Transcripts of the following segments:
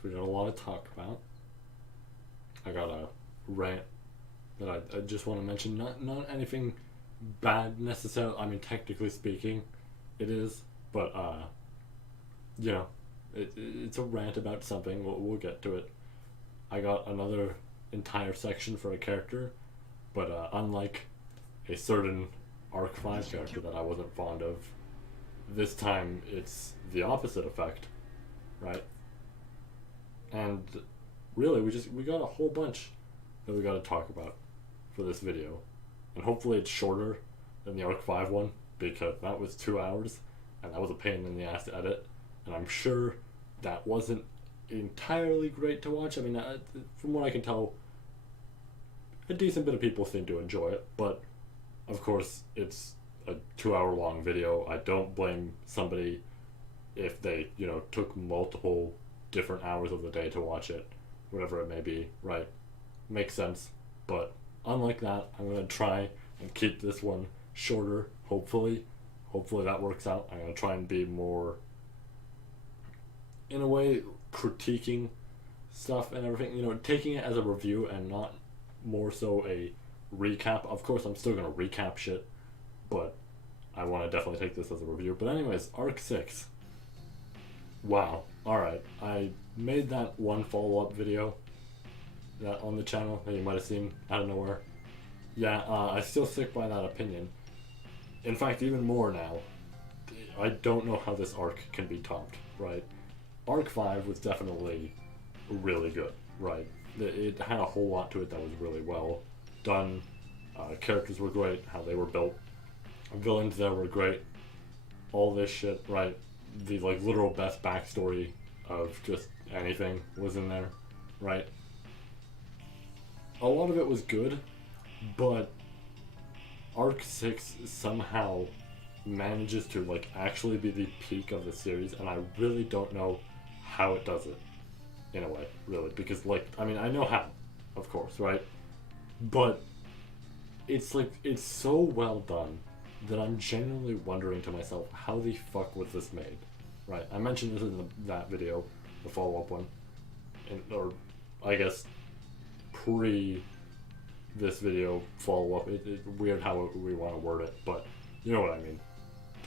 So we got a lot to talk about. I got a rant that I just want to mention. Not anything bad necessarily. I mean, technically speaking, it is, but you know, it's a rant about something. We'll get to it. I got another entire section for a character, but unlike a certain Arc 5 character that I wasn't fond of, this time it's the opposite effect, right? And really, we got a whole bunch that we got to talk about for this video, and hopefully it's shorter than the Arc 5 one, because that was 2 hours, and that was a pain in the ass to edit, and I'm sure that wasn't entirely great to watch. I mean, from what I can tell, a decent bit of people seem to enjoy it, but of course it's a 2 hour long video. I don't blame somebody if they, took multiple different hours of the day to watch it, whatever it may be, right? Makes sense. But unlike that, I'm going to try and keep this one shorter, hopefully. Hopefully that works out. I'm going to try and be more, in a way, critiquing stuff and everything, taking it as a review and not more so a recap. Of course, I'm still going to recap shit, but I want to definitely take this as a review. But anyways, Arc 6. Wow. Alright, I made that one follow-up video that on the channel that you might have seen out of nowhere. Yeah, I still stick by that opinion. In fact, even more now. I don't know how this arc can be topped, right? Arc 5 was definitely really good, right? It had a whole lot to it that was really well done. Characters were great, how they were built. Villains there were great. All this shit, right? The literal best backstory of just anything was in there, right? A lot of it was good, but Arc 6 somehow manages to actually be the peak of the series, and I really don't know how it does it, in a way, really, because I know how, of course, right? But it's so well done that I'm genuinely wondering to myself, how the fuck was this made, right? I mentioned this in that video, the follow-up one, or I guess pre this video follow-up. It's weird how we want to word it, but you know what I mean.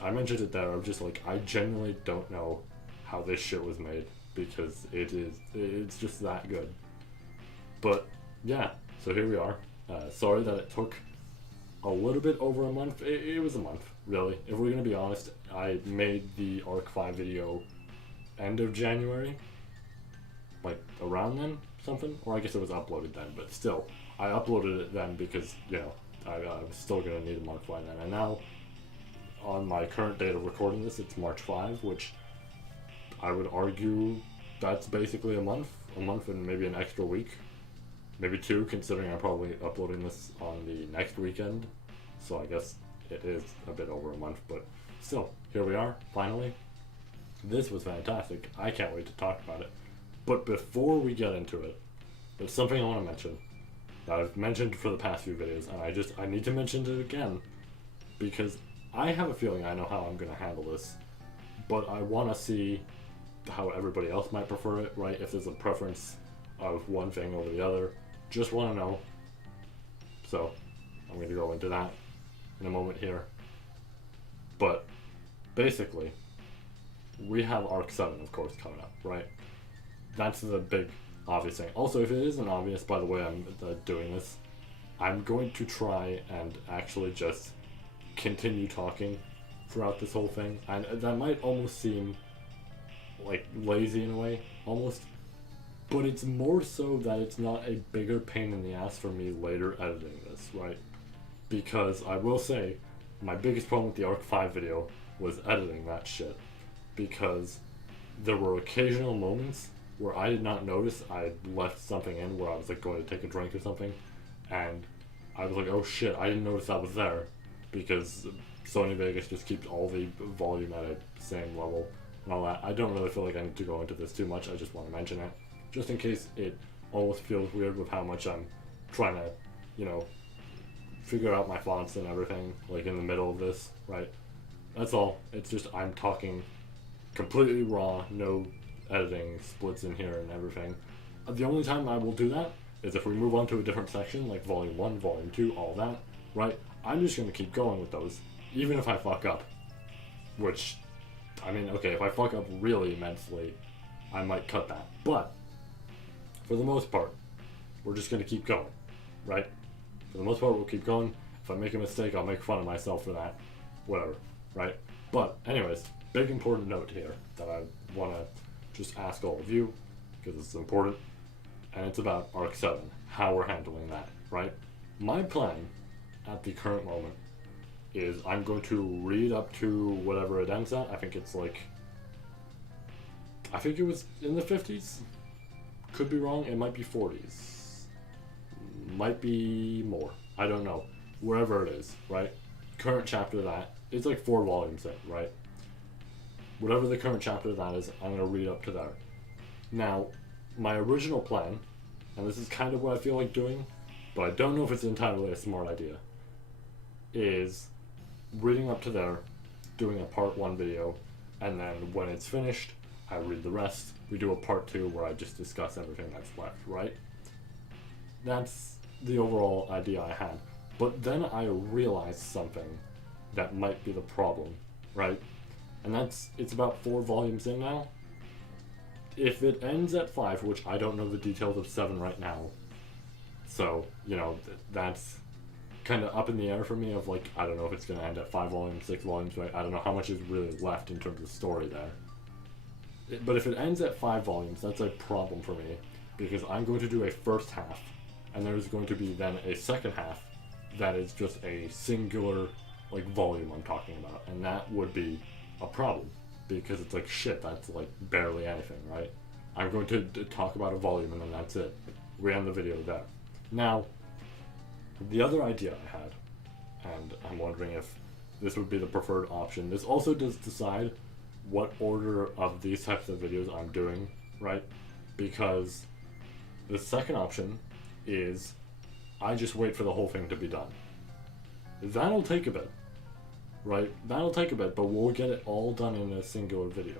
I mentioned it there. I'm just I genuinely don't know how this shit was made, because it's just that good. But yeah, so here we are. Sorry that it took a little bit over a month. It was a month, really. If we're gonna be honest, I made the Arc 5 video end of January, around then, something, or I guess it was uploaded then, but still, I uploaded it then because, I was still gonna need a Mark 5 then, and now, on my current date of recording this, it's March 5, which I would argue that's basically a month and maybe an extra week. Maybe 2, considering I'm probably uploading this on the next weekend. So I guess it is a bit over a month, but still, here we are, finally. This was fantastic. I can't wait to talk about it. But before we get into it, there's something I want to mention that I've mentioned for the past few videos, and I need to mention it again, because I have a feeling I know how I'm going to handle this, but I want to see how everybody else might prefer it, right? If there's a preference of one thing over the other. Just want to know. So, I'm going to go into that in a moment here. But, basically, we have Arc 7, of course, coming up, right? That's the big, obvious thing. Also, if it isn't obvious, by the way I'm doing this, I'm going to try and actually just continue talking throughout this whole thing. And that might almost seem lazy in a way, almost. But it's more so that it's not a bigger pain in the ass for me later editing this, right? Because I will say, my biggest problem with the Arc 5 video was editing that shit. Because there were occasional moments where I did not notice I left something in where I was going to take a drink or something. And I was oh shit, I didn't notice that was there. Because Sony Vegas just keeps all the volume at a same level and all that. I don't really feel like I need to go into this too much. I just want to mention it, just in case it almost feels weird with how much I'm trying to, figure out my fonts and everything, in the middle of this, right? That's all. It's just I'm talking completely raw, no editing splits in here and everything. The only time I will do that is if we move on to a different section, like volume 1, volume 2, all that, right? I'm just going to keep going with those, even if I fuck up. Which, I mean, okay, if I fuck up really immensely, I might cut that. But, for the most part, we're just going to keep going, right? For the most part, we'll keep going. If I make a mistake, I'll make fun of myself for that. Whatever, right? But, anyways, big important note here that I want to just ask all of you, because it's important, and it's about Arc 7, how we're handling that, right? My plan at the current moment is I'm going to read up to whatever it ends at. I think it's like, I think it was in the 50s. Could be wrong. It might be 40s. Might be more. I don't know. Wherever it is, right? Current chapter of that. It's like 4 volumes in, right? Whatever the current chapter of that is, I'm going to read up to there. Now, my original plan, and this is kind of what I feel like doing, but I don't know if it's entirely a smart idea, is reading up to there, doing a part 1 video, and then when it's finished, I read the rest. We do a part 2 where I just discuss everything that's left, right? That's the overall idea I had. But then I realized something that might be the problem, right? And it's about 4 volumes in now. If it ends at 5, which I don't know the details of 7 right now, so, you know, that's kind of up in the air for me of like, I don't know if it's going to end at 5 volumes, 6 volumes, right? I don't know how much is really left in terms of story there. But if it ends at 5 volumes, that's a problem for me, because I'm going to do a first half, and there's going to be then a second half that is just a singular, like, volume I'm talking about, and that would be a problem, because it's like, shit, that's like barely anything, right? I'm going to talk about a volume and then that's it. We end the video there. Now, the other idea I had, and I'm wondering if this would be the preferred option, this also does decide what order of these types of videos I'm doing, right? Because the second option is I just wait for the whole thing to be done. That'll take a bit, right? That'll take a bit, but we'll get it all done in a singular video.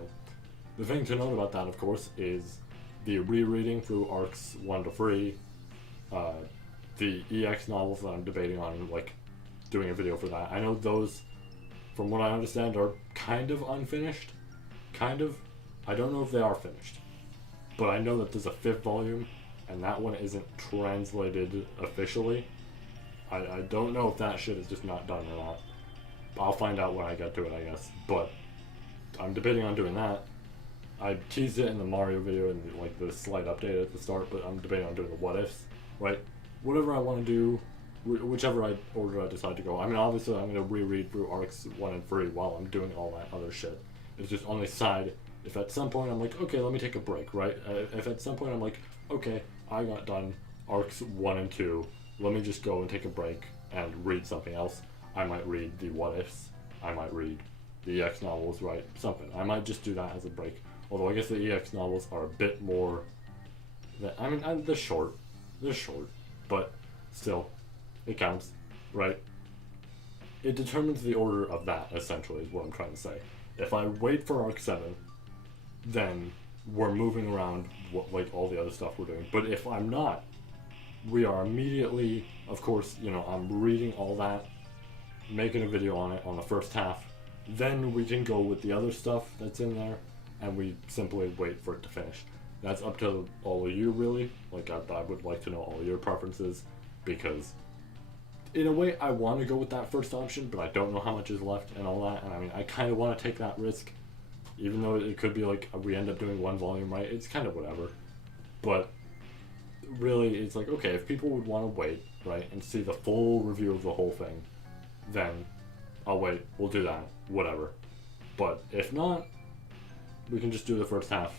The thing to note about that, of course, is the rereading through arcs 1 to 3, the EX novels that I'm debating on, like, doing a video for that. I know those, from what I understand, are kind of unfinished. Kind of. I don't know if they are finished. But I know that there's a 5th volume, and that one isn't translated officially. I don't know if that shit is just not done or not. I'll find out when I get to it, I guess. But I'm debating on doing that. I teased it in the Mario video and like the slight update at the start, but I'm debating on doing the what ifs, right? Whatever I want to do, whichever order I decide to go. I mean, obviously I'm going to reread through arcs 1 and 3 while I'm doing all that other shit. It's just on the side, if at some point I'm like, okay, let me take a break, right? If at some point I'm like, okay, I got done arcs 1 and 2, let me just go and take a break and read something else. I might read the what ifs, I might read the EX novels, right? Something. I might just do that as a break. Although I guess the EX novels are a bit more, I mean, they're short, but still, it counts, right? It determines the order of that, essentially, is what I'm trying to say. If I wait for arc 7, then we're moving around like all the other stuff we're doing. But if I'm not, we are immediately, of course, you know, I'm reading all that, making a video on it on the first half, then we can go with the other stuff that's in there, and we simply wait for it to finish. That's up to all of you, really. Like, I would like to know all your preferences, because in a way I want to go with that first option, but I don't know how much is left and all that, and I mean, I kind of want to take that risk, even though it could be like we end up doing 1 volume, right? It's kind of whatever. But really, it's like, okay, if people would want to wait, right, and see the full review of the whole thing, then I'll wait, we'll do that, whatever. But if not, we can just do the first half,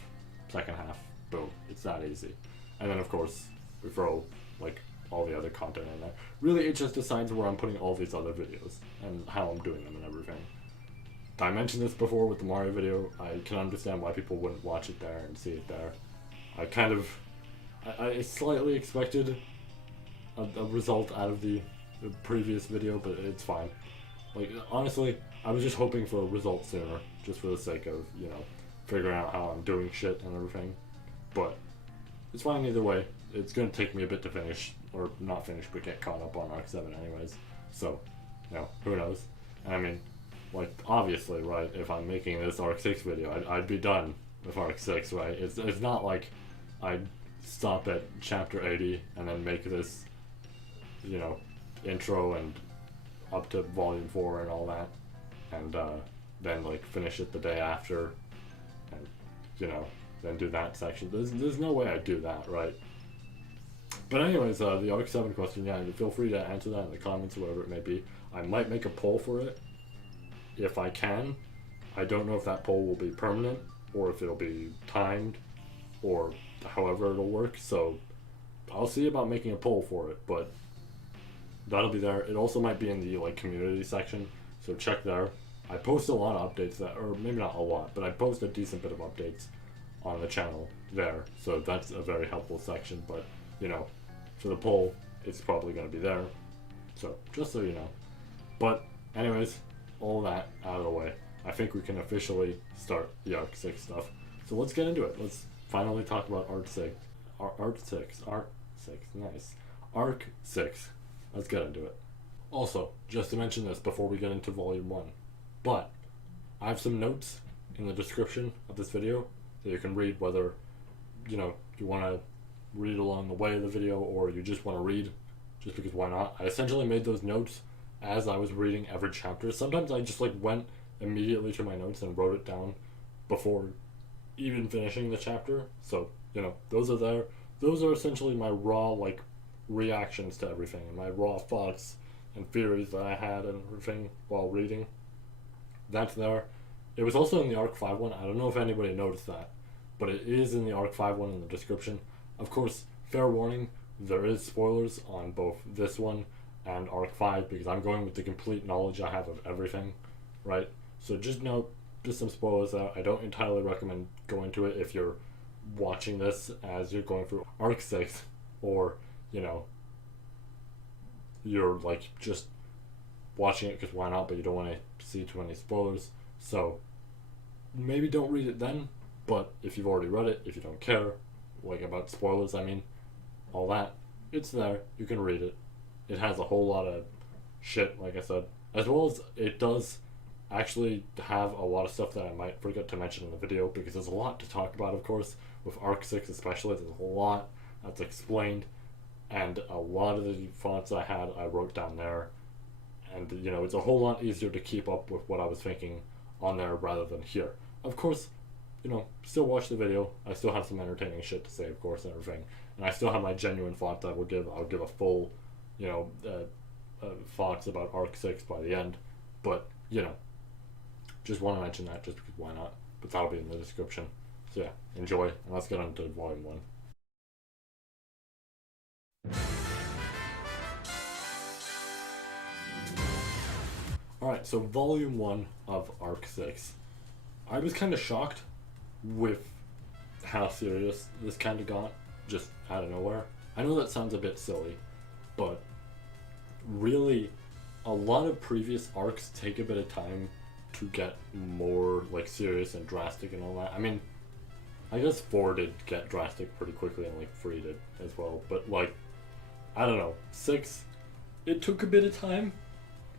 second half, boom, it's that easy. And then of course, we throw like all the other content in there. Really, it just decides where I'm putting all these other videos, and how I'm doing them and everything. I mentioned this before with the Mario video. I can understand why people wouldn't watch it there and see it there. I slightly expected a result out of the previous video, but it's fine. Like, honestly, I was just hoping for a result sooner, just for the sake of, you know, figuring out how I'm doing shit and everything. But it's fine either way. It's gonna take me a bit to finish, or not finish, but get caught up on Arc 7 anyways. So, who knows? And I mean, like, obviously, right, if I'm making this Arc 6 video, I'd be done with Arc 6, right? It's not like I'd stop at chapter 80 and then make this, intro and up to volume 4 and all that, and then like finish it the day after, and then do that section. There's no way I'd do that, right? But anyways, the Arc 7 question, yeah, feel free to answer that in the comments or whatever it may be. I might make a poll for it if I can. I don't know if that poll will be permanent or if it'll be timed or however it'll work, so I'll see about making a poll for it, but that'll be there. It also might be in the community section, so check there. I post a lot of updates or maybe not a lot, but I post a decent bit of updates on the channel there, so that's a very helpful section. But for the poll, it's probably going to be there, so just so you know. But anyways, all that out of the way, I think we can officially start the Arc 6 stuff. So let's get into it. Let's finally talk about Arc 6. Arc 6, nice. Arc 6. Let's get into it. Also, just to mention this before we get into Volume 1, but I have some notes in the description of this video that you can read, whether, you want to read along the way of the video or you just want to read, just because why not? I essentially made those notes as I was reading every chapter. Sometimes I just went immediately to my notes and wrote it down before even finishing the chapter. So, those are there. Those are essentially my raw, reactions to everything, and my raw thoughts and theories that I had and everything while reading. That's there. It was also in the Arc 5 one. I don't know if anybody noticed that, but it is in the Arc 5 one in the description. Of course, fair warning, there is spoilers on both this one and Arc 5 because I'm going with the complete knowledge I have of everything, right? So just note, just some spoilers there. I don't entirely recommend going to it if you're watching this as you're going through Arc 6, or you're just watching it because why not, but you don't want to see too many spoilers. So maybe don't read it then, but if you've already read it, if you don't care about spoilers, all that, it's there, you can read it. It has a whole lot of shit, like I said, as well as it does actually have a lot of stuff that I might forget to mention in the video, because there's a lot to talk about, of course, with Arc 6 especially. There's a lot that's explained, and a lot of the thoughts I had I wrote down there, and it's a whole lot easier to keep up with what I was thinking on there rather than here. Of course, still watch the video. I still have some entertaining shit to say, of course, and everything, and I still have my genuine thoughts I'll give a full thoughts about Arc 6 by the end, but just want to mention that just because why not, but that'll be in the description. So yeah, enjoy, and let's get on to Volume 1. Alright, so Volume 1 of Arc 6. I was kind of shocked with how serious this kind of got, just out of nowhere. I know that sounds a bit silly, but really, a lot of previous arcs take a bit of time to get more serious and drastic and all that. I guess 4 did get drastic pretty quickly, and 3 did as well, but I don't know, 6, it took a bit of time,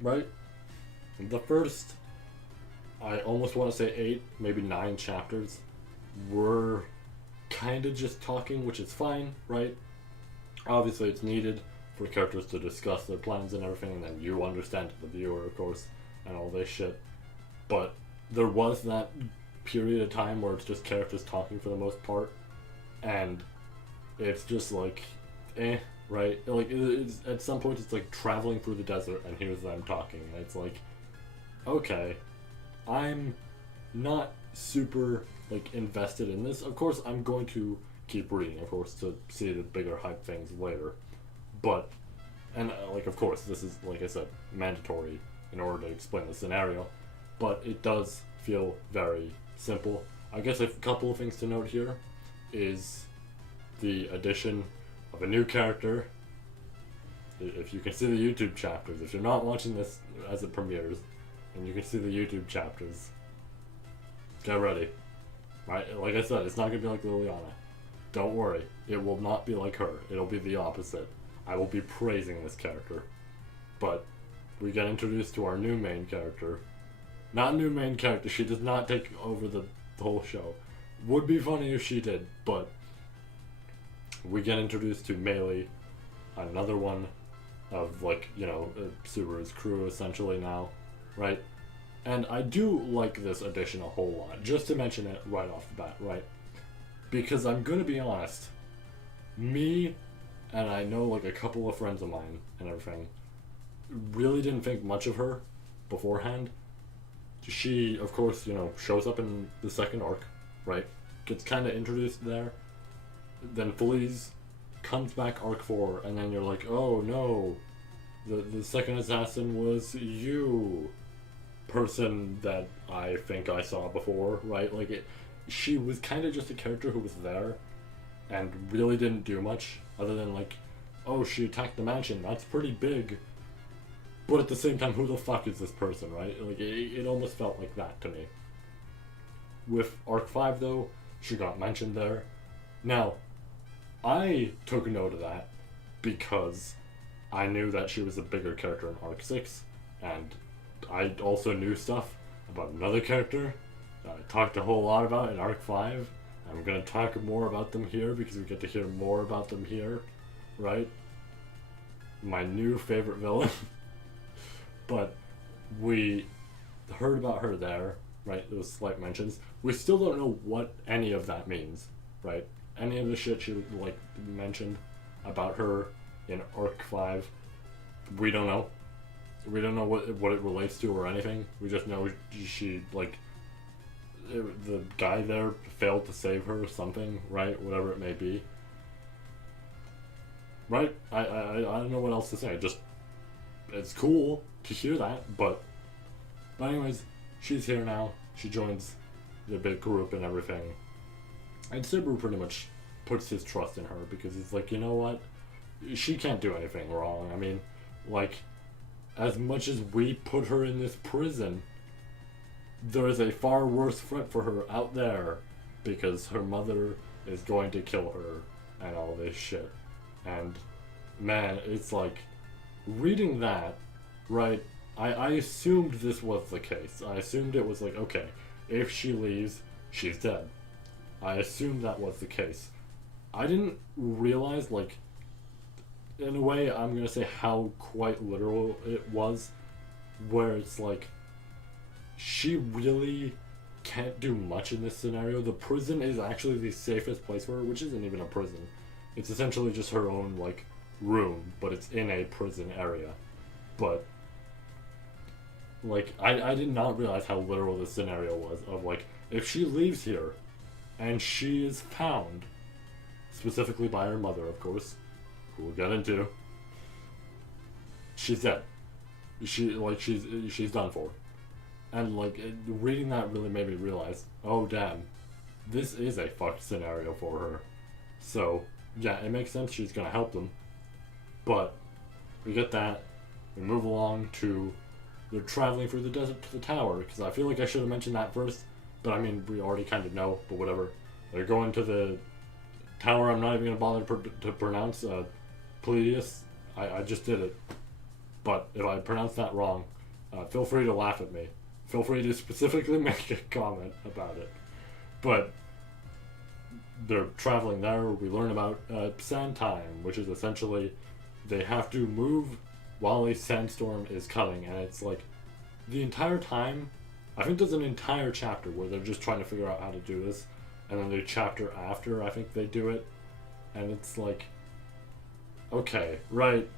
right? The first, I almost want to say 8, maybe 9 chapters were kind of just talking, which is fine, right? Obviously it's needed for characters to discuss their plans and everything, and then you understand, the viewer, of course, and all this shit. But there was that period of time where it's just characters talking for the most part, and it's just right? It's, at some point it's traveling through the desert, and here's them talking, and it's okay, I'm not super invested in this. Of course, I'm going to keep reading, of course, to see the bigger hype things later. But, and of course, this is, I said, mandatory in order to explain the scenario. But it does feel very simple. I guess a couple of things to note here is the addition of a new character. If you can see the YouTube chapters, if you're not watching this as it premieres, and you can see the YouTube chapters, get ready. right? Like I said, it's not gonna be like Liliana. Don't worry, it will not be like her. It'll be the opposite. I will be praising this character. But we get introduced to our new main character. Not new main character, she does not take over the whole show. Would be funny if she did, but we get introduced to Meili, another one of, like, you know, Subaru's crew essentially now, right? And I do like this addition a whole lot, just to mention it right off the bat, right? Because I'm gonna be honest, me, and I know like a couple of friends of mine and everything, really didn't think much of her beforehand. She, of course, you know, shows up in the second arc, right? Gets kind of introduced there, then flees, comes back arc 4, and then you're like, oh no, the second assassin was you, person that I think I saw before, right? Like, she was kind of just a character who was there, and really didn't do much, other than like, oh, she attacked the mansion, that's pretty big. But at the same time, who the fuck is this person, right? Like, it almost felt like that to me. With Arc 5, though, she got mentioned there. Now, I took note of that because I knew that she was a bigger character in Arc 6, and I also knew stuff about another character that I talked a whole lot about in Arc 5. I'm going to talk more about them here because we get to hear more about them here, right? My new favorite villain. But we heard about her there, right? There was slight mentions. We still don't know what any of that means, right? Any of the shit she like mentioned about her in Arc 5, we don't know. We don't know what it relates to or anything. We just know she like the guy there failed to save her or something, right? Whatever it may be. Right? I don't know what else to say. Just it's cool to hear that, but anyways, she's here now. She joins the big group and everything. And Subaru pretty much puts his trust in her because he's like, you know what? She can't do anything wrong. I mean, like, as much as we put her in this prison, there is a far worse threat for her out there because her mother is going to kill her and all this shit. And man, it's like, reading that, right, I assumed this was the case. I assumed it was like, okay, if she leaves, she's dead. I assumed that was the case. I didn't realize, like, in a way, I'm gonna say how quite literal it was, where it's like, she really can't do much in this scenario. The prison is actually the safest place for her, which isn't even a prison. It's essentially just her own, like, room, but it's in a prison area. But, like, I did not realize how literal this scenario was, of, like, if she leaves here, and she is found, specifically by her mother, of course, who we'll get into, she's dead. She's done for. And, like, reading that really made me realize, oh, damn, this is a fucked scenario for her. So, yeah, it makes sense she's gonna help them. But, we get that, we move along to, they're traveling through the desert to the tower, because I feel like I should have mentioned that first, but I mean, we already kind of know, but whatever. They're going to the tower, I'm not even gonna bother to pronounce, Pleiadius. I just did it. But if I pronounce that wrong, feel free to laugh at me. Feel free to specifically make a comment about it. But they're traveling there. We learn about sand time, which is essentially they have to move while a sandstorm is coming. And it's like the entire time, I think there's an entire chapter where they're just trying to figure out how to do this. And then the chapter after, I think they do it. And it's like, okay, right.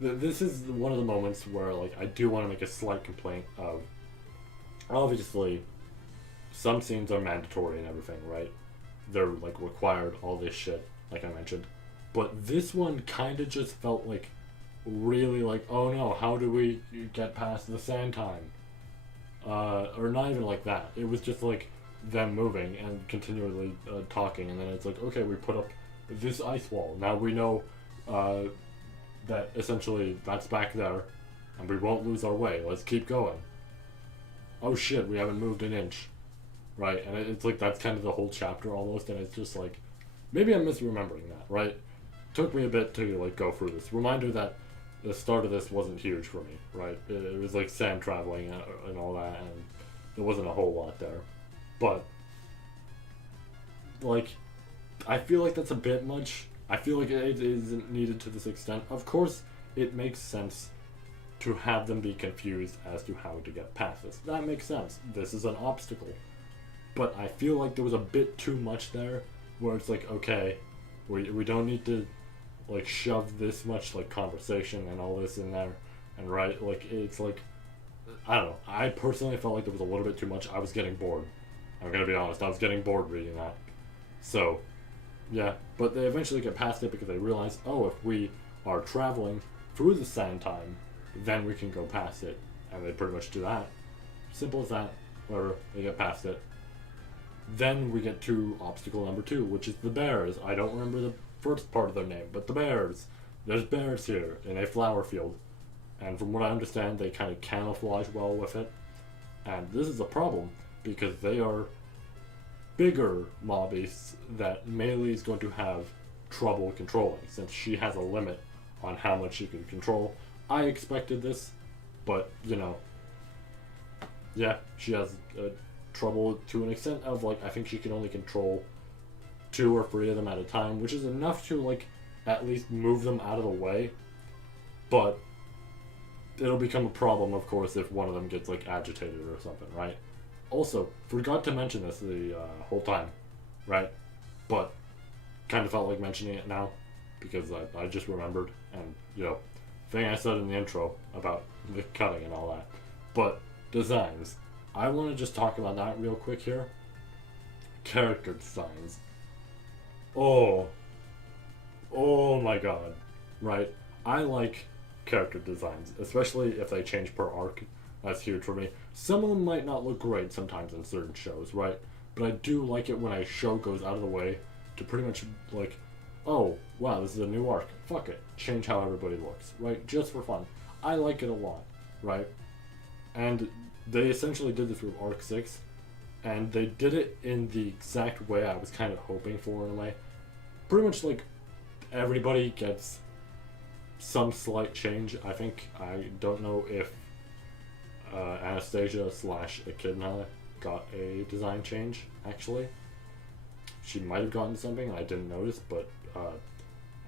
This is one of the moments where, like, I do want to make a slight complaint of, obviously, some scenes are mandatory and everything, right? They're, like, required, all this shit, like I mentioned. But this one kind of just felt like, really like, oh no, how do we get past the sand time? Or not even like that. It was just like them moving and continually talking, and then it's like, okay, we put up this ice wall. Now we know that essentially that's back there, and we won't lose our way. Let's keep going. Oh shit, we haven't moved an inch. right? And it's like that's kind of the whole chapter almost, and it's just like maybe I'm misremembering that, right? Took me a bit to like go through this. Reminder that the start of this wasn't huge for me, right? It was like sand traveling and all that, and there wasn't a whole lot there. But like, I feel like that's a bit much. I feel like it isn't needed to this extent. Of course, it makes sense to have them be confused as to how to get past this. That makes sense. This is an obstacle. But I feel like there was a bit too much there, where it's like, okay, we don't need to like shove this much like conversation and all this in there, and right, like it's like I don't know. I personally felt like there was a little bit too much. I was getting bored. I'm gonna be honest. I was getting bored reading that. So, yeah. But they eventually get past it because they realize, oh, if we are traveling through the sand time, then we can go past it, and they pretty much do that. Simple as that. Whatever. They get past it. Then we get to obstacle number 2, which is the bears. I don't remember the first part of their name, but the bears. There's bears here in a flower field. And from what I understand, they kind of camouflage well with it. And this is a problem, because they are bigger mobbies that Meili is going to have trouble controlling, since she has a limit on how much she can control. I expected this, but, you know, yeah, she has trouble to an extent of, like, I think she can only control 2 or 3 of them at a time, which is enough to, like, at least move them out of the way. But it'll become a problem, of course, if one of them gets, like, agitated or something, right? Also, forgot to mention this the whole time, right? But kind of felt like mentioning it now, because I just remembered, and, you know, thing I said in the intro about the cutting and all that. But designs. I want to just talk about that real quick here. Character designs. Oh my god. Right? I like character designs, especially if they change per arc. That's huge for me. Some of them might not look great sometimes in certain shows, right? But I do like it when a show goes out of the way to pretty much, like, oh, wow, this is a new arc. Fuck it. Change how everybody looks, right? Just for fun. I like it a lot, right? And they essentially did this with Arc 6, and they did it in the exact way I was kind of hoping for, in a way. Pretty much, like, everybody gets some slight change. I think, I don't know if Anastasia / Echidna got a design change, actually. She might have gotten something, I didn't notice, but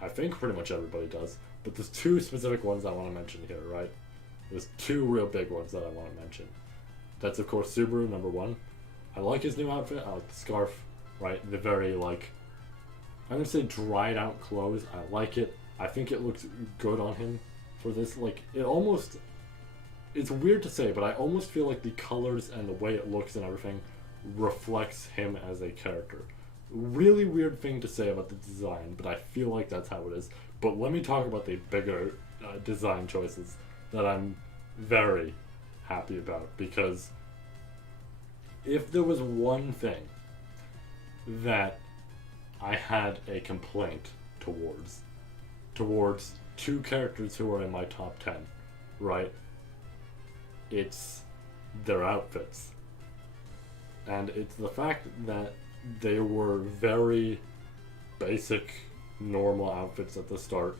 I think pretty much everybody does. But there's 2 specific ones I want to mention here, right? There's 2 real big ones that I want to mention. That's, of course, Subaru, number 1. I like his new outfit. I like the scarf, right? The very, like, I'm going to say dried out clothes. I like it. I think it looks good on him for this. Like, it almost, it's weird to say, but I almost feel like the colors and the way it looks and everything reflects him as a character. Really weird thing to say about the design, but I feel like that's how it is. But let me talk about the bigger design choices that I'm very happy about, because if there was one thing that I had a complaint towards 2 characters who are in my top 10, right? It's their outfits. And it's the fact that they were very basic, normal outfits at the start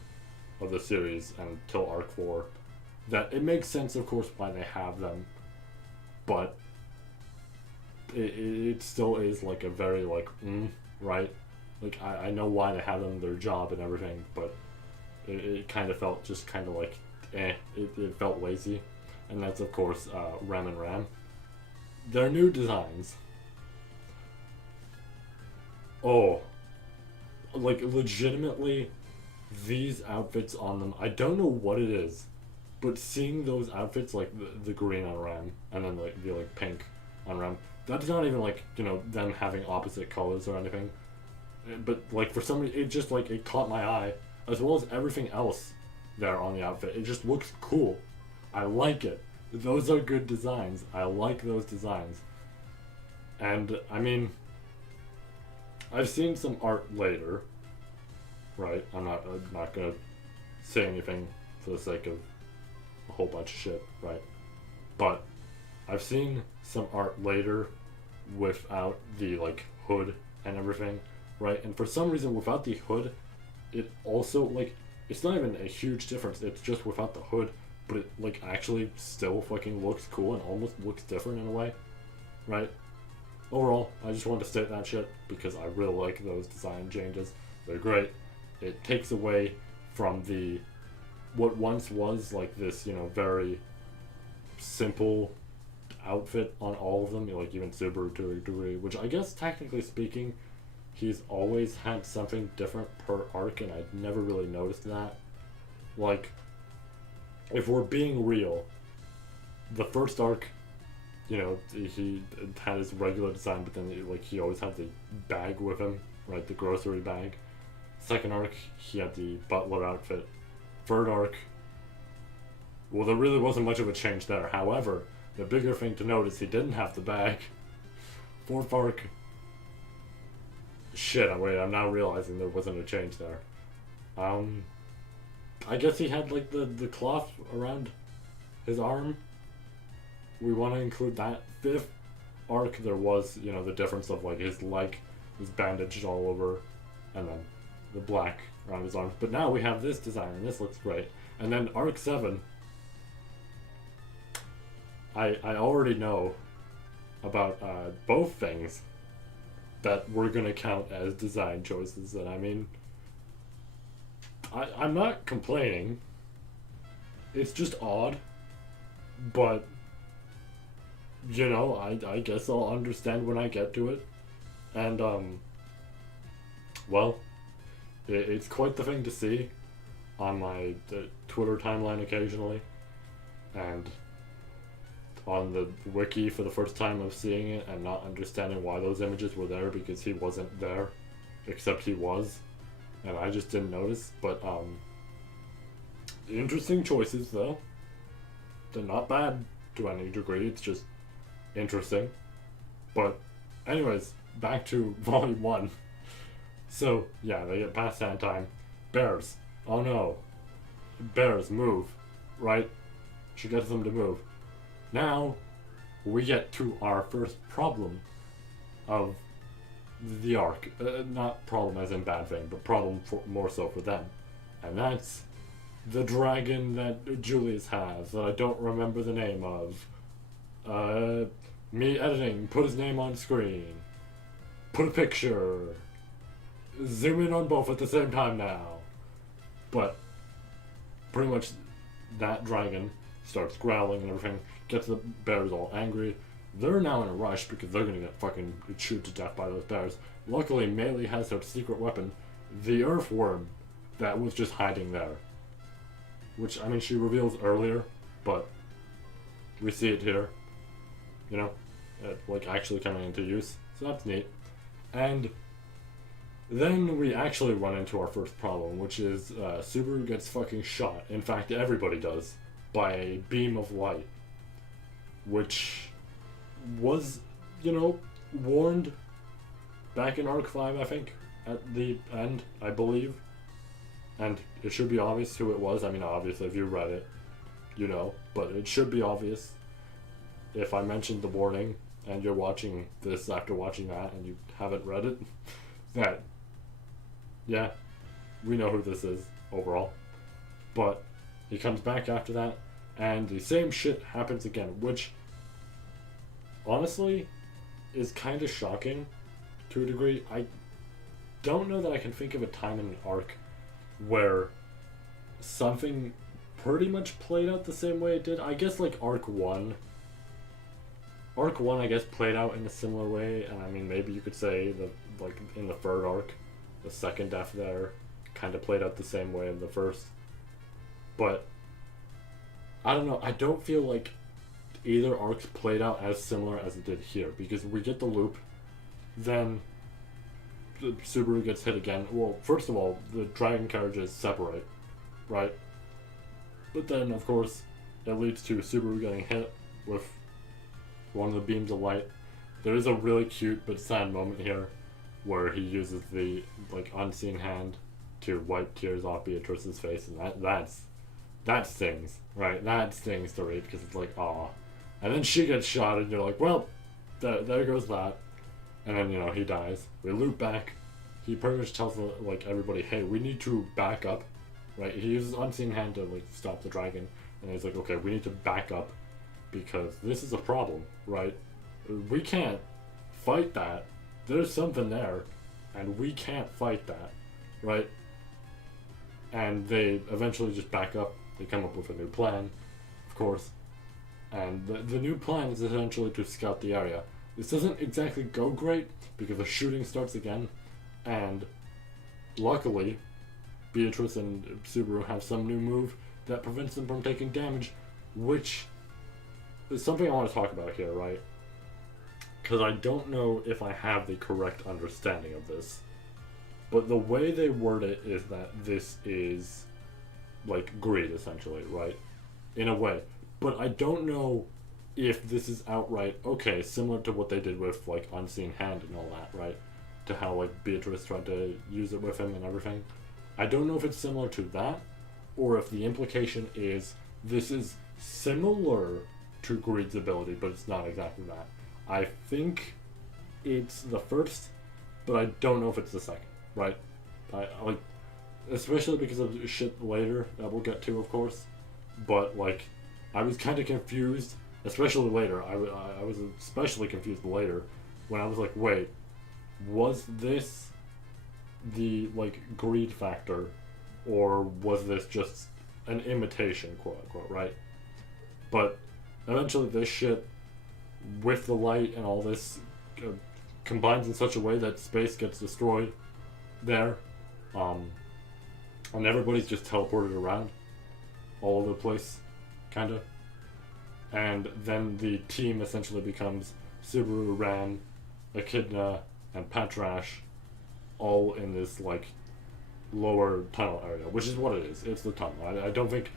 of the series until Arc 4. That it makes sense, of course, why they have them, but it still is like a very, like, right? Like, I know why they have them, their job and everything, but it kind of felt just kind of like, it felt lazy. And that's, of course, Rem and Ram. Their new designs. Oh. Like, legitimately, these outfits on them, I don't know what it is, but seeing those outfits, like the green on Ram, and then like the like pink on Ram, that's not even like, you know, them having opposite colors or anything. But like for some reason, it just like, it caught my eye, as well as everything else there on the outfit. It just looks cool. I like it. Those are good designs. I like those designs. And I mean, I've seen some art later, right? I'm not gonna say anything for the sake of a whole bunch of shit, right? But I've seen some art later without the like hood and everything, right? And for some reason, without the hood, it also like it's not even a huge difference. It's just without the hood, but it like actually still fucking looks cool and almost looks different in a way, right? Overall, I just wanted to state that shit because I really like those design changes. They're great. It takes away from the what once was like this, very simple outfit on all of them, like even Subaru to a degree, which I guess technically speaking, he's always had something different per arc, and I'd never really noticed that. Like, if we're being real, the first arc, he had his regular design, but then he always had the bag with him, right, the grocery bag. Second arc, he had the butler outfit. Third arc, well, there really wasn't much of a change there. However, the bigger thing to note is he didn't have the bag. Fourth arc, shit, I'm now realizing there wasn't a change there. I guess he had like the cloth around his arm. We want to include that. Fifth arc, there was, the difference of like his leg was bandaged all over, and then the black around his arms. But now we have this design, and this looks great. And then arc 7, I already know about both things that we're gonna count as design choices, and I mean, I'm not complaining. It's just odd, but I guess I'll understand when I get to it. And well, it's quite the thing to see on my Twitter timeline occasionally, and on the wiki for the first time of seeing it and not understanding why those images were there, because he wasn't there, except he was, and I just didn't notice. But interesting choices though. They're not bad to any degree, it's just interesting. But anyways, back to volume 1. So yeah, they get past sand time. Bears, oh no, bears move, right? She gets them to move. Now we get to our first problem of the arc. Not problem as in bad thing, but problem more so for them. And that's the dragon that Julius has that I don't remember the name of. Me editing, put his name on screen. Put a picture. Zoom in on both at the same time now. But pretty much that dragon starts growling and everything, gets the bears all angry. They're now in a rush because they're gonna get fucking chewed to death by those bears. Luckily, Meili has her secret weapon, the earthworm, that was just hiding there. Which, I mean, she reveals earlier, but we see it here. Like actually coming into use. So that's neat. And then we actually run into our first problem, which is Subaru gets fucking shot. In fact, everybody does. By a beam of light. Which was, warned back in Arc 5, I think. At the end, I believe. And it should be obvious who it was. I mean, obviously, if you read it, but it should be obvious if I mentioned the warning and you're watching this after watching that and you haven't read it, that, yeah, we know who this is overall. But he comes back after that, and the same shit happens again, which, honestly, is kind of shocking to a degree. I don't know that I can think of a time in an arc where something pretty much played out the same way it did. I guess like Arc 1. Arc 1, I guess, played out in a similar way, and I mean, maybe you could say that, like, in the third arc, the second death there kind of played out the same way in the first. But I don't know, I don't feel like either arcs played out as similar as it did here, because we get the loop, then the Subaru gets hit again. Well, first of all, the dragon carriages separate, right? But then, of course, it leads to Subaru getting hit with one of the beams of light. There is a really cute but sad moment here where he uses the unseen hand to wipe tears off Beatrice's face, and that stings, right? That stings to read because it's like, aw. And then she gets shot, and you're like, well, there goes that. And then, he dies. We loop back. He pretty much tells, like, everybody, hey, we need to back up, right? He uses Unseen Hand to, like, stop the dragon. And he's like, okay, we need to back up because this is a problem, right? We can't fight that. There's something there, and we can't fight that, right? And they eventually just back up. They come up with a new plan, of course. And the new plan is essentially to scout the area. This doesn't exactly go great because the shooting starts again, and luckily, Beatrice and Subaru have some new move that prevents them from taking damage, which is something I want to talk about here, right? Because I don't know if I have the correct understanding of this, but the way they word it is that this is like greed, essentially, right? In a way. But I don't know if this is outright, okay, similar to what they did with, like, Unseen Hand and all that, right? To how, like, Beatrice tried to use it with him and everything. I don't know if it's similar to that, or if the implication is this is similar to Greed's ability, but it's not exactly that. I think it's the first, but I don't know if it's the second, right? I like, especially because of shit later that we'll get to, of course. But, like, I was kind of confused, especially later. I was especially confused later when I was like, wait, was this the, like, greed factor, or was this just an imitation, quote unquote, right? But eventually this shit, with the light and all this, combines in such a way that space gets destroyed there, and everybody's just teleported around all over the place, kinda. And then the team essentially becomes Subaru, Ran, Echidna, and Patrash, all in this, like, lower tunnel area, which is what it is. It's the tunnel. I don't think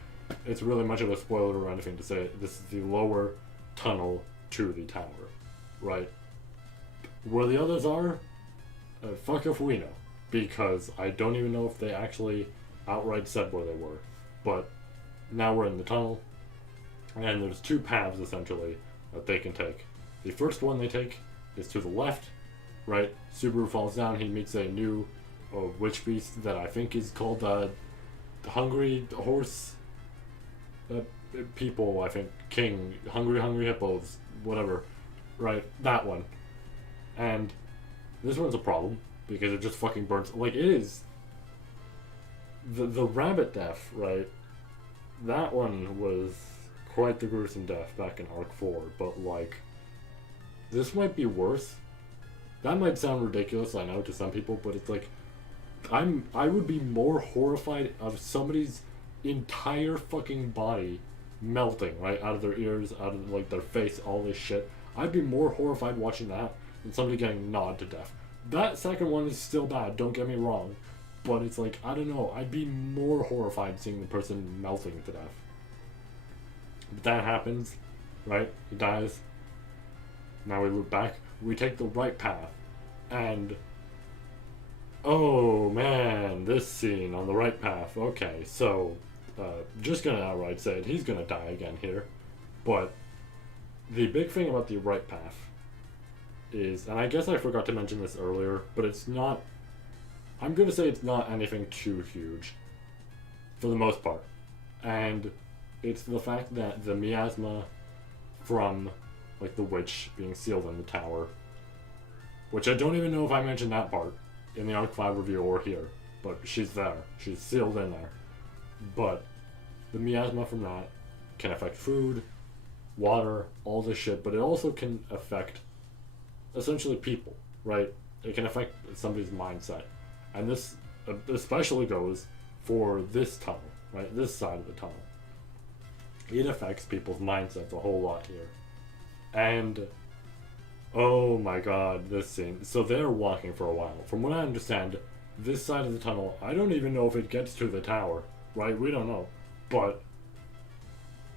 it's really much of a spoiler or anything to say this is the lower tunnel to the tower, right? Where the others are, fuck if we know, because I don't even know if they actually outright said where they were. But now we're in the tunnel, and there's two paths essentially that they can take. The first one they take is to the left, right? Subaru falls down. He meets a new witch beast that I think is called the Hungry Horse People, I think. King. Hungry Hippos. Whatever. Right? That one. And this one's a problem because it just fucking burns. Like, it is. The rabbit death, right? That one was quite the gruesome death back in Arc 4, but, like, this might be worse. That might sound ridiculous, I know, to some people, but it's like, I would be more horrified of somebody's entire fucking body melting, right, out of their ears, out of, like, their face, all this shit. I'd be more horrified watching that than somebody getting gnawed to death. That second one is still bad, don't get me wrong, but it's like, I don't know, I'd be more horrified seeing the person melting to death. But that happens, right? He dies. Now we loop back. We take the right path. And, oh man, this scene on the right path. Okay, so, just gonna outright say it. He's gonna die again here. But the big thing about the right path is, and I guess I forgot to mention this earlier, but it's not, I'm gonna say it's not anything too huge, for the most part. And it's the fact that the miasma from, like, the witch being sealed in the tower, which I don't even know if I mentioned that part in the Arc 5 review or here, but she's there. She's sealed in there. But the miasma from that can affect food, water, all this shit, but it also can affect essentially people, right? It can affect somebody's mindset. And this especially goes for this tunnel, right? This side of the tunnel. It affects people's mindsets a whole lot here. And, oh my god, this scene. So they're walking for a while. From what I understand, this side of the tunnel, I don't even know if it gets to the tower, right? We don't know. But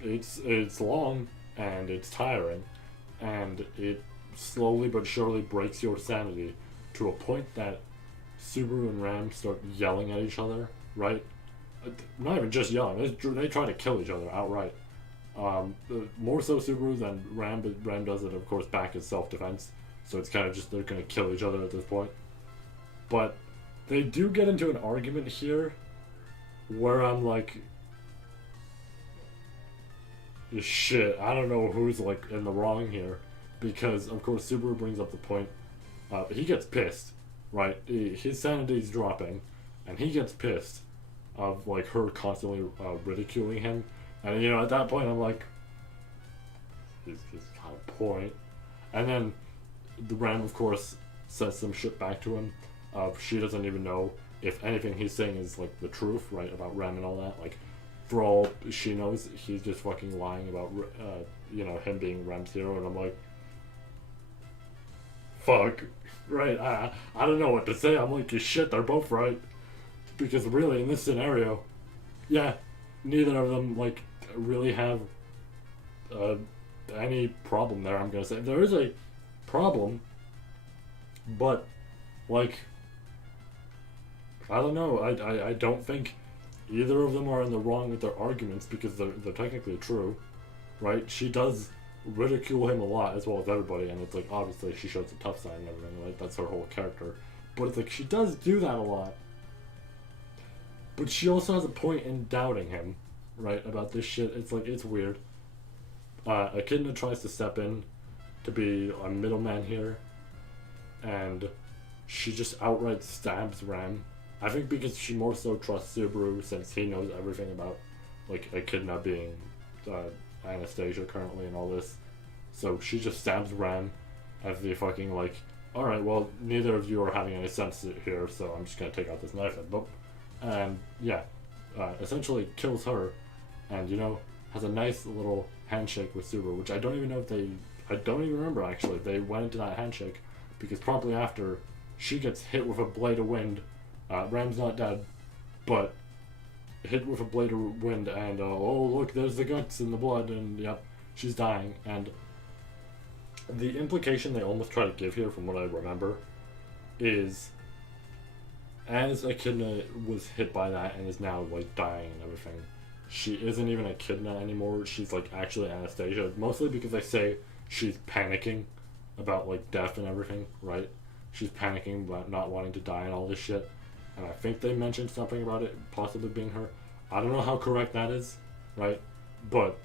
it's long, and it's tiring, and it slowly but surely breaks your sanity to a point that Subaru and Ram start yelling at each other, right? Not even just yelling, they try to kill each other outright. More so Subaru than Ram, but Ram does it, of course, back as self-defense. So it's kind of just they're gonna kill each other at this point. But they do get into an argument here where I'm like, shit, I don't know who's like in the wrong here, because of course Subaru brings up the point. He gets pissed, right? His sanity's dropping, and he gets pissed of like her constantly ridiculing him, and at that point I'm like, his kind of point, and then the Ram of course says some shit back to him. She doesn't even know if anything he's saying is like the truth, right, about Ram and all that. Like, for all she knows, he's just fucking lying about him being Ram's hero, and I'm like, fuck, right? I don't know what to say. I'm like, shit, they're both right, because really in this scenario, yeah, neither of them like really have any problem there. I'm gonna say there is a problem, but like, I don't know. I don't think either of them are in the wrong with their arguments, because they're technically true, right? She does ridicule him a lot, as well as everybody, and it's like, obviously she shows the tough side and everything, right? That's her whole character. But it's like, she does do that a lot. But she also has a point in doubting him, right, about this shit. It's like, it's weird. Echidna tries to step in to be a middleman here, and she just outright stabs Ram. I think because she more so trusts Subaru, since he knows everything about like Echidna being Anastasia currently and all this. So she just stabs Ram as the fucking like, alright, well, neither of you are having any sense here, so I'm just gonna take out this knife and boop. And yeah, essentially kills her, and has a nice little handshake with Subaru, which I don't even know if I don't even remember actually. They went into that handshake because promptly after, she gets hit with a blade of wind. Ram's not dead, but hit with a blade of wind, and oh look, there's the guts and the blood, and yep, she's dying. And the implication they almost try to give here, from what I remember, is as Echidna was hit by that and is now like dying and everything, she isn't even Echidna anymore. She's like actually Anastasia, mostly because they say she's panicking about like death and everything, right? She's panicking about not wanting to die and all this shit. And I think they mentioned something about it possibly being her. I don't know how correct that is, right? But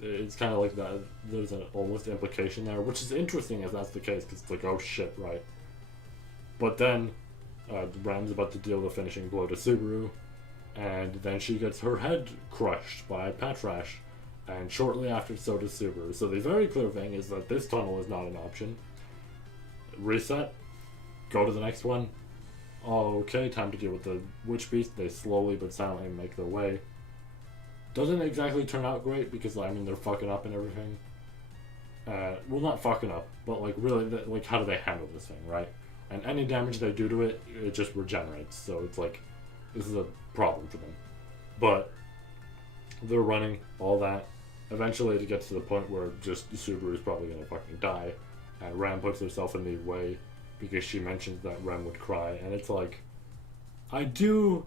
it's kind of like that. There's an almost implication there, which is interesting if that's the case, because it's like, oh shit, right? But then Ram's about to deal the finishing blow to Subaru, and then she gets her head crushed by Patrash, and shortly after, so does Subaru. So the very clear thing is that this tunnel is not an option. Reset, go to the next one. Okay, time to deal with the witch beast. They slowly but silently make their way. Doesn't exactly turn out great, because I mean they're fucking up and everything. Well, not fucking up, but like really, like how do they handle this thing, right? And any damage they do to it, it just regenerates. So it's like, this is a problem for them. But they're running all that. Eventually, it gets to the point where just Subaru is probably gonna fucking die, and Ram puts herself in the way, because she mentions that Ram would cry, and it's like, I do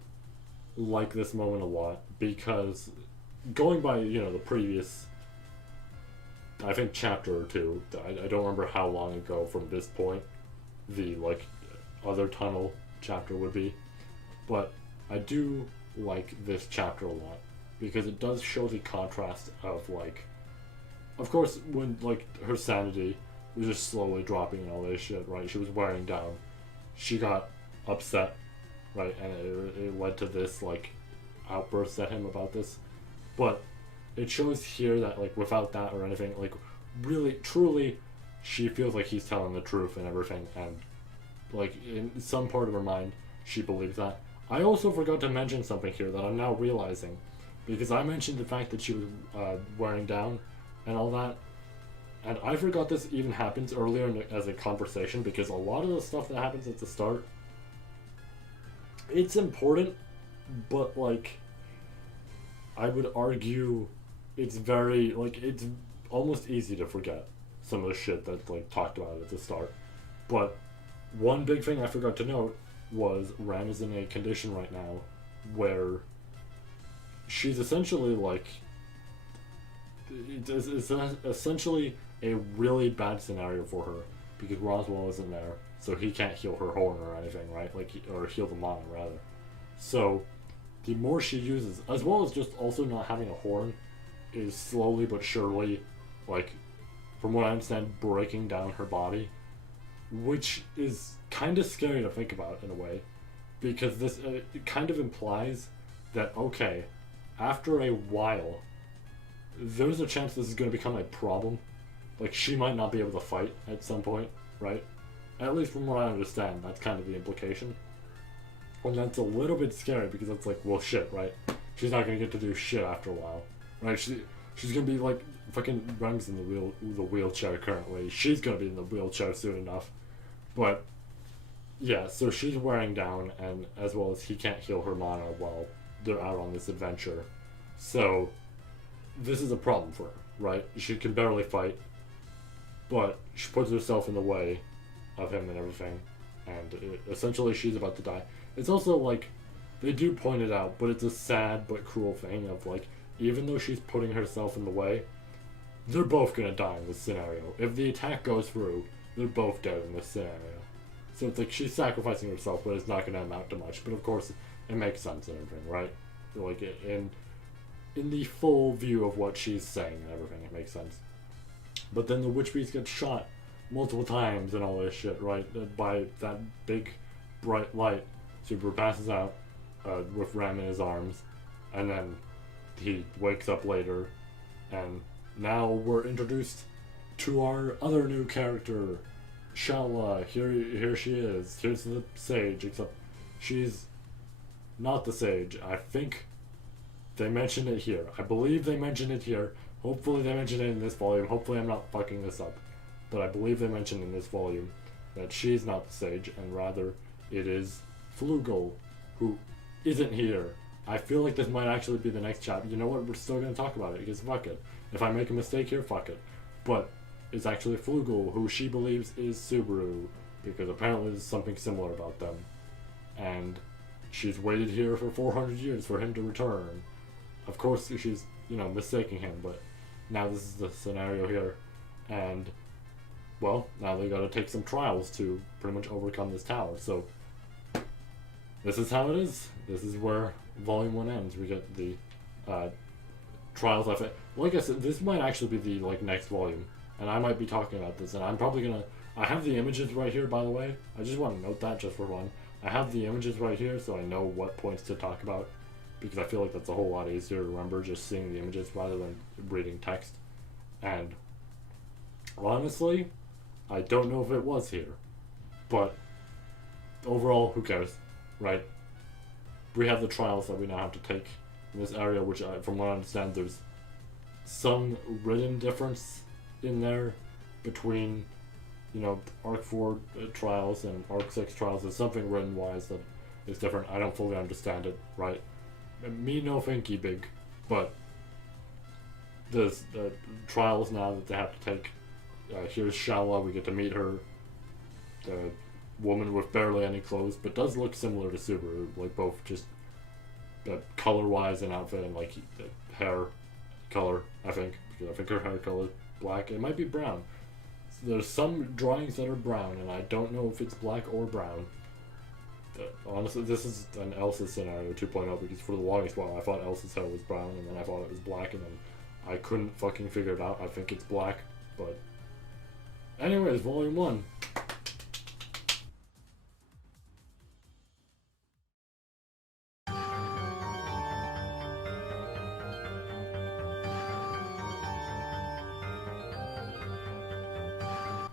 like this moment a lot, because going by, the previous, I think, chapter or two, I don't remember how long ago from this point the, like, other tunnel chapter would be, but I do like this chapter a lot, because it does show the contrast of, like, of course, when, like, her sanity was just slowly dropping and all this shit, right? She was wearing down. She got upset, right? And it led to this, like, outburst at him about this. But it shows here that, like, without that or anything, like, really, truly, she feels like he's telling the truth and everything. And, like, in some part of her mind, she believes that. I also forgot to mention something here that I'm now realizing. Because I mentioned the fact that she was wearing down and all that. And I forgot this even happens earlier as a conversation, because a lot of the stuff that happens at the start, it's important, but, like, I would argue it's very, like, it's almost easy to forget some of the shit that's, like, talked about at the start. But one big thing I forgot to note was Ram is in a condition right now where she's essentially, like, it's essentially a really bad scenario for her because Roswell isn't there, so he can't heal her horn or anything, right? Like, or heal the mana rather. So, the more she uses, as well as just also not having a horn, is slowly but surely, like, from what I understand, breaking down her body, which is kind of scary to think about in a way, because this it kind of implies that, okay, after a while, there's a chance this is going to become a problem. Like, she might not be able to fight at some point, right? At least from what I understand, that's kind of the implication. And that's a little bit scary because it's like, well, shit, right? She's not going to get to do shit after a while, right? She's going to be like, fucking Rem's in the wheelchair currently. She's going to be in the wheelchair soon enough. But, yeah, so she's wearing down, and as well as he can't heal her mana while they're out on this adventure. So, this is a problem for her, right? She can barely fight, but she puts herself in the way of him and everything, and essentially she's about to die. It's also like, they do point it out, but it's a sad but cruel thing of like, even though she's putting herself in the way, they're both gonna die in this scenario. If the attack goes through, they're both dead in this scenario. So it's like, she's sacrificing herself, but it's not gonna amount to much. But of course, it makes sense and everything, right? Like, in the full view of what she's saying and everything, it makes sense. But then the Witch Beast gets shot multiple times and all this shit, right? By that big, bright light. Subaru passes out with Rem in his arms, and then he wakes up later, and now we're introduced to our other new character, Shala. Here she is. Here's the sage, except she's not the sage. I think they mentioned it here. I believe they mentioned it here. Hopefully they mentioned it in this volume. Hopefully I'm not fucking this up. But I believe they mentioned in this volume that she's not the sage, and rather it is Flugel, who isn't here. I feel like this might actually be the next chapter. You know what? We're still going to talk about it, because fuck it. If I make a mistake here, fuck it. But it's actually Flugel, who she believes is Subaru, because apparently there's something similar about them. And she's waited here for 400 years for him to return. Of course, she's, mistaking him, but now this is the scenario here. And, well, now they gotta take some trials to pretty much overcome this tower. So, this is how it is. This is where Volume 1 ends. We get the trials of it. Like I said, this might actually be the next volume, and I might be talking about this, and I'm probably gonna... I have the images right here, by the way. I just want to note that just for fun. I have the images right here, so I know what points to talk about, because I feel like that's a whole lot easier to remember just seeing the images rather than reading text. And honestly, I don't know if it was here, but overall, who cares, right? We have the trials that we now have to take in this area, which from what I understand, there's some written difference in there between, Arc 4 trials and Arc 6 trials. There's something written-wise that is different. I don't fully understand it, right? Me no thinky big, but there's trials now that they have to take. Here's Shala, we get to meet her. The woman with barely any clothes, but does look similar to Subaru, like both just color-wise and outfit and hair color, I think. Because I think her hair color is black. It might be brown. So there's some drawings that are brown, and I don't know if it's black or brown. Honestly, this is an Elsa scenario 2.0, because for the longest while I thought Elsa's hair was brown, and then I thought it was black, and then I couldn't fucking figure it out. I think it's black, but... Anyways, Volume 1.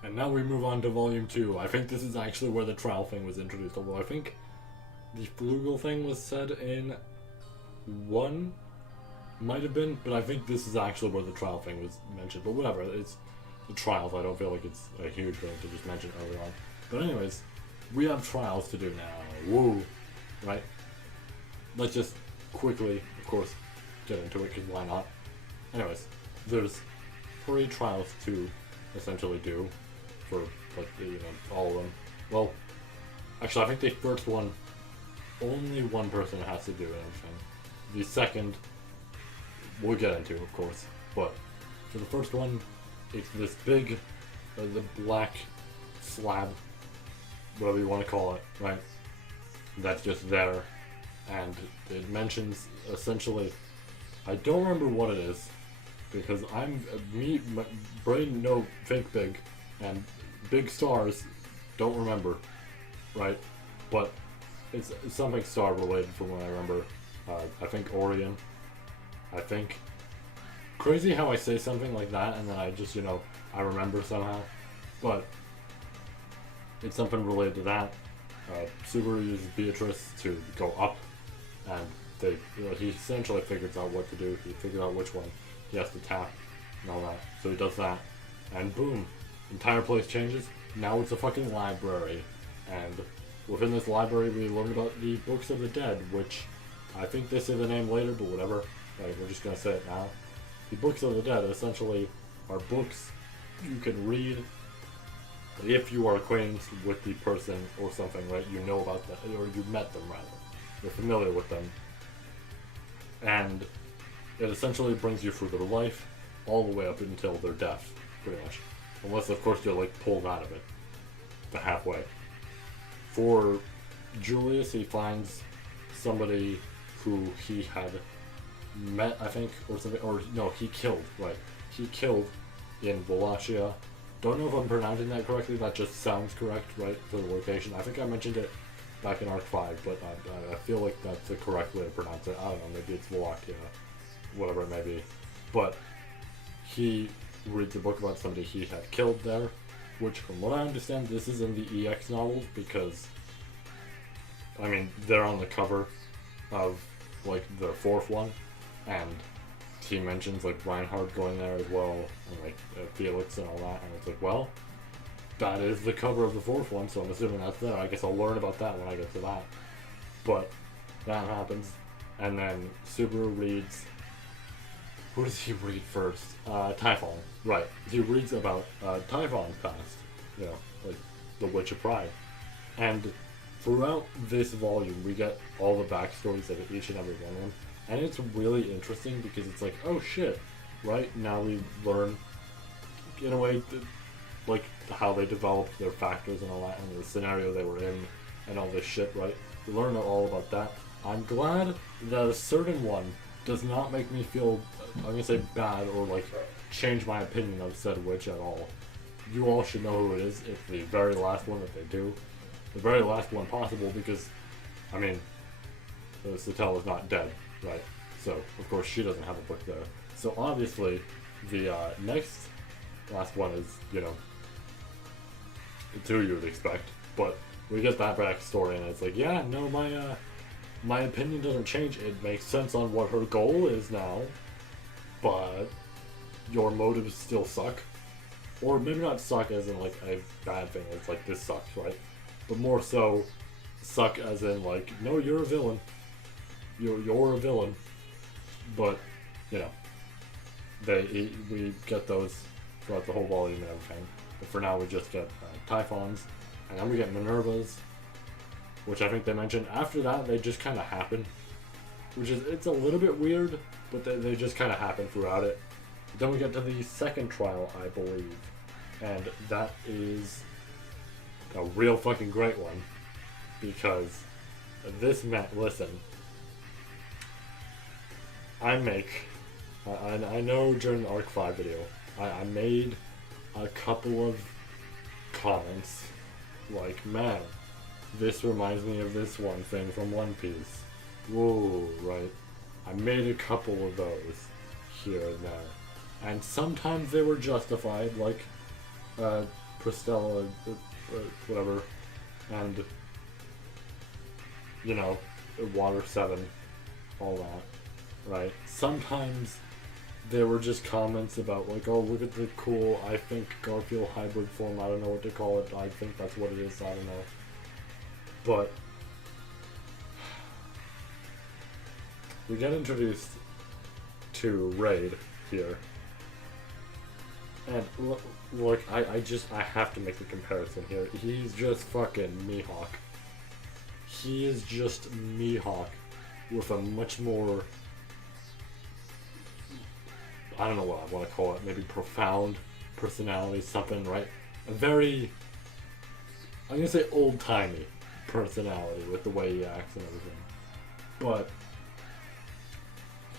And now we move on to Volume 2. I think this is actually where the trial thing was introduced, although I think the Flugel thing was said in 1, might have been, but I think this is actually where the trial thing was mentioned. But whatever, it's the trials. I don't feel like it's a huge thing to just mention early on. But anyways, we have trials to do now. Woo! Right? Let's just quickly, of course, get into it, because why not? Anyways, there's 3 trials to essentially do for, all of them. Well, actually, I think the first one, only one person has to do anything. The second, we'll get into, of course, but For the first one, it's this big, the black slab, whatever you want to call it, right? That's just there, and it mentions essentially, I don't remember what it is, because my brain no think big, and big stars don't remember, right? But it's something star related from what I remember. I think Orion. I think. Crazy how I say something like that and then I just, I remember somehow. But it's something related to that. Subaru uses Beatrice to go up, and he essentially figures out what to do. He figures out which one he has to tap and all that. So he does that, and boom, entire place changes. Now it's a fucking library, and within this library we learn about the Books of the Dead, which I think they say the name later, but whatever. Like, we're just gonna say it now. The Books of the Dead essentially are books you can read if you are acquainted with the person or something, right? You know about them, or you met them rather. You're familiar with them. And it essentially brings you through their life all the way up until their death, pretty much. Unless, of course, you're like pulled out of it, the halfway. For Julius, he finds somebody who he had met, I think, or something, or no, he killed, right? He killed in Wallachia. Don't know if I'm pronouncing that correctly, that just sounds correct, right, for the location. I think I mentioned it back in Arc 5, but I feel like that's the correct way to pronounce it. I don't know, maybe it's Wallachia, whatever it may be. But he reads a book about somebody he had killed there, which from what I understand, this is in the EX novels, because, I mean, they're on the cover of, like, the fourth one, and he mentions, like, Reinhardt going there as well, and, like, Felix and all that, and it's like, well, that is the cover of the fourth one, so I'm assuming that's there. I guess I'll learn about that when I get to that. But that happens, and then Subaru reads, who does he read first? Typhon, right. He reads about Typhon's past, like the Witch of Pride. And throughout this volume, we get all the backstories of each and every one of them. And it's really interesting because it's like, oh shit, right? Now we learn, in a way, like how they developed their factors and all that, and the scenario they were in, and all this shit, right? We learn all about that. I'm glad that a certain one does not make me feel, I'm gonna say bad, or like change my opinion of said witch at all. You all should know who it is. It's the very last one that they do. The very last one possible because, I mean, Satel is not dead, right? So, of course, she doesn't have a book there. So, obviously, the next last one is, it's who you would expect. But we get that backstory, and it's like, yeah, no, my opinion doesn't change. It makes sense on what her goal is now, but your motives still suck. Or maybe not suck as in, like, a bad thing. It's like, this sucks, right? But more so, suck as in, like, no, you're a villain. You're a villain. But, we get those throughout the whole volume and everything. But for now, we just get Typhons, and then we get Minervas, which I think they mentioned. After that, they just kind of happen, it's a little bit weird, but they just kind of happen throughout it. Then we get to the second trial, I believe, and that is a real fucking great one, because this listen, I know during the Arc 5 video, I made a couple of comments, like, man, this reminds me of this one thing from One Piece. Whoa, right? I made a couple of those here and there. And sometimes they were justified, like, Pristella, whatever, and, Water 7, all that, right? Sometimes they were just comments about, like, oh, look at the cool, I think, Garfield hybrid form, I don't know what to call it, I think that's what it is, I don't know. But we get introduced to Raid here. And look, I have to make the comparison here. He's just fucking Mihawk. He is just Mihawk with a much more, I don't know what I want to call it, maybe profound personality, something, right? A very, I'm gonna say old-timey personality with the way he acts and everything. But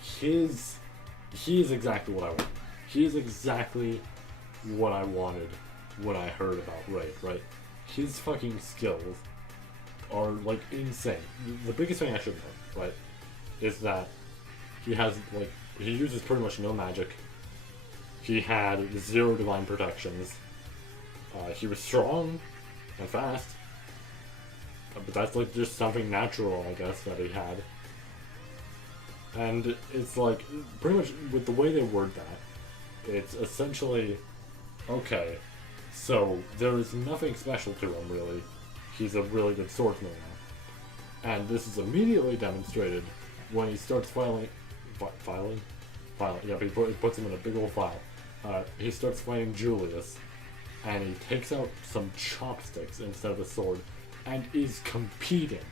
he is exactly what I want. He is exactly what I wanted when I heard about Raid, right? His fucking skills are like insane. The biggest thing I should know, right, is that he has like he uses pretty much no magic. He had 0 divine protections. He was strong and fast, but that's like just something natural, I guess, that he had. And it's like pretty much with the way they word that, it's essentially okay. So there is nothing special to him really. He's a really good swordsman now, and this is immediately demonstrated when he starts filing. Yeah, he puts him in a big old file. He starts fighting Julius, and he takes out some chopsticks instead of a sword, and is competing.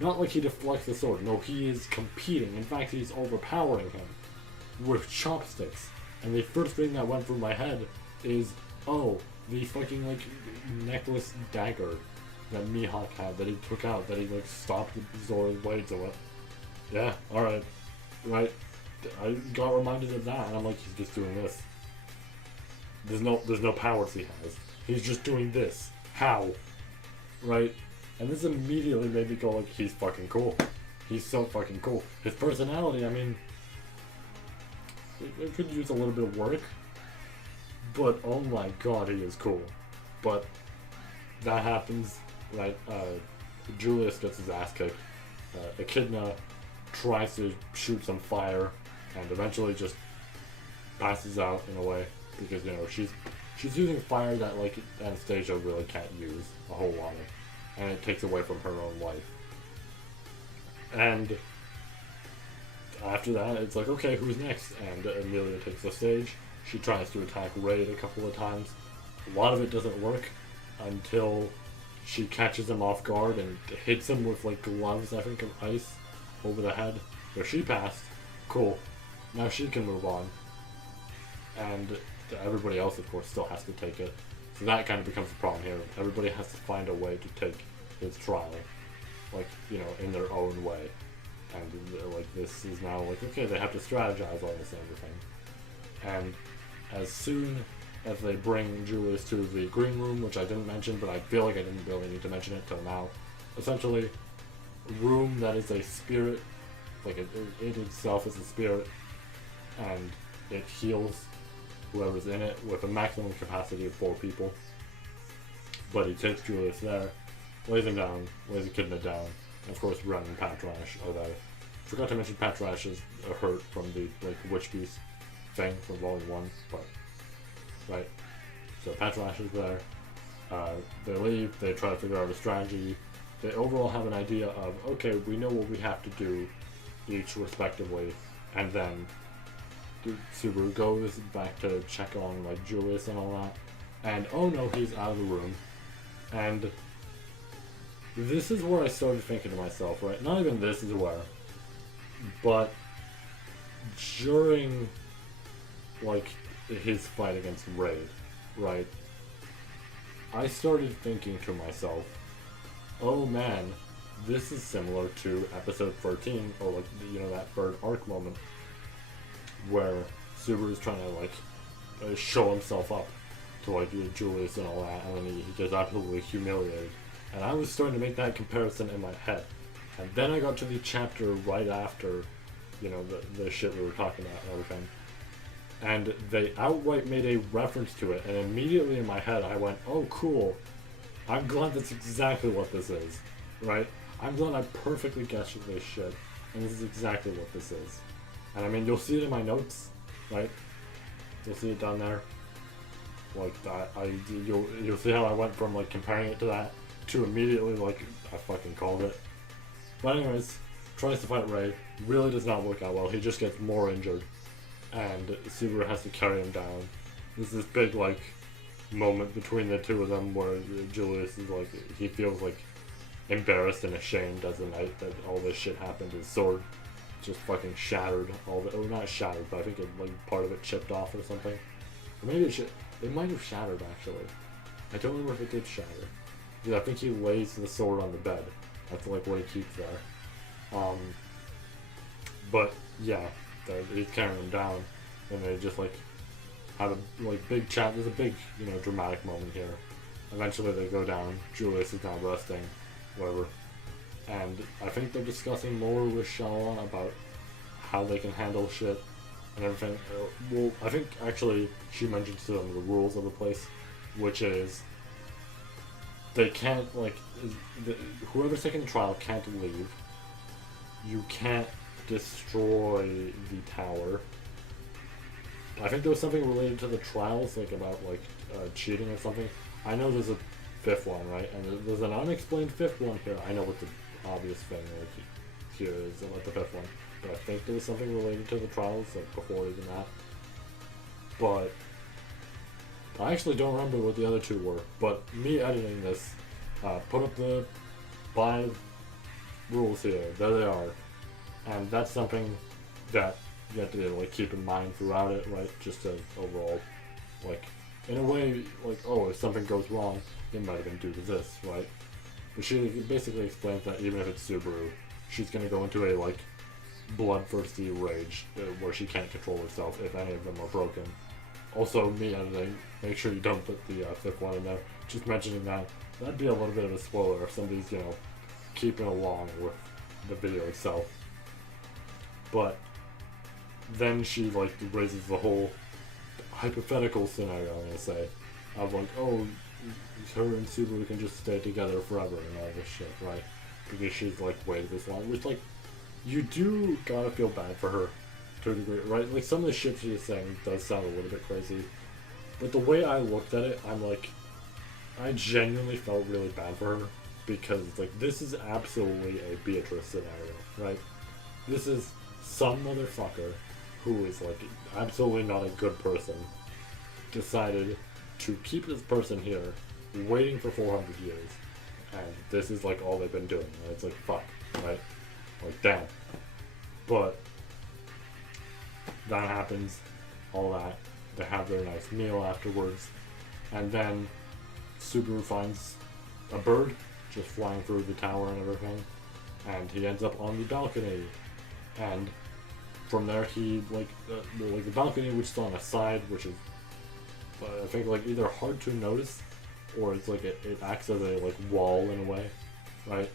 Not like he deflects the sword. No, he is competing. In fact, he's overpowering him with chopsticks. And the first thing that went through my head is, oh, the fucking like necklace dagger that Mihawk had that he took out, that he like stopped Zora's blades or what. Yeah, alright. Right. I got reminded of that, and I'm like, he's just doing this. There's no powers he has. He's just doing this. How? Right? And this immediately made me go like, he's fucking cool. He's so fucking cool. His personality, I mean, it could use a little bit of work, but oh my god, he is cool. But that happens, right? Julius gets his ass kicked. Echidna tries to shoot some fire, and eventually just passes out in a way, because, you know, she's using fire that, like, Anastasia really can't use a whole lot of, and it takes away from her own life. And after that, it's like, okay, who's next? And Amelia takes the stage. She tries to attack Raid a couple of times. A lot of it doesn't work until she catches him off guard and hits him with, like, gloves, I think, of ice over the head. So she passed. Cool. Now she can move on. And everybody else, of course, still has to take it. So that kind of becomes a problem here. Everybody has to find a way to take his trial, like, you know, in their own way. And, like, this is now, like, okay, they have to strategize all this and everything. And as soon as they bring Julius to the green room, which I didn't mention, but I feel like I didn't really need to mention it till now. Essentially, a room that is a spirit, like it itself is a spirit, and it heals whoever's in it with a maximum capacity of 4 people. But he takes Julius there, lays him down, lays Echidna down, and of course Ren and Patrash are there. Forgot to mention Patrash is hurt from the, like, Witch Beast thing from Volume 1, but, right. So Patrash is there. They leave, they try to figure out a strategy. They overall have an idea of, okay, we know what we have to do, each respectively, and then Subaru goes back to check on, like, Julius and all that, and oh no, he's out of the room. And this is where I started thinking to myself, right, not even this is where, but during, like, his fight against Raid, right, I started thinking to myself, oh man, this is similar to episode 13, or, like, you know, that third arc moment, where Subaru's trying to, like, show himself up to, like, Julius and all that, and then he gets absolutely humiliated. And I was starting to make that comparison in my head. And then I got to the chapter right after, you know, the shit we were talking about and everything. And they outright made a reference to it, and immediately in my head I went, oh cool, I'm glad that's exactly what this is, right? I'm glad I perfectly guessed this shit, and this is exactly what this is. And I mean, you'll see it in my notes, right? You'll see it down there. Like that, you'll see how I went from, like, comparing it to that to immediately, like, I fucking called it. But anyways, tries to fight Ray, really does not work out well. He just gets more injured, and Subaru has to carry him down. There's this big, like, moment between the two of them where Julius is like, he feels like embarrassed and ashamed as the night that all this shit happened. His sword just fucking shattered all the, oh, not shattered, but I think it, like, part of it chipped off or something. Or maybe it might have shattered, actually. I don't remember if it did shatter. Because I think he lays the sword on the bed. That's, like, what he keeps there. But, yeah, he's carrying him down, and they just, like, have a, like, big chat. There's a big, you know, dramatic moment here. Eventually they go down, Julius is now resting, whatever. And I think they're discussing more with Shyamalan about how they can handle shit and everything. Well, I think actually she mentioned to them the rules of the place, which is they can't, like, whoever's taking the trial can't leave. You can't destroy the tower. I think there was something related to the trials, like about like cheating or something. I know there's a fifth one, right? And there's an unexplained fifth one here. I know what the obvious thing like here is about the fifth one, but I think there was something related to the trials, like before even that. But I actually don't remember what the other two were. But me editing this, put up the 5 rules here. There they are, and that's something that you have to like keep in mind throughout it, right? Just as overall, like, in a way, like, oh, if something goes wrong, it might have been due to this, right? But she basically explains that even if it's Subaru, she's gonna go into a like bloodthirsty rage where she can't control herself if any of them are broken. Also, me editing, make sure you don't put the fifth one in there. Just mentioning that'd be a little bit of a spoiler if somebody's, you know, keeping along with the video itself. But then she like raises the whole hypothetical scenario, I'm gonna say, of like, oh, her and Subaru can just stay together forever and all this shit, right? Because she's like waited this long, which like, you do gotta feel bad for her to a degree, right? Like some of the shit she is saying does sound a little bit crazy, but the way I looked at it, I'm like, I genuinely felt really bad for her, because like this is absolutely a Beatrice scenario, right? This is some motherfucker who is like absolutely not a good person decided to keep this person here waiting for 400 years, and this is like all they've been doing, and it's like fuck, right? Like damn. But that happens, all that, they have their nice meal afterwards, and then Subaru finds a bird just flying through the tower and everything, and he ends up on the balcony, and from there he like the balcony, which is on a side, which is I think like either hard to notice or it's like it acts as a like wall in a way, right?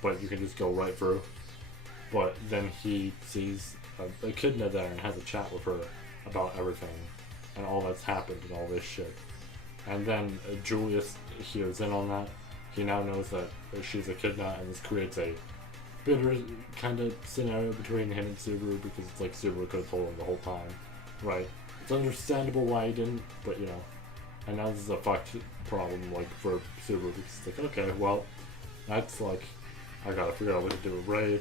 But you can just go right through. But then he sees a echidna there and has a chat with her about everything and all that's happened and all this shit. And then Julius hears in on that. He now knows that she's a echidna, and this creates a bitter kind of scenario between him and Subaru, because it's like Subaru could have told him the whole time, right? It's understandable why he didn't, but you know. And now this is a fucked problem like for Subaru, because it's like, okay, well, that's like, I gotta figure out what to do with Raid.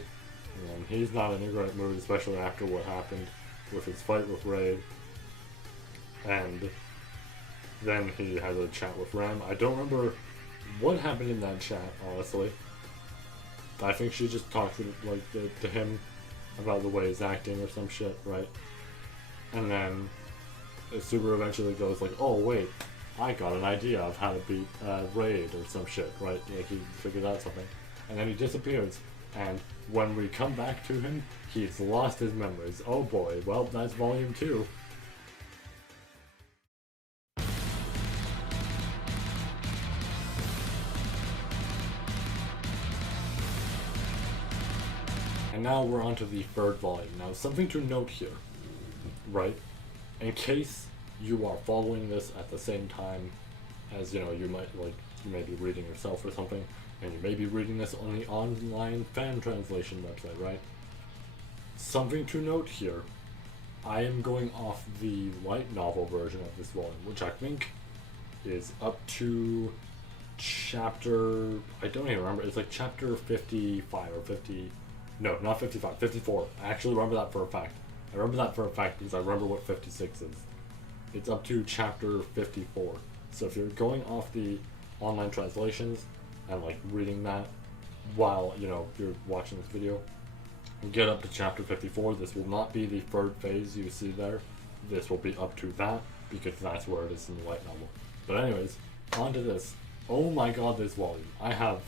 And he's not in a great mood, especially after what happened with his fight with Raid. And then he has a chat with Rem. I don't remember what happened in that chat, honestly. I think she just talked to him about the way he's acting or some shit, right? And then Subaru eventually goes like, oh wait, I got an idea of how to beat Raid or some shit, right? Like he figured out something. And then he disappears. And when we come back to him, he's lost his memories. Oh boy, well, that's volume 2. And now we're on to the 3rd volume. Now, something to note here, right? In case you are following this at the same time as, you know, you may be reading yourself or something, and you may be reading this on the online fan translation website, right? Something to note here, I am going off the light novel version of this volume, which I think is up to chapter, I don't even remember, it's like chapter 55 or 50, no, not 55, 54. I actually remember that for a fact. I remember that for a fact because I remember what 56 is. It's up to chapter 54. So if you're going off the online translations and like reading that while, you know, you're watching this video, and get up to chapter 54. This will not be the third phase you see there. This will be up to that, because that's where it is in the light novel. But anyways, on to this. Oh my god, this volume. I got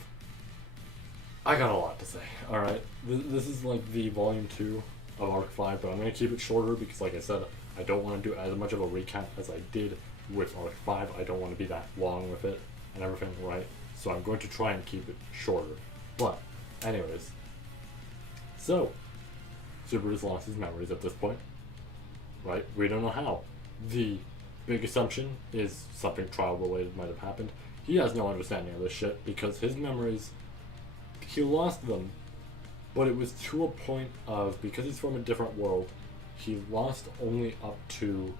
a lot to say. Alright, this is like the volume 2 of Arc 5, but I'm going to keep it shorter because, like I said, I don't want to do as much of a recap as I did with Arc 5. I don't want to be that long with it and everything, right? So I'm going to try and keep it shorter. But, anyways. So, Subaru's lost his memories at this point, right? We don't know how. The big assumption is something trial-related might have happened. He has no understanding of this shit because his memories, he lost them, but it was to a point of, because he's from a different world, he lost only up to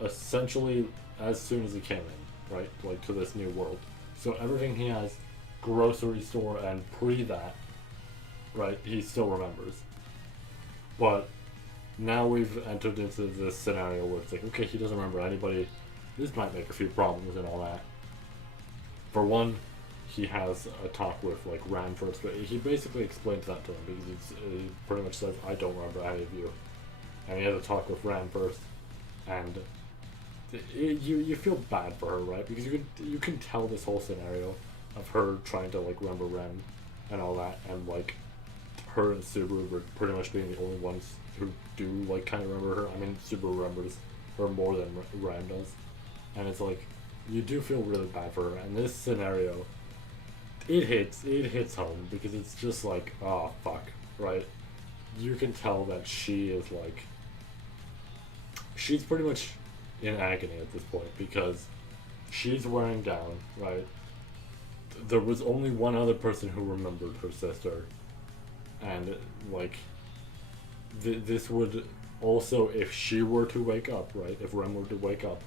essentially as soon as he came in, right? Like to this new world. So everything he has, grocery store and pre that, right, he still remembers. But now we've entered into this scenario where it's like, okay, he doesn't remember anybody. This might make a few problems and all that. For one, he has a talk with like Ran first, but he basically explains that to him because he pretty much says, I don't remember any of you. And he has a talk with Ran first, and you feel bad for her, right? Because you can tell this whole scenario of her trying to like remember Ren and all that, and like her and Subaru were pretty much being the only ones who do like kind of remember her. I mean, Subaru remembers her more than Ren does, and it's like you do feel really bad for her. And this scenario, it hits home because it's just like, oh fuck, right? You can tell that she is like, she's pretty much in agony at this point because she's wearing down, right? There was only one other person who remembered her sister, and like this would also, if she were to wake up, right, if Rem were to wake up,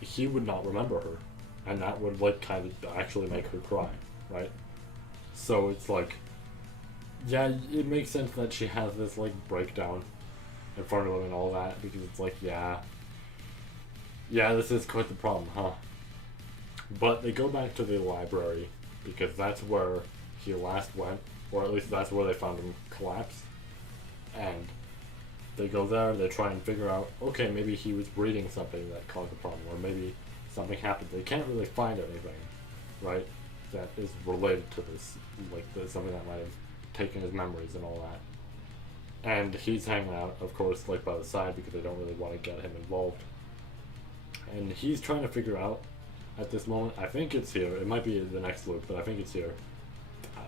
he would not remember her, and that would like kind of actually make her cry, right? So it's like, yeah, it makes sense that she has this like breakdown in front of him and all that, because it's like, yeah, this is quite the problem, huh? But they go back to the library because that's where he last went, or at least that's where they found him collapsed. And they go there, they try and figure out, okay, maybe he was reading something that caused the problem, or maybe something happened. They can't really find anything, right, that is related to this, like something that might have taken his memories and all that. And he's hanging out, of course, like by the side because they don't really want to get him involved. And he's trying to figure out at this moment, I think it's here, it might be the next loop, but I think it's here,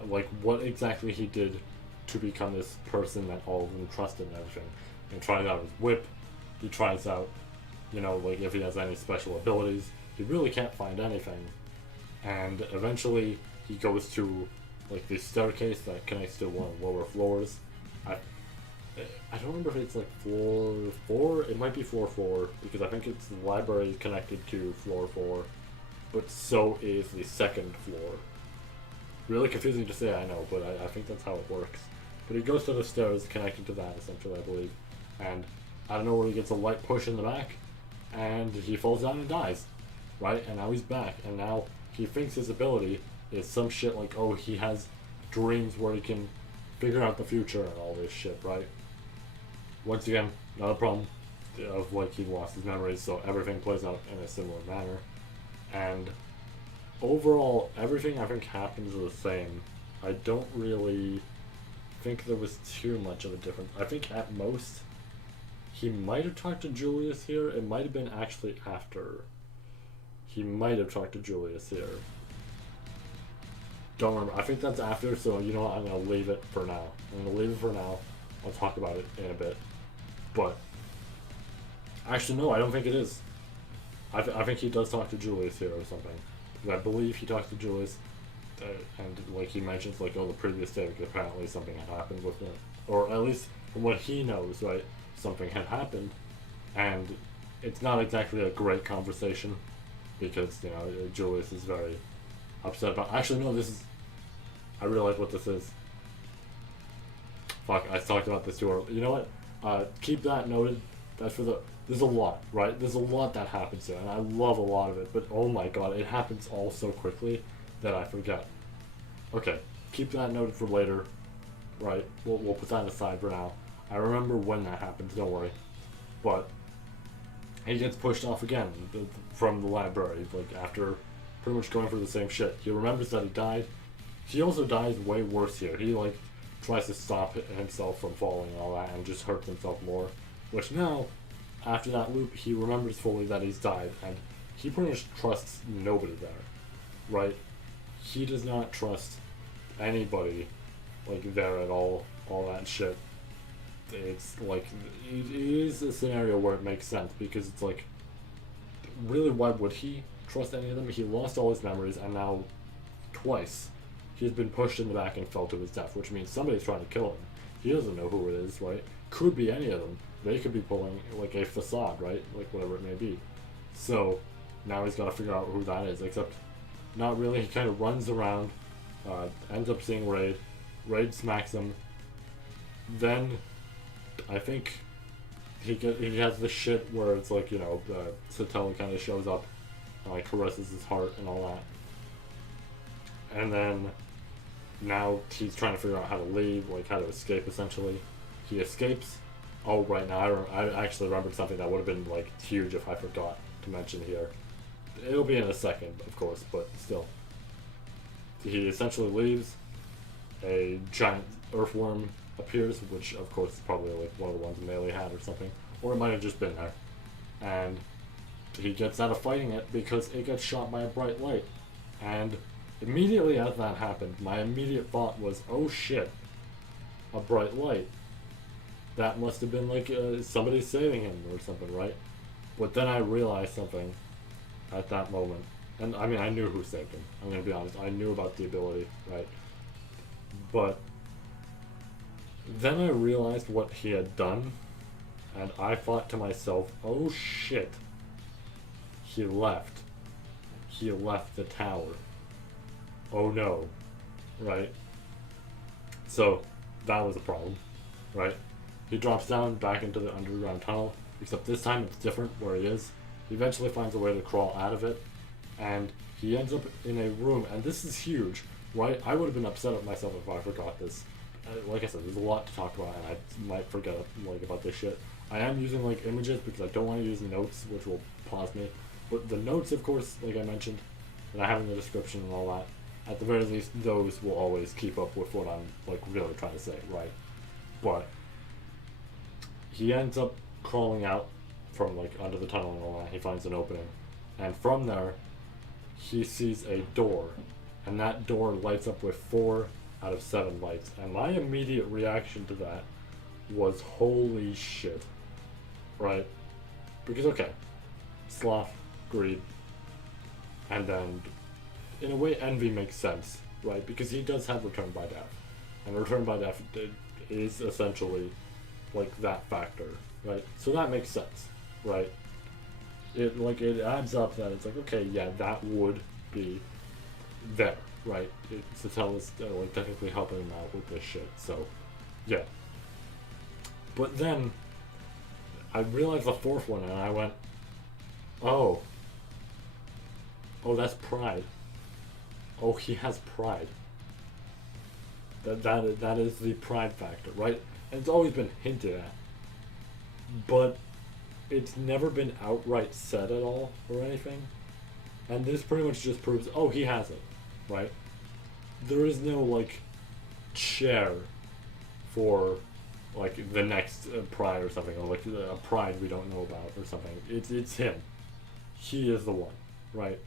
like what exactly he did to become this person that all of them trusted and everything. And tries out his whip, he tries out, you know, like if he has any special abilities. He really can't find anything. And eventually he goes to like the staircase that connects to one of the lower floors. I don't remember if it's like floor 4, it might be floor 4, because I think it's the library connected to floor 4, but so is the second floor. Really confusing to say, I know, but I think that's how it works. But he goes to the stairs connected to that, essentially, I believe, and I don't know where he gets a light push in the back, and he falls down and dies, right? And now he's back, and now he thinks his ability is some shit like, oh, he has dreams where he can figure out the future and all this shit, right? Once again, not a problem of like he lost his memories, so everything plays out in a similar manner. And overall, everything I think happens the same. I don't really think there was too much of a difference. I think at most, he might have talked to Julius here. It might have been actually after. He might have talked to Julius here. Don't remember. I think that's after, so you know what? I'm going to leave it for now. I'll talk about it in a bit. But, actually no, I don't think it is. I think he does talk to Julius here or something. Because I believe he talks to Julius, and like he mentions like, oh, the previous day, because apparently something had happened with him. Or at least from what he knows, right, something had happened. And it's not exactly a great conversation, because, you know, Julius is very upset about, actually no, this is, I realize what this is. Fuck, I talked about this too early. You know what? Keep that noted. That's for the, there's a lot, right? There's a lot that happens here, and I love a lot of it, but oh my god, it happens all so quickly that I forget. Okay, keep that noted for later. right? We'll put that aside for now. I remember when that happened, don't worry. But he gets pushed off again from the library, like after pretty much going through the same shit. He remembers that he died. He also dies way worse here. He like tries to stop himself from falling and all that and just hurts himself more. Which now, after that loop, he remembers fully that he's died and he pretty much trusts nobody there, right? He does not trust anybody like there at all that shit. It's like it is a scenario where it makes sense because it's like really why would he trust any of them? He lost all his memories and now twice he's been pushed in the back and fell to his death, which means somebody's trying to kill him. He doesn't know who it is, right? Could be any of them. They could be pulling like a facade, right? Like whatever it may be. So now he's got to figure out who that is, except not really. He kind of runs around, ends up seeing Raid. Raid smacks him. Then I think he has this shit where it's like, you know, Satella kind of shows up and like caresses his heart and all that. And then now he's trying to figure out how to leave, like how to escape essentially. He escapes. Oh, right now I actually remembered something that would have been like huge if I forgot to mention here. It'll be in a second, of course, but still. He essentially leaves. A giant earthworm appears, which of course is probably like one of the ones Meili had or something, or it might have just been there. And he gets out of fighting it because it gets shot by a bright light. And immediately as that happened, my immediate thought was, oh shit, a bright light. That must have been like somebody saving him or something, right? But then I realized something at that moment. And I mean, I knew who saved him. I'm going to be honest. I knew about the ability, right? But then I realized what he had done. And I thought to myself, oh shit. He left. He left the tower. Oh no. Right? So, that was a problem. Right? He drops down back into the underground tunnel, except this time it's different where he is. He eventually finds a way to crawl out of it, and he ends up in a room, and this is huge, right? I would have been upset at myself if I forgot this. Like I said, there's a lot to talk about, and I might forget like about this shit. I am using like images because I don't want to use notes, which will pause me. But the notes, of course, like I mentioned, that I have in the description and all that, at the very least, those will always keep up with what I'm like really trying to say, right? But he ends up crawling out from like under the tunnel and all that. He finds an opening, and from there he sees a door, and that door lights up with 4 out of 7 lights. And my immediate reaction to that was holy shit, right? Because okay, sloth, greed, and then in a way envy makes sense, right? Because he does have return by death, and return by death is essentially like that factor, right? So that makes sense, right? It adds up that it's like, okay, yeah, that would be there, right? Satella is like technically helping him out with this shit, so yeah. But then I realized the 4th one, and I went, oh, that's pride. Oh, he has pride. That is the pride factor, right? And it's always been hinted at, but it's never been outright said at all or anything. And this pretty much just proves, oh, he has it, right? There is no like chair for like the next pride or something, or like a pride we don't know about or something. It's him. He is the one, right?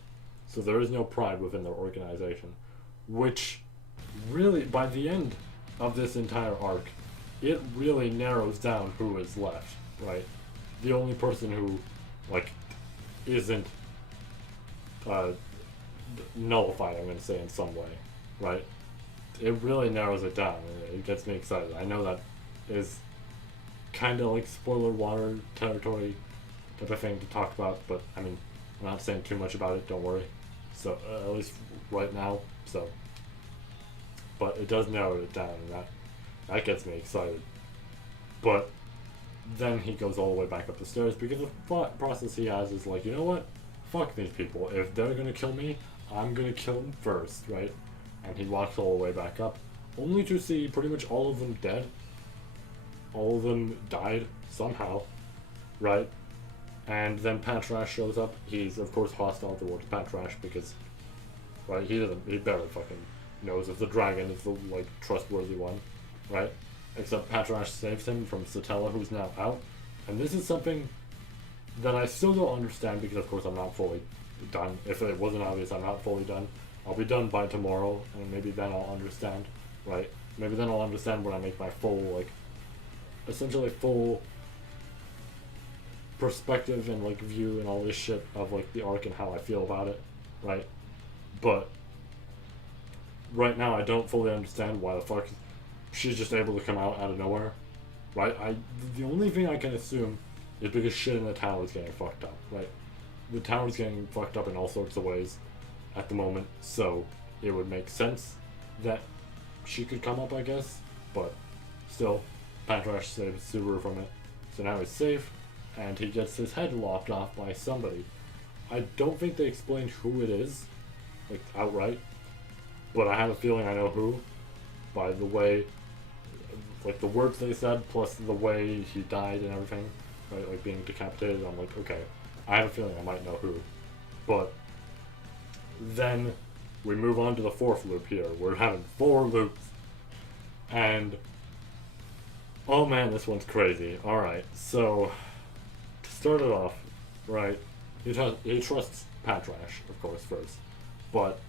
So there is no pride within their organization, which really, by the end of this entire arc, it really narrows down who is left, right? The only person who, like, isn't nullified, I'm going to say, in some way, right? It really narrows it down, and it gets me excited. I know that is kind of like spoiler water territory type of thing to talk about, but, I mean, I'm not saying too much about it, don't worry. So, at least right now, so. But it does narrow it down, and that gets me excited. But then he goes all the way back up the stairs because the thought process he has is like, you know what? Fuck these people. If they're gonna kill me, I'm gonna kill them first, right? And he walks all the way back up, only to see pretty much all of them dead. All of them died somehow, right? And then Patrash shows up. He's of course hostile towards Patrash because, right? He barely fucking knows if the dragon is the like trustworthy one, right? Except Patrash saves him from Satella, who's now out. And this is something that I still don't understand because of course I'm not fully done. If it wasn't obvious, I'm not fully done. I'll be done by tomorrow, and maybe then I'll understand, right? Maybe then I'll understand when I make my full, like, essentially full perspective and, like, view and all this shit of, like, the arc and how I feel about it, right? But right now I don't fully understand why the fuck she's just able to come out of nowhere, right? The only thing I can assume is because shit in the tower is getting fucked up, right? The tower's getting fucked up in all sorts of ways at the moment, so it would make sense that she could come up, I guess, but still, Patrash saves Subaru from it, so now he's safe, and he gets his head lopped off by somebody. I don't think they explained who it is, like, outright, but I have a feeling I know who, by the way, like, the words they said, plus the way he died and everything, right, like, being decapitated. I'm like, okay, I have a feeling I might know who, but then we move on to the fourth loop here. We're having 4 loops. And oh man, this one's crazy. Alright, so to start it off, right, he trusts Patrash, of course, first. But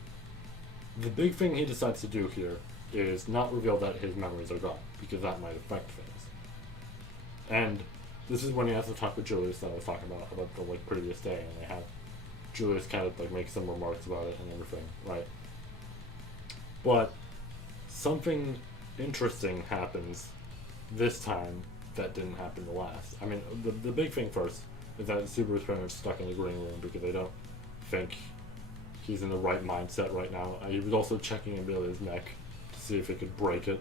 the big thing he decides to do here is not reveal that his memories are gone, because that might affect things. And this is when he has to talk with Julius that I was talking about the like previous day, and they have Julius kind of like make some remarks about it and everything, right? But something interesting happens this time that didn't happen the last. I mean, the big thing first is that Subaru's pretty much stuck in the green room because they don't think he's in the right mindset right now. He was also checking Amelia's neck to see if he could break it.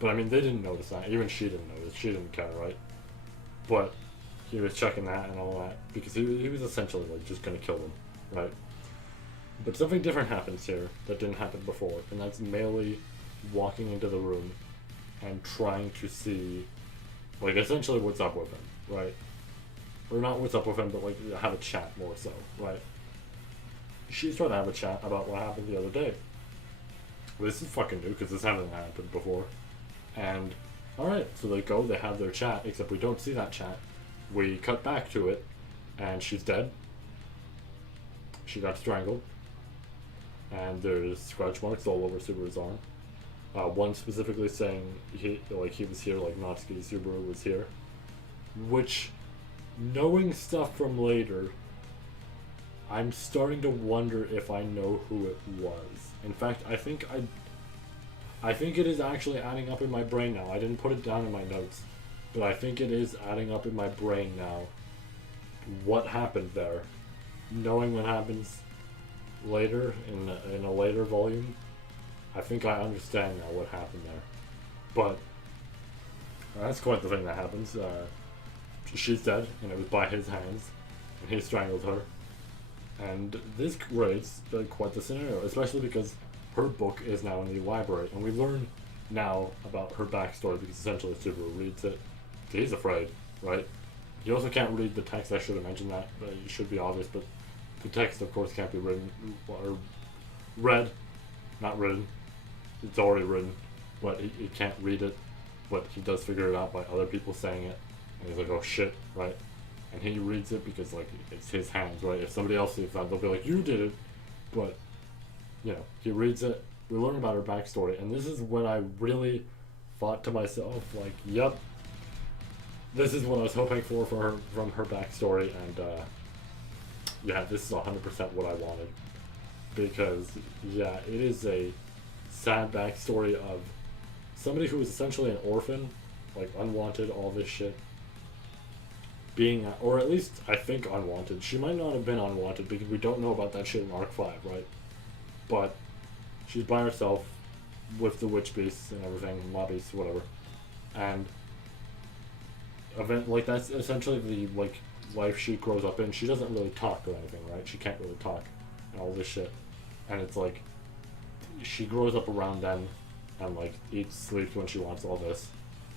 But I mean, they didn't notice that. Even she didn't notice. She didn't care, right? But he was checking that and all that because he was essentially like just gonna kill them, right? But something different happens here that didn't happen before, and that's Meili walking into the room and trying to see, like, essentially what's up with him, right? Or not what's up with him, but like have a chat more so, right? She's trying to have a chat about what happened the other day. This is fucking new because this hasn't happened before. And alright, so they go, they have their chat, except we don't see that chat. We cut back to it, and she's dead. She got strangled. And there's scratch marks all over Subaru's arm. One specifically saying he was here, like Natsuki Subaru was here. Which, knowing stuff from later, I'm starting to wonder if I know who it was. In fact, I think it is actually adding up in my brain now. I didn't put it down in my notes, but I think it is adding up in my brain now. What happened there? Knowing what happens later in a later volume, I think I understand now what happened there. But that's quite the thing that happens. She's dead, and it was by his hands, and he strangled her. And this creates quite the scenario, especially because her book is now in the library, and we learn now about her backstory because essentially Subaru reads it. He's afraid, right? He also can't read the text. I should have mentioned that, but it should be obvious. But the text, of course, can't be written or read, not written. It's already written, but he can't read it. But he does figure it out by other people saying it, and he's like, "Oh shit!" Right? And he reads it because like it's his hands, right? If somebody else sees that, they'll be like, "You did it," but you know, he reads it. We learn about her backstory, and this is when I really thought to myself, like, "Yep, this is what I was hoping for her from her backstory," and yeah, this is 100% what I wanted, because yeah, it is a sad backstory of somebody who was essentially an orphan, like unwanted, all this shit. Being, or at least I think unwanted. She might not have been unwanted because we don't know about that shit in Arc 5, right? But she's by herself with the witch beasts and everything, mob beasts, whatever. And like that's essentially the like life she grows up in. She doesn't really talk or anything, right? She can't really talk and all this shit. And it's like she grows up around them, and like eats, sleeps when she wants, all this.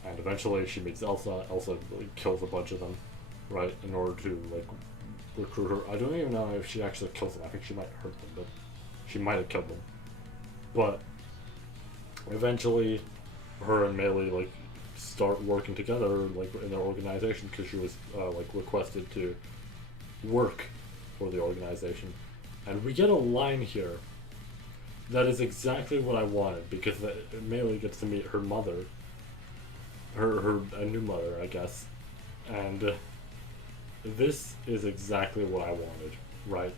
And eventually she meets Elsa. Elsa like, kills a bunch of them, right, in order to like recruit her. I don't even know if she actually kills them. I think she might hurt them, but she might have killed them. But eventually, her and Meili like start working together like in their organization because she was like requested to work for the organization, and we get a line here that is exactly what I wanted because Meili gets to meet her mother, her a new mother, I guess, and this is exactly what I wanted, right?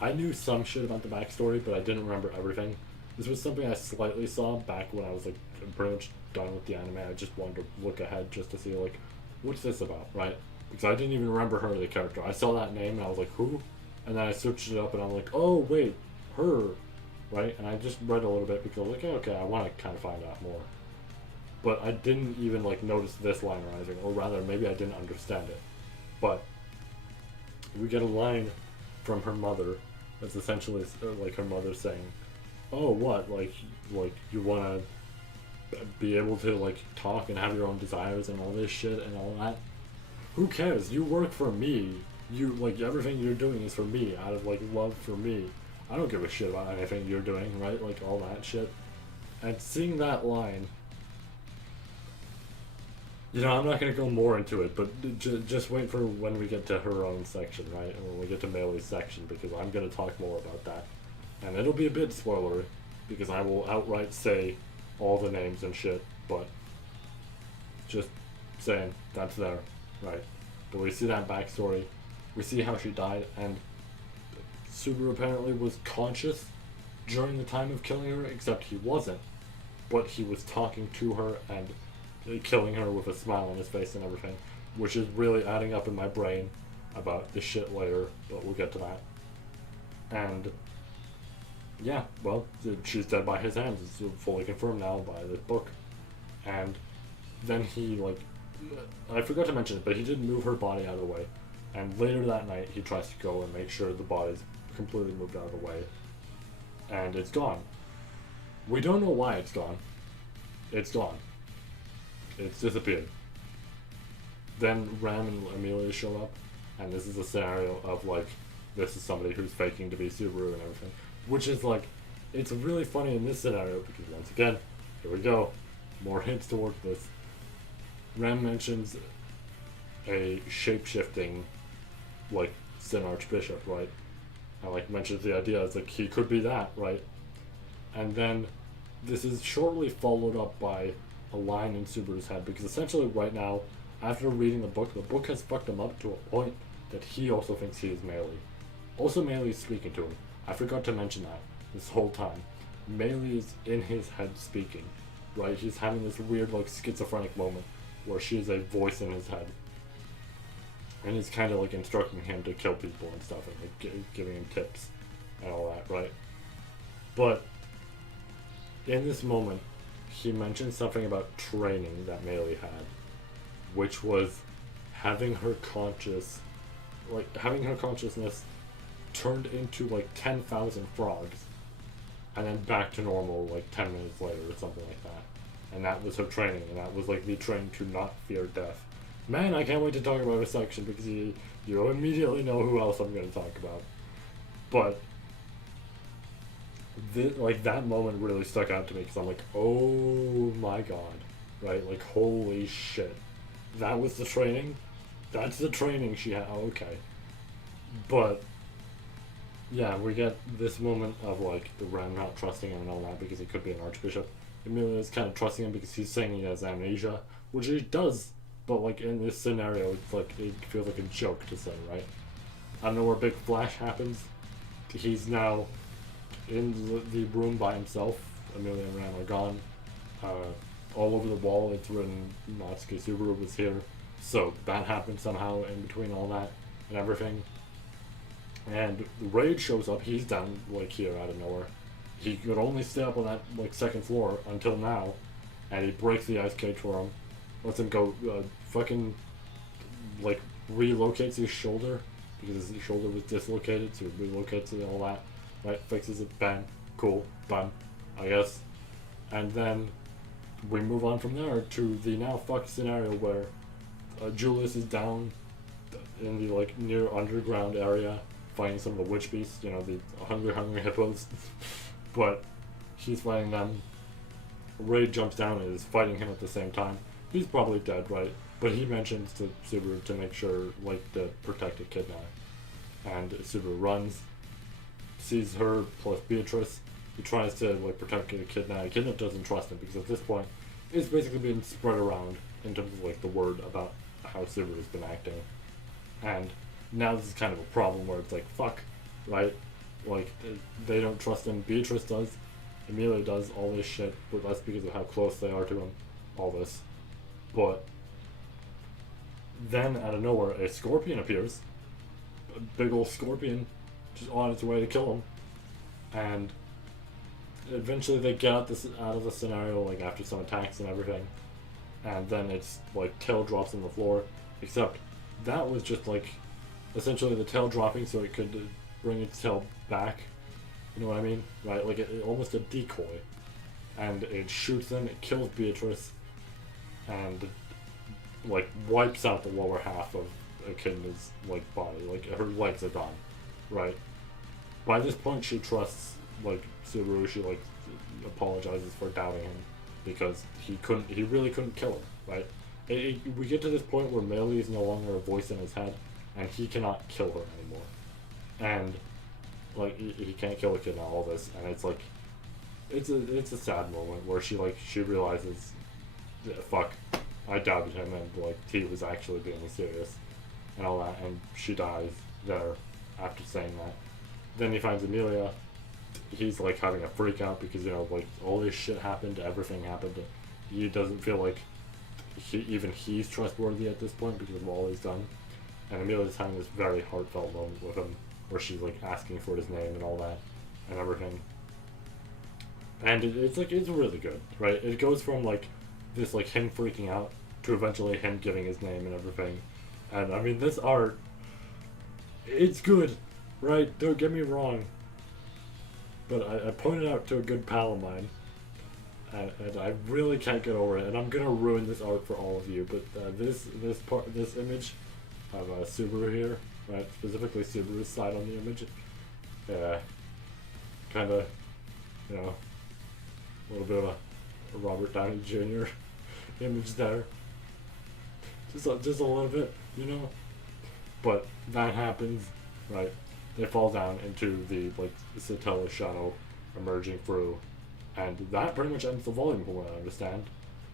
I knew some shit about the backstory, but I didn't remember everything. This was something I slightly saw back when I was like pretty much done with the anime. I just wanted to look ahead just to see like, what's this about, right? Because I didn't even remember her, the character. I saw that name and I was like, who? And then I searched it up and I'm like, oh wait, her, right? And I just read a little bit because I was like, okay, I want to kind of find out more. But I didn't even like notice this line rising, or rather, maybe I didn't understand it. But we get a line from her mother that's essentially like her mother saying, "Oh, what? Like you want to be able to like talk and have your own desires and all this shit and all that? Who cares? You work for me. You like everything you're doing is for me, out of like love for me. I don't give a shit about anything you're doing, right? Like all that shit." And seeing that line, you know, I'm not going to go more into it, but just wait for when we get to her own section, right? And when we get to Meili's section, because I'm going to talk more about that. And it'll be a bit spoilery, because I will outright say all the names and shit, but just saying, that's there, right? But we see that backstory, we see how she died, and Subaru apparently was conscious during the time of killing her, except he wasn't. But he was talking to her and killing her with a smile on his face and everything, which is really adding up in my brain about this shit later, but we'll get to that. And yeah, well, she's dead by his hands. It's fully confirmed now by this book. And then he, like, I forgot to mention it, but he did move her body out of the way. And later that night, he tries to go and make sure the body's completely moved out of the way. And it's gone. We don't know why it's gone. It's gone. It's disappeared. Then Ram and Amelia show up, and this is a scenario of like, this is somebody who's faking to be Subaru and everything, which is like, it's really funny in this scenario because once again, here we go, more hints towards this. Ram mentions a shape-shifting, like, Sin Archbishop, right? And like mentions the idea, it's like he could be that, right? And then this is shortly followed up by a line in Subaru's head, because essentially right now, after reading the book has fucked him up to a point that he also thinks he is Meili. Also, Meili is speaking to him. I forgot to mention that this whole time. Meili is in his head speaking, right? He's having this weird, like, schizophrenic moment where she's a voice in his head. And he's kind of, like, instructing him to kill people and stuff, and, like, giving him tips and all that, right? But in this moment, he mentioned something about training that Meili had, which was having her consciousness turned into like 10,000 frogs, and then back to normal like 10 minutes later or something like that. And that was her training, and that was like the training to not fear death. Man, I can't wait to talk about a section because you immediately know who else I'm going to talk about. But like that moment really stuck out to me because I'm like, oh my god, right? Like, holy shit, that was the training. That's the training she had. Oh, okay. But yeah, we get this moment of like the Ram not trusting him and all that because he could be an archbishop. Amelia's kind of trusting him because he's saying he has amnesia, which he does. But like in this scenario, it's like it feels like a joke to say, right? I don't know where Big Flash happens. He's now in the room by himself. Amelia and Ram are gone. All over the wall it's written Natsuki Subaru was here. So that happened somehow in between all that and everything. And Raid shows up. He's down like here out of nowhere. He could only stay up on that like second floor until now, and he breaks the ice cage for him. Lets him go. Fucking like relocates his shoulder because his shoulder was dislocated, so he relocates it and all that. Right, fixes it. Bam, cool, done. I guess. And then we move on from there to the now fucked scenario where Julius is down in the like near underground area fighting some of the witch beasts, you know, the hungry hippos. But he's fighting them. Ray jumps down and is fighting him at the same time. He's probably dead, right? But he mentions to Subaru to make sure, like, to protect Echidna. And Subaru runs, sees her plus Beatrice. He tries to, like, protect Echidna. Echidna doesn't trust him because at this point, it's basically been spread around in terms of, like, the word about how Subaru's been acting. And now this is kind of a problem where it's like, fuck, right? Like, they don't trust him. Beatrice does. Meili does all this shit, but that's because of how close they are to him. All this. But then, out of nowhere, a scorpion appears. A big old scorpion, just on its way to kill him. And eventually they get out of the scenario, like, after some attacks and everything. And then it's, like, tail drops on the floor. Except, that was just, like, essentially the tail dropping so it could bring its tail back. You know what I mean? Right? Like, almost a decoy. And it shoots them, it kills Beatrice, and, like, wipes out the lower half of Echidna's, like, body. Like, her legs are gone. Right? By this point, she trusts, like, Subaru. She, like, apologizes for doubting him because he really couldn't kill her, right? We get to this point where Meili is no longer a voice in his head, and he cannot kill her anymore. And, like, he can't kill Echidna, all this, and it's like, it's a sad moment where she realizes, fuck, I doubted him, and, like, he was actually being serious, and all that, and she dies there after saying that. Then he finds Amelia. He's, like, having a freak out because, you know, like, all this shit happened, everything happened. He doesn't feel like he's trustworthy at this point because of all he's done. And Amelia's having this very heartfelt moment with him where she's, like, asking for his name and all that and everything. And it's really good, right? It goes from, like, this, like, him freaking out to eventually him giving his name and everything. And, I mean, this art, it's good, right? Don't get me wrong. But I pointed out to a good pal of mine, and I really can't get over it, and I'm gonna ruin this art for all of you, but this image of Subaru here, right, specifically Subaru's side on the image, kinda, you know, a little bit of a Robert Downey Jr. image there, just a little bit, you know, but that happens, right? They fall down into the, like, Satella shadow emerging through, and that pretty much ends the volume from what I understand.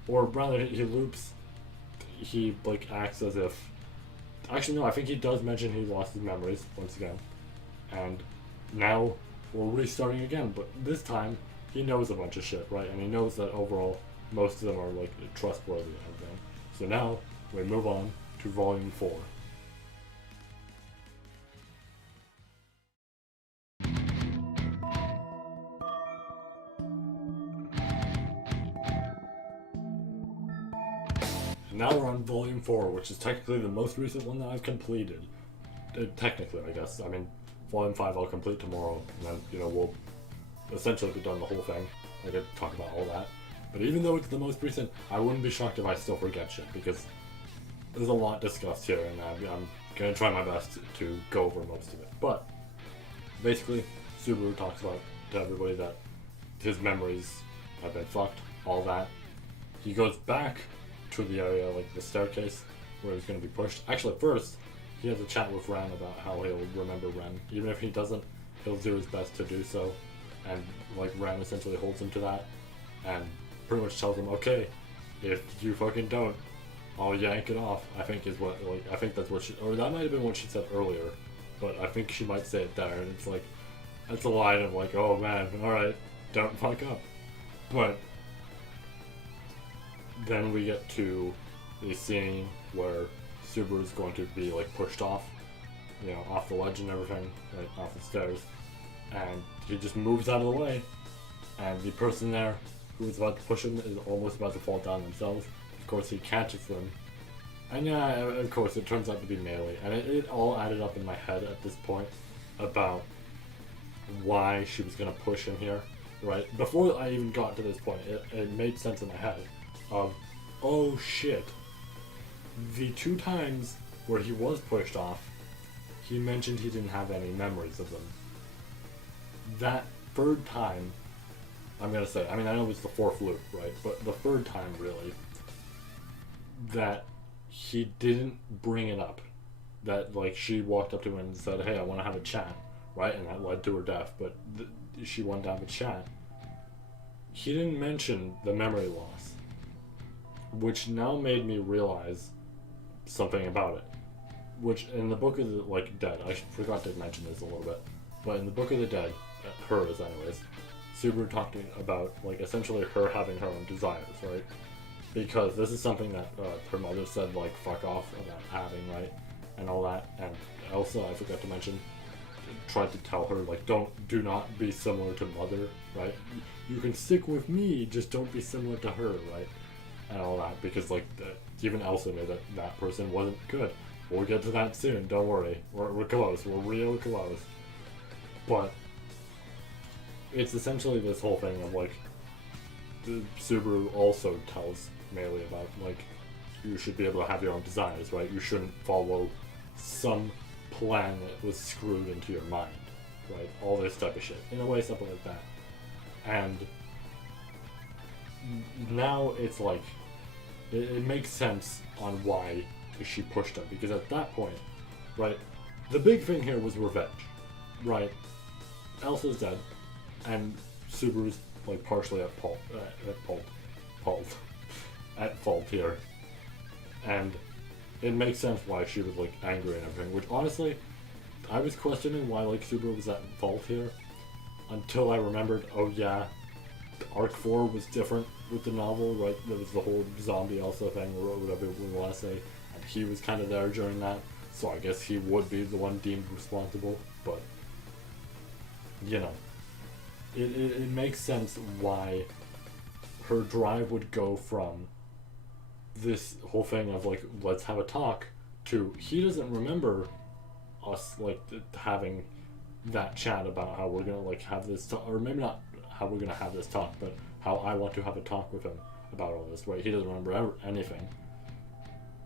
Or rather, he loops, he, like, acts as if, actually no, I think he does mention he lost his memories once again, and now we're restarting again, but this time he knows a bunch of shit, right, and he knows that overall most of them are, like, trustworthy and everything. So now we move on to volume 4. Now we're on volume 4, which is technically the most recent one that I've completed. Technically, I guess. I mean, volume 5 I'll complete tomorrow, and then, you know, we'll essentially be done the whole thing. I get to talk about all that. But even though it's the most recent, I wouldn't be shocked if I still forget shit, because there's a lot discussed here, and I'm gonna try my best to go over most of it. But, basically, Subaru talks about to everybody that his memories have been fucked, all that. He goes back to the area, like the staircase, where he's going to be pushed. Actually, first, he has a chat with Ren about how he'll remember Ren. Even if he doesn't, he'll do his best to do so. And, like, Ren essentially holds him to that, and pretty much tells him, okay, if you fucking don't, I'll yank it off, I think is what, like, I think that's what she, or that might have been what she said earlier, but I think she might say it there, and it's like, that's a line of, like, oh man, alright, don't fuck up. But then we get to the scene where Subaru's going to be, like, pushed off, you know, off the ledge and everything, right, off the stairs, and he just moves out of the way, and the person there who is about to push him is almost about to fall down themselves. Of course, he catches them, and yeah, of course, it turns out to be Meili, and it all added up in my head at this point about why she was going to push him here, right? Before I even got to this point, it made sense in my head of, oh shit, the 2 times where he was pushed off, he mentioned he didn't have any memories of them. That 3rd time, I'm gonna say, I mean, I know it's the 4th loop, right? But the 3rd time, really, that he didn't bring it up. That, like, she walked up to him and said, hey, I want to have a chat, right? And that led to her death, but she wanted to have a chat. He didn't mention the memory loss, which now made me realize something about it. Which, in the Book of the, like, Dead, I forgot to mention this a little bit, but in the Book of the Dead, hers anyways, Subaru talking about, like, essentially her having her own desires, right? Because this is something that her mother said, like, fuck off about having, right? And all that. And Elsa, I forgot to mention, tried to tell her, like, do not be similar to mother, right? You can stick with me, just don't be similar to her, right? And all that, because, like, even Elsa knew that that person wasn't good. We'll get to that soon, don't worry. We're close, we're real close. But it's essentially this whole thing of, like, Subaru also tells Meili about, like, you should be able to have your own desires, right? You shouldn't follow some plan that was screwed into your mind, right? All this type of shit. In a way, something like that. And now it's like, it makes sense on why she pushed him, because at that point, right, the big thing here was revenge, right? Elsa's dead, and Subaru's, like, partially at fault here, and it makes sense why she was, like, angry and everything, which honestly, I was questioning why, like, Subaru was at fault here, until I remembered, oh yeah, Arc 4 was different with the novel, right? There was the whole zombie Elsa thing, or whatever we want to say, and he was kind of there during that, so I guess he would be the one deemed responsible, but, you know, it makes sense why her drive would go from this whole thing of, like, let's have a talk, to he doesn't remember us, like, having that chat about how we're gonna, like, have this talk, or maybe not how we're gonna have this talk, but how I want to have a talk with him about all this, right? He doesn't remember anything.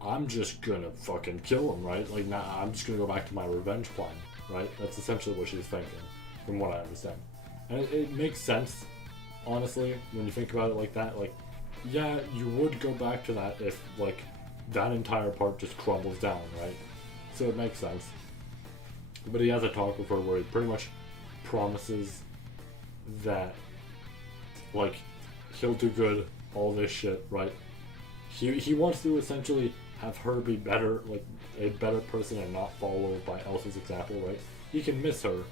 I'm just gonna fucking kill him, right? Like, nah, I'm just gonna go back to my revenge plan, right? That's essentially what she's thinking, from what I understand. And it makes sense, honestly, when you think about it like that. Like, yeah, you would go back to that if, like, that entire part just crumbles down, right? So it makes sense. But he has a talk with her where he pretty much promises that, like, he'll do good, all this shit, right? He wants to essentially have her be better, like, a better person and not follow by Elsa's example, right? He can miss her.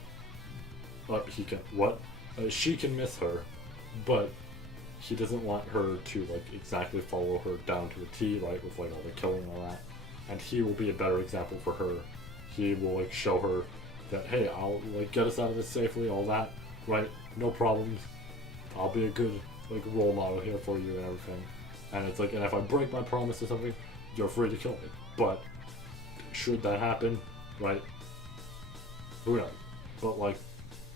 She can miss her, but he doesn't want her to, like, exactly follow her down to a T, right, with, like, all the killing and all that. And he will be a better example for her. He will, like, show her that, hey, I'll, like, get us out of this safely, all that, right? No problems. I'll be a good, like, role model here for you and everything. And it's like, and if I break my promise or something, you're free to kill me. But should that happen, right? Who knows? But, like,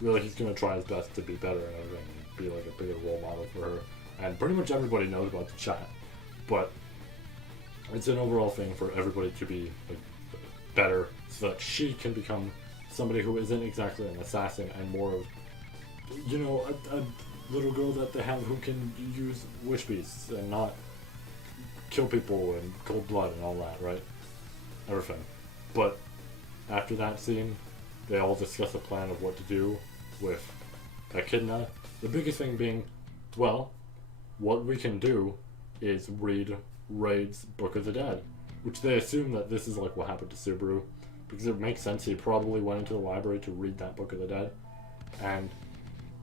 really, he's gonna try his best to be better and everything, and be, like, a bigger role model for her. And pretty much everybody knows about the chat, but it's an overall thing for everybody to be, like, better, so that she can become somebody who isn't exactly an assassin and more of, you know, a little girl that they have who can use wish beasts and not kill people in cold blood and all that, right? Everything. But after that scene, they all discuss a plan of what to do with Echidna. The biggest thing being, well, what we can do is read Raid's Book of the Dead, which they assume that this is, like, what happened to Subaru, because it makes sense. He probably went into the library to read that Book of the Dead, and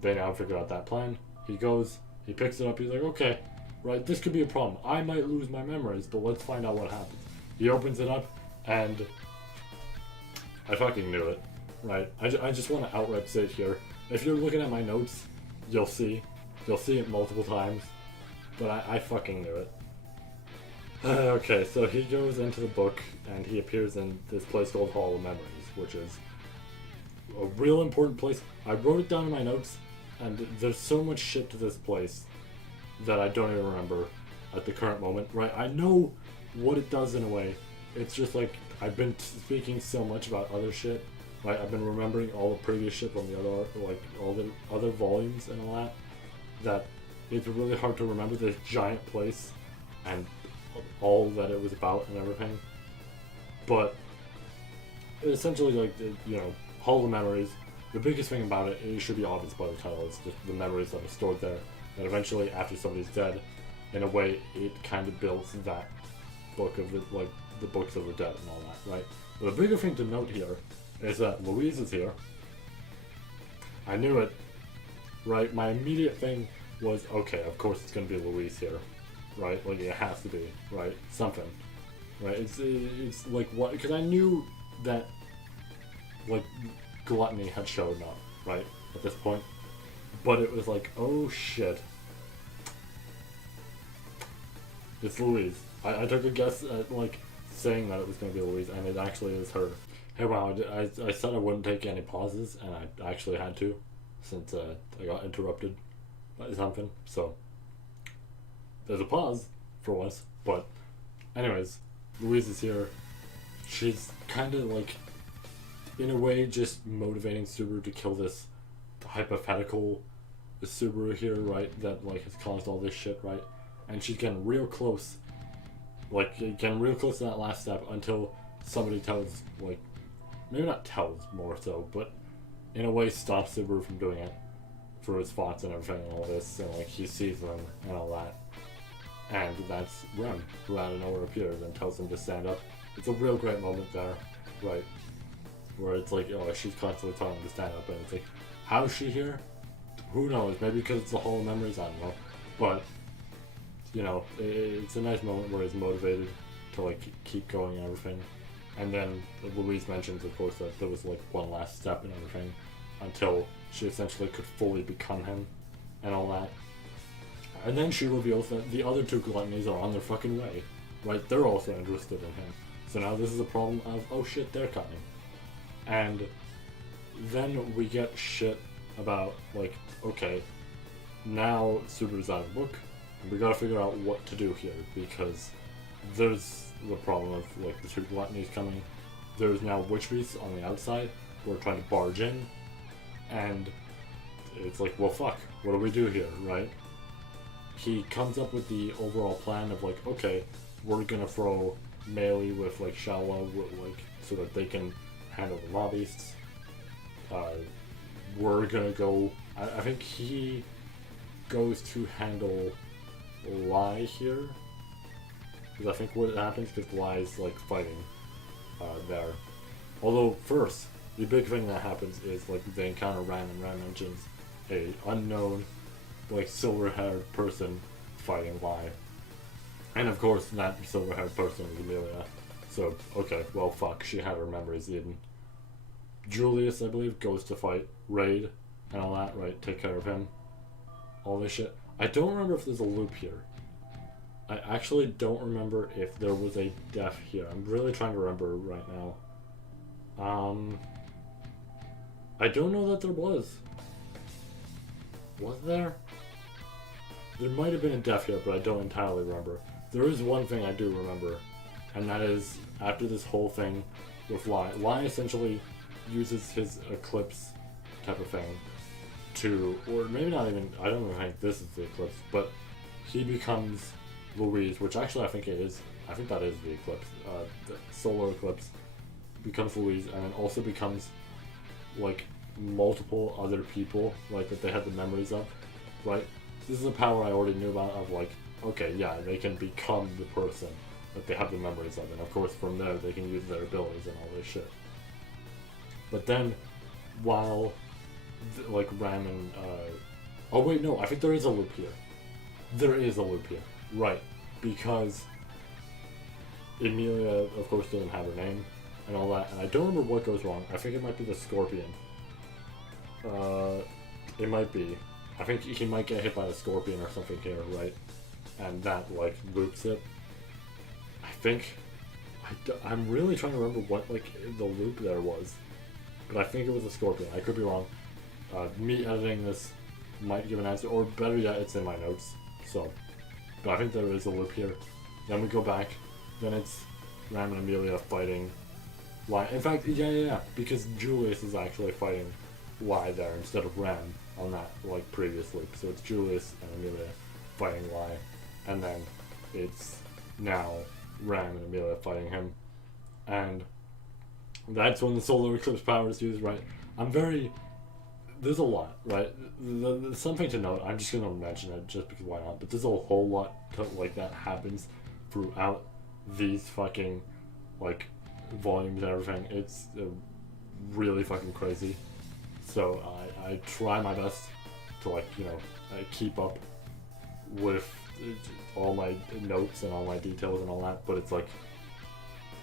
they now figure out that plan. He goes, he picks it up, he's like, okay, right, this could be a problem. I might lose my memories, but let's find out what happens. He opens it up, and I fucking knew it, right? I just want to outright say it here. If you're looking at my notes, you'll see it multiple times, but I fucking knew it. Okay, so he goes into the book, and he appears in this place called Hall of Memories, which is a real important place. I wrote it down in my notes, And there's so much shit to this place that I don't even remember at the current moment, right? I know what it does in a way. It's just like I've been speaking so much about other shit, right? I've been remembering all the previous shit from the other, like all the other volumes and all that, that it's really hard to remember this giant place and all that it was about and everything. But essentially, like, Hall of Memories, the biggest thing about it, it should be obvious by the title, it's just the memories that are stored there. And eventually, after somebody's dead, in a way, it kind of builds that book of the books of the dead and all that, right? But the bigger thing to note here is that Louise is here. I knew it, right? My immediate thing was, okay, of course it's gonna be Louise here, right? Like, it has to be, right? Something, right? It's like, what? Because I knew that, like, Gluttony had shown up, right? At this point. But it was like, oh shit. It's Louise. I took a guess at, like, saying that it was going to be Louise, and it actually is her. Hey, wow, I said I wouldn't take any pauses, and I actually had to, since I got interrupted by something. So, there's a pause, for once. But, anyways, Louise is here. She's kind of, like, in a way, just motivating Subaru to kill this hypothetical Subaru here, right? That, like, has caused all this shit, right? And she's getting real close, like, getting real close to that last step until somebody tells, like, maybe not tells more so, but in a way stops Subaru from doing it for his thoughts and everything and all this, and, like, he sees them and all that. And that's Rem, who out of nowhere appears and tells him to stand up. It's a real great moment there, right? Where it's like, oh, she's constantly telling him to stand up, and it's like, how's she here? Who knows? Maybe because it's the Hall of Memories, I don't know. But, it's a nice moment where he's motivated to, like, keep going and everything. And then Louise mentions, of course, that there was, like, one last step and everything until she essentially could fully become him and all that. And then she reveals that the other two Gluttonies are on their fucking way, right? They're also interested in him. So now this is a problem of, oh shit, they're coming. And then we get shit about, like, okay, now Subaru's out of the book, and we gotta figure out what to do here, because there's the problem of, like, the two Gluttonies coming. There's now witch beasts on the outside who are trying to barge in, and it's like, well, fuck, what do we do here, right? He comes up with the overall plan of, like, okay, we're gonna throw Meili with, like, Shawa, like, so that they can handle the mob beasts. We're gonna go, I think he goes to handle Lai here, because I think what happens, because Lai's, like, fighting there. Although first, the big thing that happens is, like, they encounter Ram, and Ram mentions a unknown, like, silver-haired person fighting Lai. And of course, that silver-haired person is Amelia. So, okay, well, fuck, she had her memories hidden. Julius, I believe, goes to fight Raid and all that, right? Take care of him. All this shit. I don't remember if there's a loop here. I actually don't remember if there was a death here. I'm really trying to remember right now. I don't know that there was. Was there? There might have been a death here, but I don't entirely remember. There is one thing I do remember, and that is, after this whole thing with Lai essentially uses his eclipse type of thing to, or maybe not even, I don't even think this is the eclipse, but he becomes Louise, which actually I think it is, I think that is the eclipse, the solar eclipse, becomes Louise, and then also becomes, like, multiple other people, like, that they had the memories of, right? This is a power I already knew about, of, like, okay, yeah, they can become the person that they have the memories of, and of course from there they can use their abilities and all this shit. But then, while, like, Ram and, oh wait, no, I think there is a loop here. There is a loop here, right, because Amelia, of course, doesn't have her name, and all that, and I don't remember what goes wrong. I think it might be the Scorpion. It might be. I think he might get hit by a Scorpion or something here, right? And that, like, loops it. I think. I'm really trying to remember what, like, the loop there was. But I think it was a Scorpion. I could be wrong. Me editing this might give an answer, or better yet, it's in my notes. So, but I think there is a loop here. Then we go back. Then it's Ram and Amelia fighting Y. In fact, yeah, because Julius is actually fighting Y there instead of Ram on that like previous loop. So it's Julius and Amelia fighting Y, and then it's now Ram and Amelia fighting him, and that's when the solar eclipse power is used, right? There's a lot, right? There's something to note. I'm just gonna mention it just because why not? But there's a whole lot to, like that happens throughout these fucking like volumes and everything. It's really fucking crazy. So I try my best to like keep up with all my notes and all my details and all that, but it's like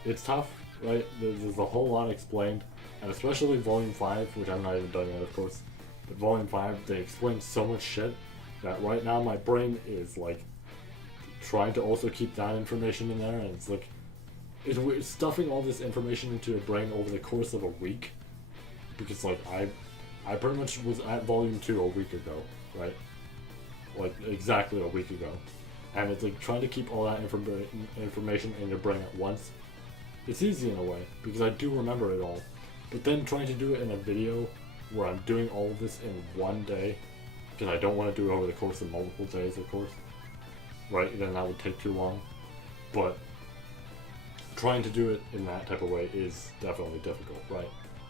it's tough, right? There's a whole lot explained, and especially Volume 5, which I'm not even done yet, of course. But Volume 5, they explain so much shit that right now my brain is like trying to also keep that information in there, and it's like it's stuffing all this information into your brain over the course of a week, because like I pretty much was at Volume 2 a week ago, right? Like exactly a week ago, and it's like trying to keep all that information in your brain at once. It's easy in a way because I do remember it all, but then trying to do it in a video where I'm doing all of this in one day, because I don't want to do it over the course of multiple days, of course, right? Then that would take too long. But trying to do it in that type of way is definitely difficult, right?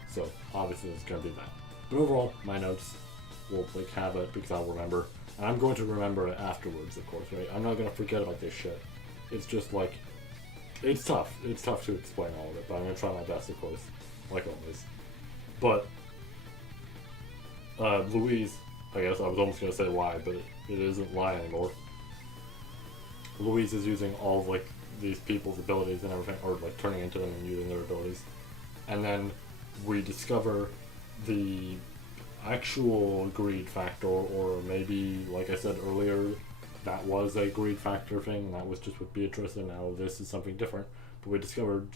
So obviously it's gonna be that. But overall, my notes will like have it because I'll remember. And I'm going to remember it afterwards, of course, right? I'm not going to forget about this shit. It's just like, it's tough. It's tough to explain all of it, but I'm going to try my best, of course, like always. But, Louise, I guess I was almost going to say Y, but it isn't Y anymore. Louise is using all of, like, these people's abilities and everything, or, like, turning into them and using their abilities. And then we discover the actual greed factor, or maybe, like I said earlier, that was a greed factor thing, and that was just with Beatrice, and now this is something different. But we discovered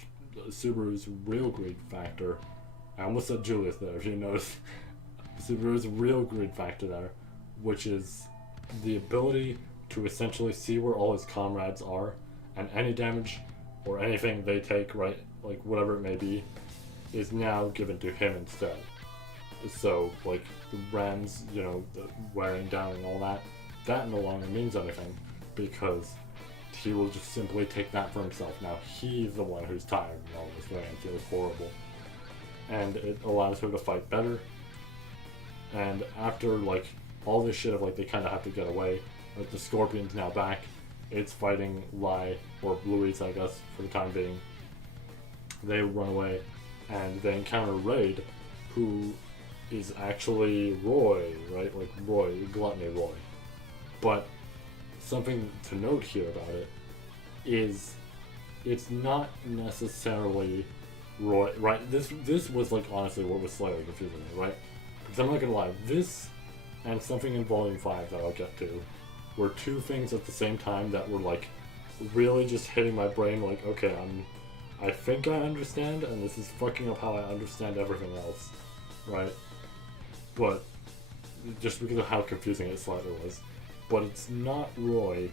Subaru's real greed factor. I almost said Julius there, if you notice. Subaru's real greed factor there, which is the ability to essentially see where all his comrades are, and any damage or anything they take, right, like whatever it may be, is now given to him instead. So, like, the Ram's, the wearing down and all that, that no longer means anything, because he will just simply take that for himself. Now, he's the one who's tired and all this way and feels horrible. And it allows her to fight better. And after, like, all this shit of, like, they kind of have to get away, like, the Scorpion's now back, it's fighting Lai, or Louise, I guess, for the time being. They run away, and they encounter Raid, who is actually Roy, right? Like Roy, Gluttony Roy. But something to note here about it is it's not necessarily Roy, right? This was like honestly what was slightly confusing me, right? Because I'm not gonna lie, this and something in Volume 5 that I'll get to were two things at the same time that were like really just hitting my brain like, okay, I think I understand, and this is fucking up how I understand everything else, right? But just because of how confusing it slightly was. But it's not Roy.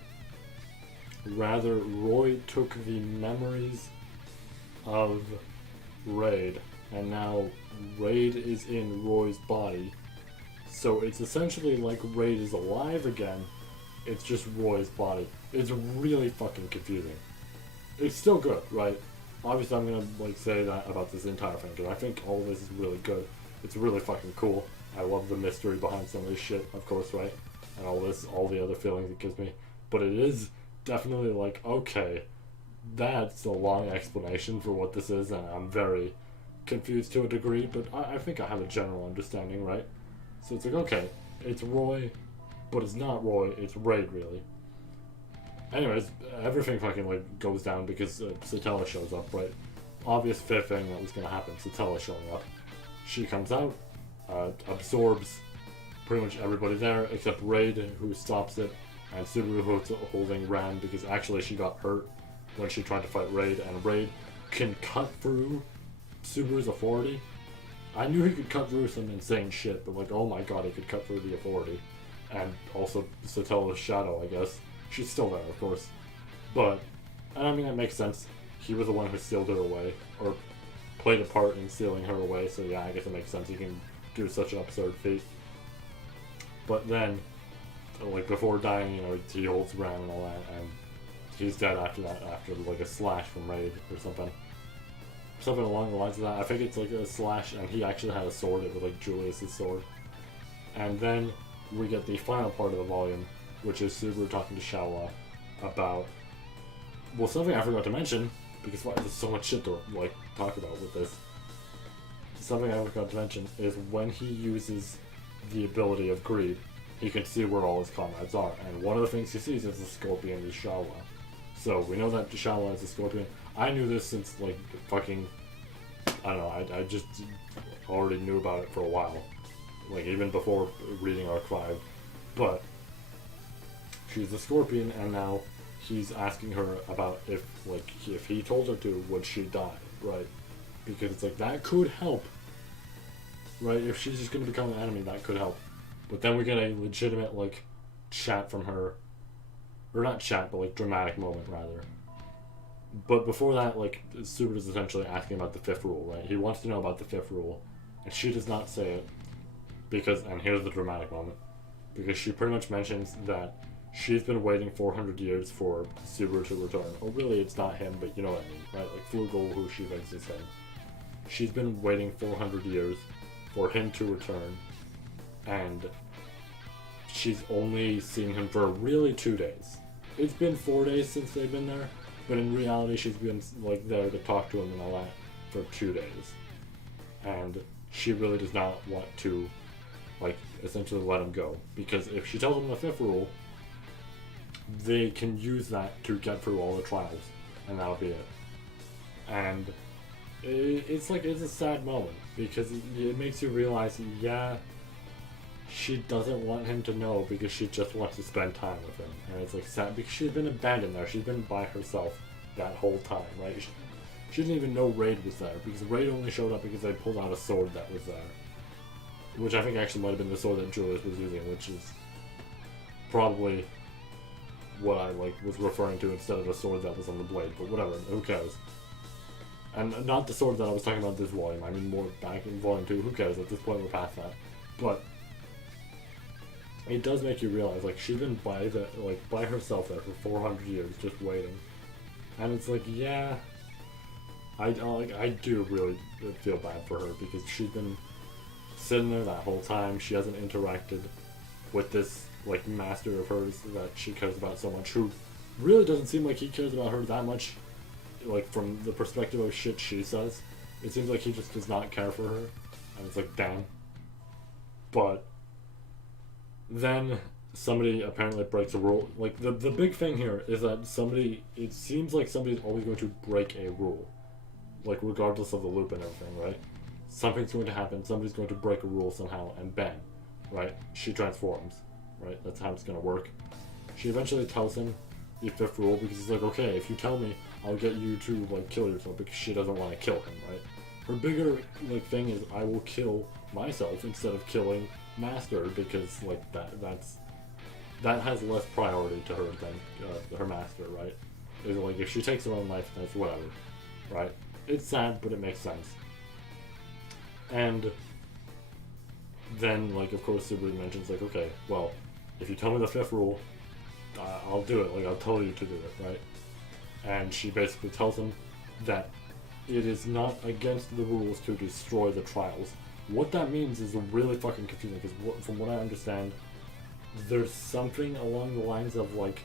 Rather, Roy took the memories of Raid, and now Raid is in Roy's body. So it's essentially like Raid is alive again, it's just Roy's body. It's really fucking confusing. It's still good, right? Obviously I'm gonna like say that about this entire thing, because I think all of this is really good. It's really fucking cool. I love the mystery behind some of this shit, of course, right? And all the other feelings it gives me. But it is definitely like, okay, that's a long explanation for what this is, and I'm very confused to a degree, but I think I have a general understanding, right? So it's like, okay, it's Roy, but it's not Roy, it's Raid, really. Anyways, everything fucking like goes down because Satella shows up, right? Obvious fifth thing that was gonna happen, Satella showing up. She comes out, absorbs pretty much everybody there except Raid, who stops it, and Subaru, who's holding Ram because actually she got hurt when she tried to fight Raid, and Raid can cut through Subaru's authority. I knew he could cut through some insane shit, but like, oh my god, he could cut through the authority. and also Satella's shadow, I guess. She's still there, of course. But, and I mean, it makes sense. He was the one who sealed her away, or played a part in sealing her away, so yeah, I guess it makes sense he can do such an absurd feat. But then, like, before dying, you know, he holds Ram and all that, and he's dead after that, after, like, a slash from Raid or something. Something along the lines of that. I think it's, like, a slash, and he actually had a sword. It was, like, Julius's sword. And then we get the final part of the volume, which is Subaru talking to Shaola about, well, something I forgot to mention, because there's so much shit to, like, talk about with this. Something I forgot to mention is when he uses the ability of greed, he can see where all his comrades are, and one of the things he sees is the scorpion is Shaola. So we know that Shaola is a scorpion. I knew this since, like, fucking, I don't know, I just already knew about it for a while, like, even before reading Arc 5, but she's a scorpion, and now he's asking her about if he told her to, would she die, right? Because it's like, that could help, right? If she's just going to become an enemy, that could help. But then we get a legitimate, like, chat from her, or not chat, but, like, dramatic moment, rather. But before that, like, Subaru is essentially asking about the 5th rule, right? He wants to know about the 5th rule, and she does not say it, because, and here's the dramatic moment, because she pretty much mentions that she's been waiting 400 years for Subaru to return. Or really, it's not him, but you know what I mean, right? Like, Flugel, who she thinks is him. She's been waiting 400 years for him to return, and she's only seen him for really 2 days. It's been 4 days since they've been there, but in reality she's been, like, there to talk to him and all that for 2 days. And she really does not want to, like, essentially let him go. Because if she tells him the 5th rule, they can use that to get through all the trials, and that'll be it. And it's like, it's a sad moment, because it makes you realize, yeah, she doesn't want him to know because she just wants to spend time with him. And it's like sad because she's been abandoned there. She's been by herself that whole time, right? She didn't even know Raid was there, because Raid only showed up because they pulled out a sword that was there. Which I think actually might have been the sword that Julius was using, which is probably what I, like, was referring to instead of a sword that was on the blade, but whatever, who cares? And not the sword that I was talking about this volume, I mean more back in volume 2, who cares, at this point we're past that. But it does make you realize, like, she's been by herself there for 400 years, just waiting. And it's like, yeah, I do really feel bad for her, because she's been sitting there that whole time. She hasn't interacted with this, like, master of hers that she cares about so much, who really doesn't seem like he cares about her that much, like, from the perspective of shit she says. It seems like he just does not care for her, and it's like, damn. But then somebody apparently breaks a rule. Like, the big thing here is that it seems like somebody's always going to break a rule, like, regardless of the loop and everything, right? Something's going to happen, somebody's going to break a rule somehow, and bang, right? She transforms, right? That's how it's going to work. She eventually tells him the 5th rule, because he's like, okay, if you tell me, I'll get you to, like, kill yourself, because she doesn't want to kill him, right? Her bigger, like, thing is, I will kill myself instead of killing Master, because, like, that has less priority to her than her Master, right? It's like, if she takes her own life, that's whatever, right? It's sad, but it makes sense. And then, like, of course, Subaru mentions, like, okay, well, if you tell me the 5th rule, I'll do it, like, I'll tell you to do it, right? And she basically tells him that it is not against the rules to destroy the trials. What that means is really fucking confusing, because from what I understand, there's something along the lines of, like,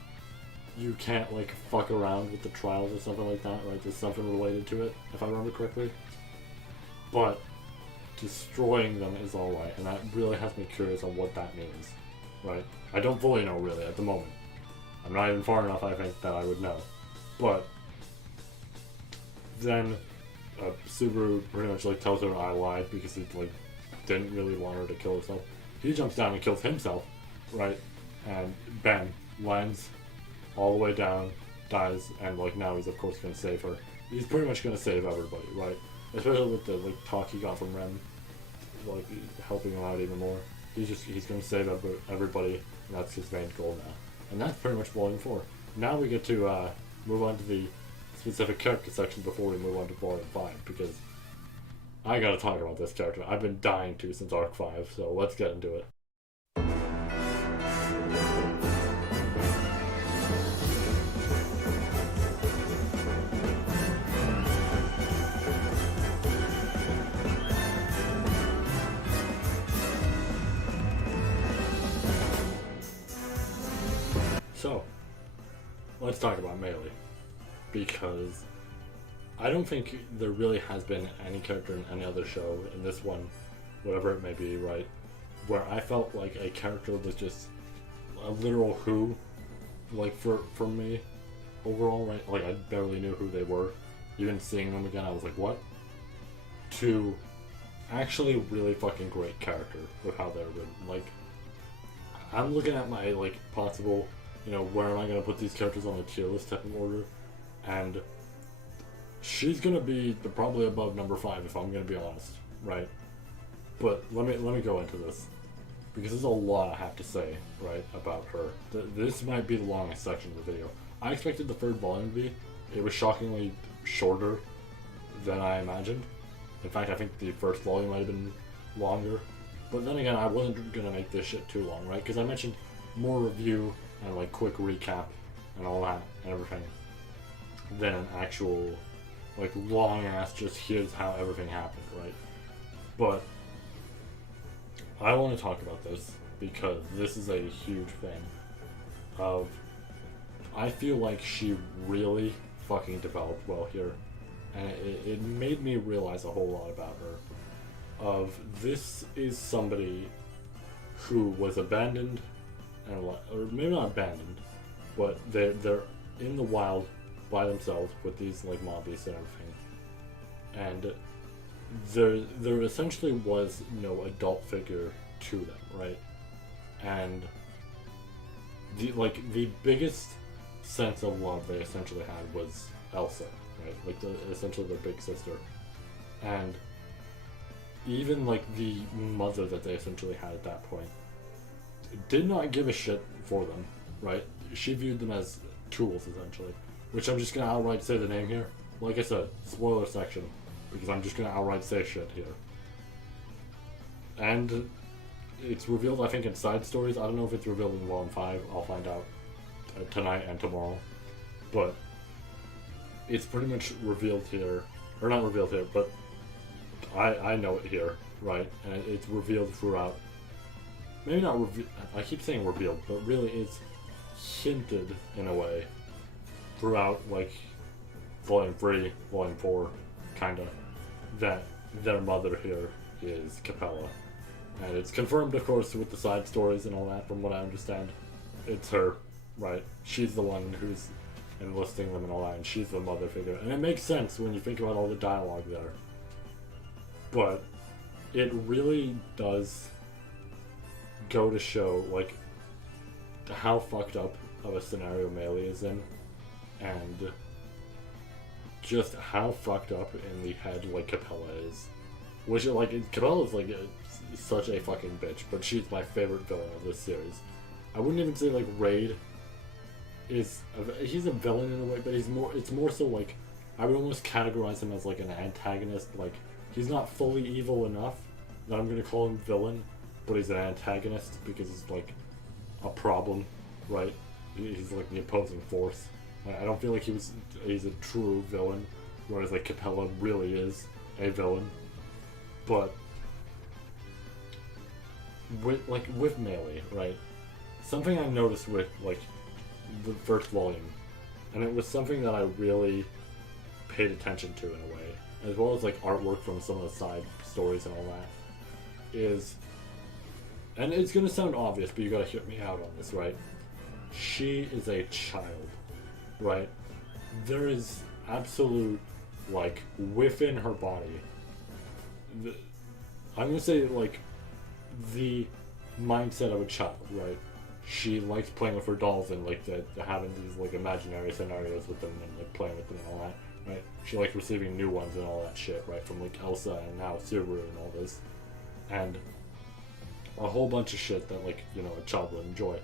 you can't, like, fuck around with the trials or something like that, right? There's something related to it, if I remember correctly. But destroying them is alright, and that really has me curious on what that means, right? I don't fully know, really, at the moment. I'm not even far enough, I think, that I would know. But then Subaru pretty much, like, tells her I lied, because he, like, didn't really want her to kill herself. He jumps down and kills himself, right? And bam, lands all the way down, dies, and, like, now he's of course gonna save her. He's pretty much gonna save everybody, right? Especially with the, like, talk he got from Rem, like, helping him out even more. He's gonna save everybody, and that's his main goal now. And that's pretty much Volume 4. Now we get to move on to the specific character section before we move on to Volume 5, because I gotta talk about this character. I've been dying to since Arc 5, so let's get into it. So, let's talk about Meili, because I don't think there really has been any character in any other show, in this one, whatever it may be, right, where I felt like a character was just a literal who, like for me, overall, right, like I barely knew who they were. Even seeing them again, I was like, what? To actually really fucking great character with how they're written. Like, I'm looking at my, like, possible, you know, where am I going to put these characters on the tier list type of order, and she's going to be probably above number 5 if I'm going to be honest, right? But let me go into this, because there's a lot I have to say, right, about her. This might be the longest section of the video. I expected the third volume to be. It was shockingly shorter than I imagined. In fact, I think the first volume might have been longer. But then again, I wasn't going to make this shit too long, right? Because I mentioned more review and like quick recap and all that and everything than an actual like long ass just here's how everything happened, right? But I want to talk about this because this is a huge thing of, I feel like she really fucking developed well here, and it made me realize a whole lot about her. Of this is somebody who was abandoned, and or maybe not abandoned, but they're in the wild by themselves with these like mob beasts and everything, and there essentially was no adult figure to them, right? And the biggest sense of love they essentially had was Elsa, right? Like essentially their big sister, and even like the mother that they essentially had at that point did not give a shit for them, right? She viewed them as tools essentially, which I'm just gonna outright say the name here. Like I said, spoiler section, because I'm just gonna outright say shit here. And it's revealed, I think, in side stories. I don't know if it's revealed in Volume 5. I'll find out tonight and tomorrow. But it's pretty much revealed here, or not revealed here, but I know it here, right? And it's revealed throughout. Maybe not revealed. I keep saying revealed, but really it's hinted in a way throughout, like Volume 3, Volume 4, kinda, that their mother here is Capella. And it's confirmed, of course, with the side stories and all that, from what I understand. It's her, right? She's the one who's enlisting them and all that, and she's the mother figure. And it makes sense when you think about all the dialogue there. But it really does go to show, like, how fucked up of a scenario Meili is in, and just how fucked up in the head, like, Capella is. Which, like, Capella is, like, such a fucking bitch, but she's my favorite villain of this series. I wouldn't even say, like, Raid is... he's a villain in a way, but it's more so, like, I would almost categorize him as, like, an antagonist. Like, he's not fully evil enough that I'm gonna call him villain, but he's an antagonist because he's, like, a problem, right? He's, like, the opposing force. I don't feel like he's a true villain, whereas, like, Capella really is a villain. But with Meili, right? Something I noticed with like the first volume, and it was something that I really paid attention to in a way, as well as like artwork from some of the side stories and all that, is, and it's gonna sound obvious, but you gotta hear me out on this, right? She is a child, right? There is absolute, like, within her body, I'm gonna say, like, the mindset of a child, right? She likes playing with her dolls and, like, having these, like, imaginary scenarios with them and, like, playing with them and all that, right? She likes receiving new ones and all that shit, right? From, like, Elsa and now Subaru and all this. And a whole bunch of shit that, like, you know, a child would enjoy.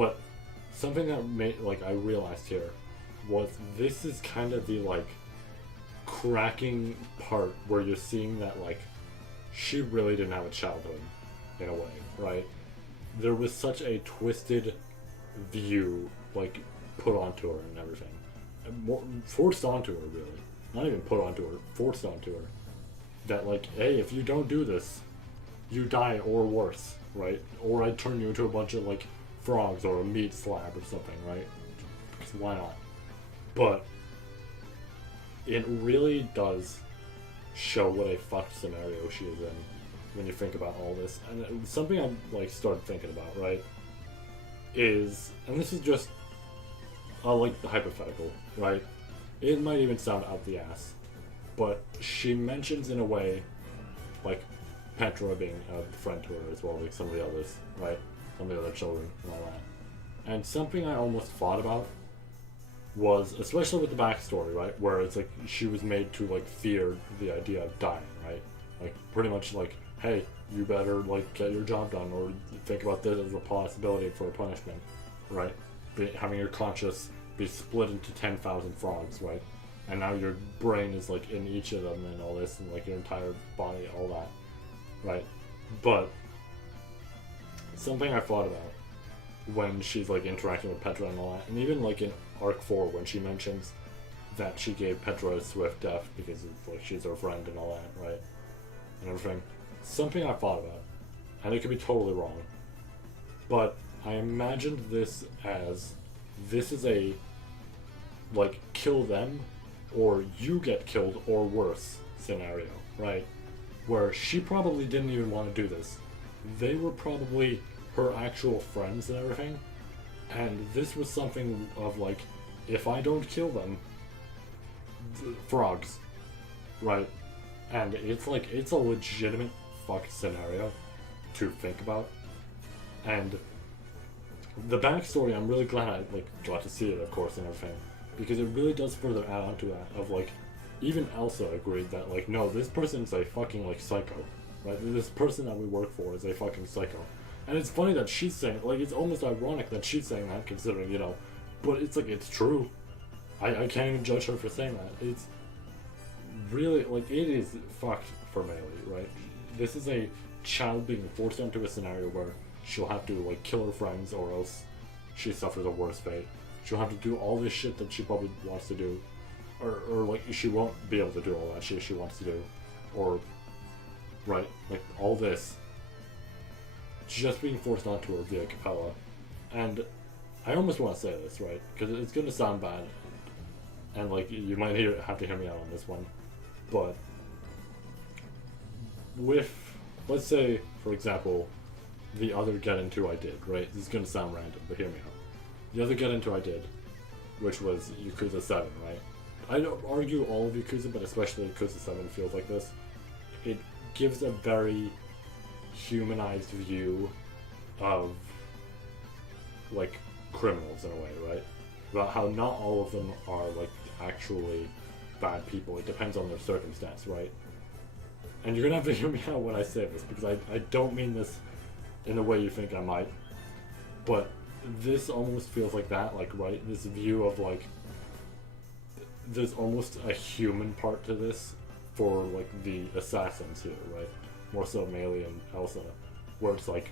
But something that made, like, I realized here was this is kind of the, like, cracking part where you're seeing that, like, she really didn't have a childhood, in a way, right? There was such a twisted view, like, put onto her and everything. Forced onto her, really. Not even put onto her, forced onto her. That, like, hey, if you don't do this, you die, or worse, right? Or I'd turn you into a bunch of, like, frogs or a meat slab or something, right? Because why not? But it really does show what a fucked scenario she is in when you think about all this. And something I, like, started thinking about, right, is, and this is just like the hypothetical, right? It might even sound out the ass, but she mentions in a way, like, Petra being a friend to her as well, like some of the others, right? Some of the other children and all that. And something I almost thought about was, especially with the backstory, right? Where it's like she was made to, like, fear the idea of dying, right? Like, pretty much like, hey, you better, like, get your job done, or think about this as a possibility for a punishment, right? Having your conscious be split into 10,000 frogs, right? And now your brain is, like, in each of them and all this, and, like, your entire body, all that, right? But something I thought about when she's, like, interacting with Petra and all that, and even, like, in Arc 4 when she mentions that she gave Petra a swift death because, like, she's her friend and all that, right? And everything. Something I thought about, and it could be totally wrong, but I imagined this as, this is a, like, kill them or you get killed or worse scenario, right? Where she probably didn't even want to do this. They were probably her actual friends and everything, and this was something of, like, if I don't kill them, frogs, right? And it's like, it's a legitimate fucked scenario to think about. And the backstory, I'm really glad I, like, got to see it, of course, and everything, because it really does further add on to that, of, like, even Elsa agreed that, like, no, this person's a fucking, like, psycho, right? This person that we work for is a fucking psycho. And it's funny that she's saying, like, it's almost ironic that she's saying that, considering, you know, but it's, like, it's true. I can't even judge her for saying that. It's really, like, it is fucked for Meili, right? This is a child being forced into a scenario where she'll have to, like, kill her friends, or else she suffers a worse fate. She'll have to do all this shit that she probably wants to do, or like, she won't be able to do all that shit she wants to do, or, right, like, all this just being forced onto her via Capella. And I almost want to say this, right, because it's going to sound bad, and, like, you might have to hear me out on this one, but with, let's say, for example, the other Get Into I did, right? This is going to sound random, but hear me out. The other Get Into I did, which was Yakuza 7, right? I don't argue all of Yakuza, but especially Yakuza 7 feels like this. It gives a very humanized view of, like, criminals in a way, right? About how not all of them are, like, actually bad people. It depends on their circumstance, right? And you're gonna have to hear me out when I say this, because I don't mean this in the way you think I might, but this almost feels like that, like, right? This view of, like, there's almost a human part to this for, like, the assassins here, right? More so Meili and Elsa, where it's like,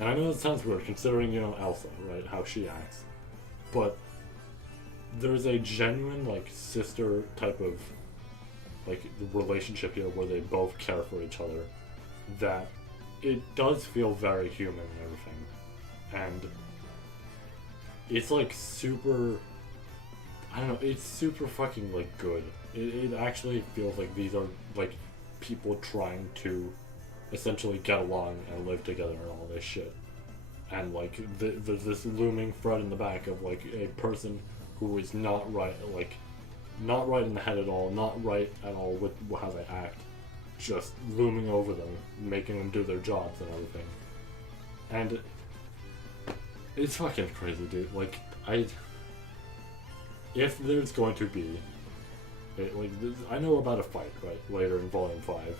and I know it sounds weird considering, you know, Elsa, right? How she acts, but there's a genuine, like, sister type of, like, relationship here where they both care for each other, that it does feel very human and everything. And it's, like, super, I don't know, it's super fucking, like, good. It actually feels like these are, like, people trying to essentially get along and live together and all this shit. And, like, there's this looming threat in the back of, like, a person who is not right, like, not right in the head at all, not right at all with how they act, just looming over them, making them do their jobs and everything. And it's fucking crazy, dude. Like, if there's going to be, I know about a fight, right, later in Volume 5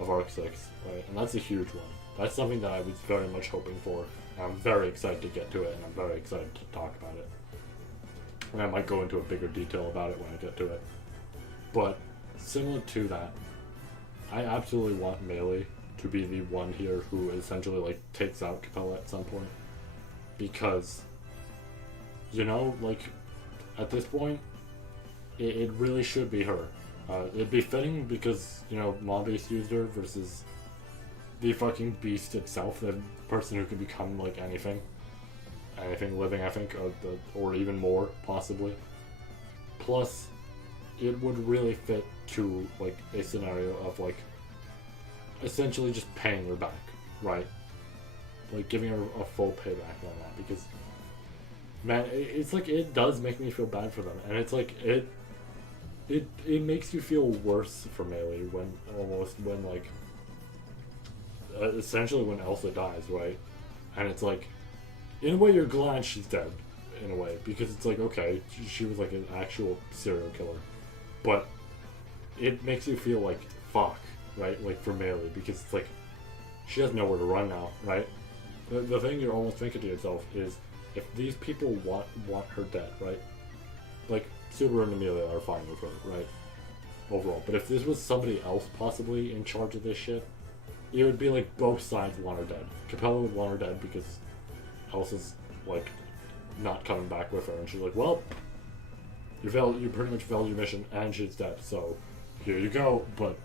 of Arc 6, right, and that's a huge one. That's something that I was very much hoping for, I'm very excited to get to it, and I'm very excited to talk about it. And I might go into a bigger detail about it when I get to it. But similar to that, I absolutely want Meili to be the one here who essentially like takes out Capella at some point, because like at this point it really should be her. It'd be fitting because Mob-Base used her versus the fucking beast itself, the person who could become like anything living, I think, or even more possibly. Plus, it would really fit to like a scenario of like essentially just paying her back, right? Like giving her a full payback on that, because man, it's like it does make me feel bad for them, and it's like it makes you feel worse for Meili when like essentially when Elsa dies, right? And it's like, in a way you're glad she's dead, in a way, because it's like, okay, she was like an actual serial killer, but it makes you feel like fuck, right? Like for Meili, because it's like she has nowhere to run now, right? The thing you're almost thinking to yourself is, if these people want her dead, right? Like Subaru and Amelia are fine with her, right? Overall, but if this was somebody else possibly in charge of this shit, it would be like both sides want her dead. Capella would want her dead because Elsa's like not coming back with her, and she's like, well, you pretty much failed your mission, and she's dead, so here you go. But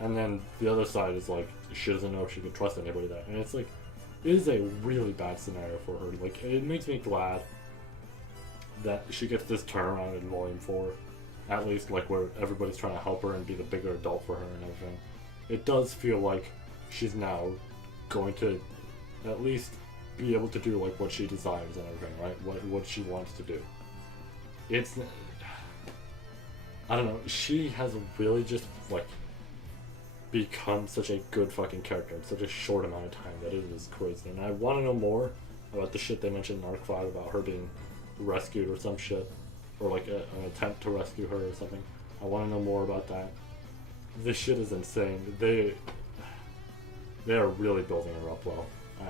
and then the other side is like, she doesn't know if she can trust anybody there, and it's like, it is a really bad scenario for her. Like, it makes me glad that she gets this turnaround in Volume 4, at least, like, where everybody's trying to help her and be the bigger adult for her and everything. It does feel like she's now going to at least be able to do like what she desires and everything, right? What she wants to do. It's, I don't know, she has really just like become such a good fucking character in such a short amount of time that it is crazy. And I want to know more about the shit they mentioned in Arc 5 about her being rescued or some shit, or like an attempt to rescue her or something. I want to know more about that. This shit is insane. They are really building her up well.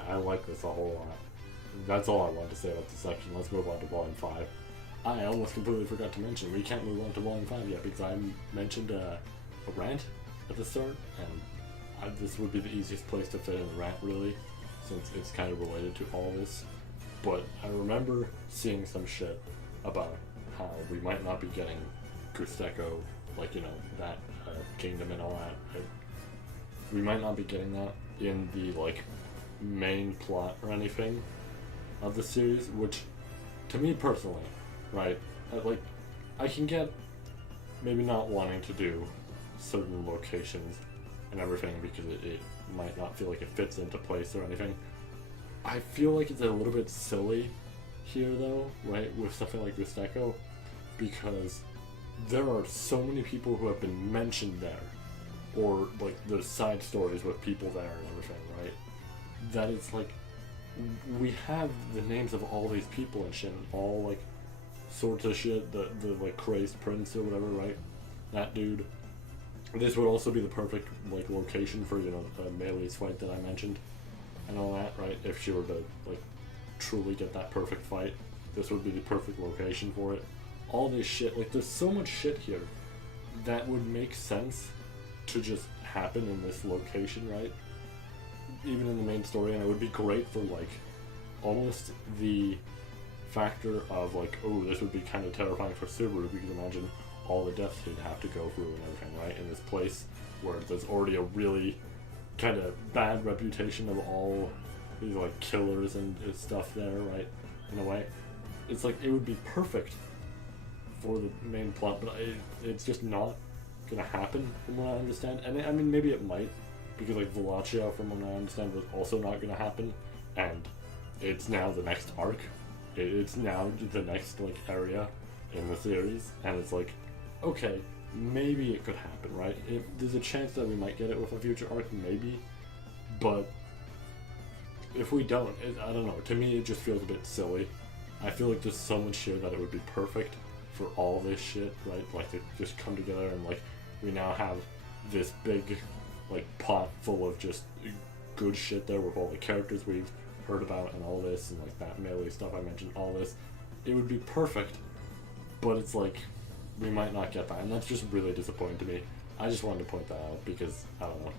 I like this a whole lot. That's all I wanted to say about this section. Let's move on to Volume 5. I almost completely forgot to mention, we can't move on to Volume 5 yet because I mentioned a rant at the start, and this would be the easiest place to fit in a rant, really, since it's kind of related to all this. But I remember seeing some shit about how we might not be getting Gusteco, like, that kingdom and all that. We might not be getting that in the, like, main plot or anything of the series, which, to me personally, right, I can get maybe not wanting to do certain locations and everything because it might not feel like it fits into place or anything. I feel like it's a little bit silly here, though, right, with something like Gusteco, because there are so many people who have been mentioned there, or like there's side stories with people there and everything, right, that it's like we have the names of all these people and shit, and all like sorts of shit, the like crazed prince or whatever, right, that dude. This would also be the perfect like location for Meili's fight that I mentioned and all that, right? If she were to like truly get that perfect fight, this would be the perfect location for it. All this shit, like there's so much shit here that would make sense to just happen in this location, right? Even in the main story, and it would be great for like almost the factor of like, oh, this would be kind of terrifying for Subaru, because imagine all the deaths he'd have to go through and everything, right? In this place where there's already a really kind of bad reputation of all these like killers and stuff there, right? In a way, it's like it would be perfect for the main plot, but it's just not gonna happen from what I understand. And I mean, maybe it might, because like Wallachia, from what I understand, was also not gonna happen, and it's now the next arc. It's now the next like area in the series, and it's like, okay, maybe it could happen, right? If there's a chance that we might get it with a future arc, maybe, but if we don't, I don't know. To me, it just feels a bit silly. I feel like there's so much here that it would be perfect for all this shit, right? Like to just come together and like we now have this big like pot full of just good shit there with all the characters we've heard about and all this, and like that Meili stuff I mentioned, all this, it would be perfect. But it's like, we might not get that, and that's just really disappointing to me. I just wanted to point that out because, I don't know,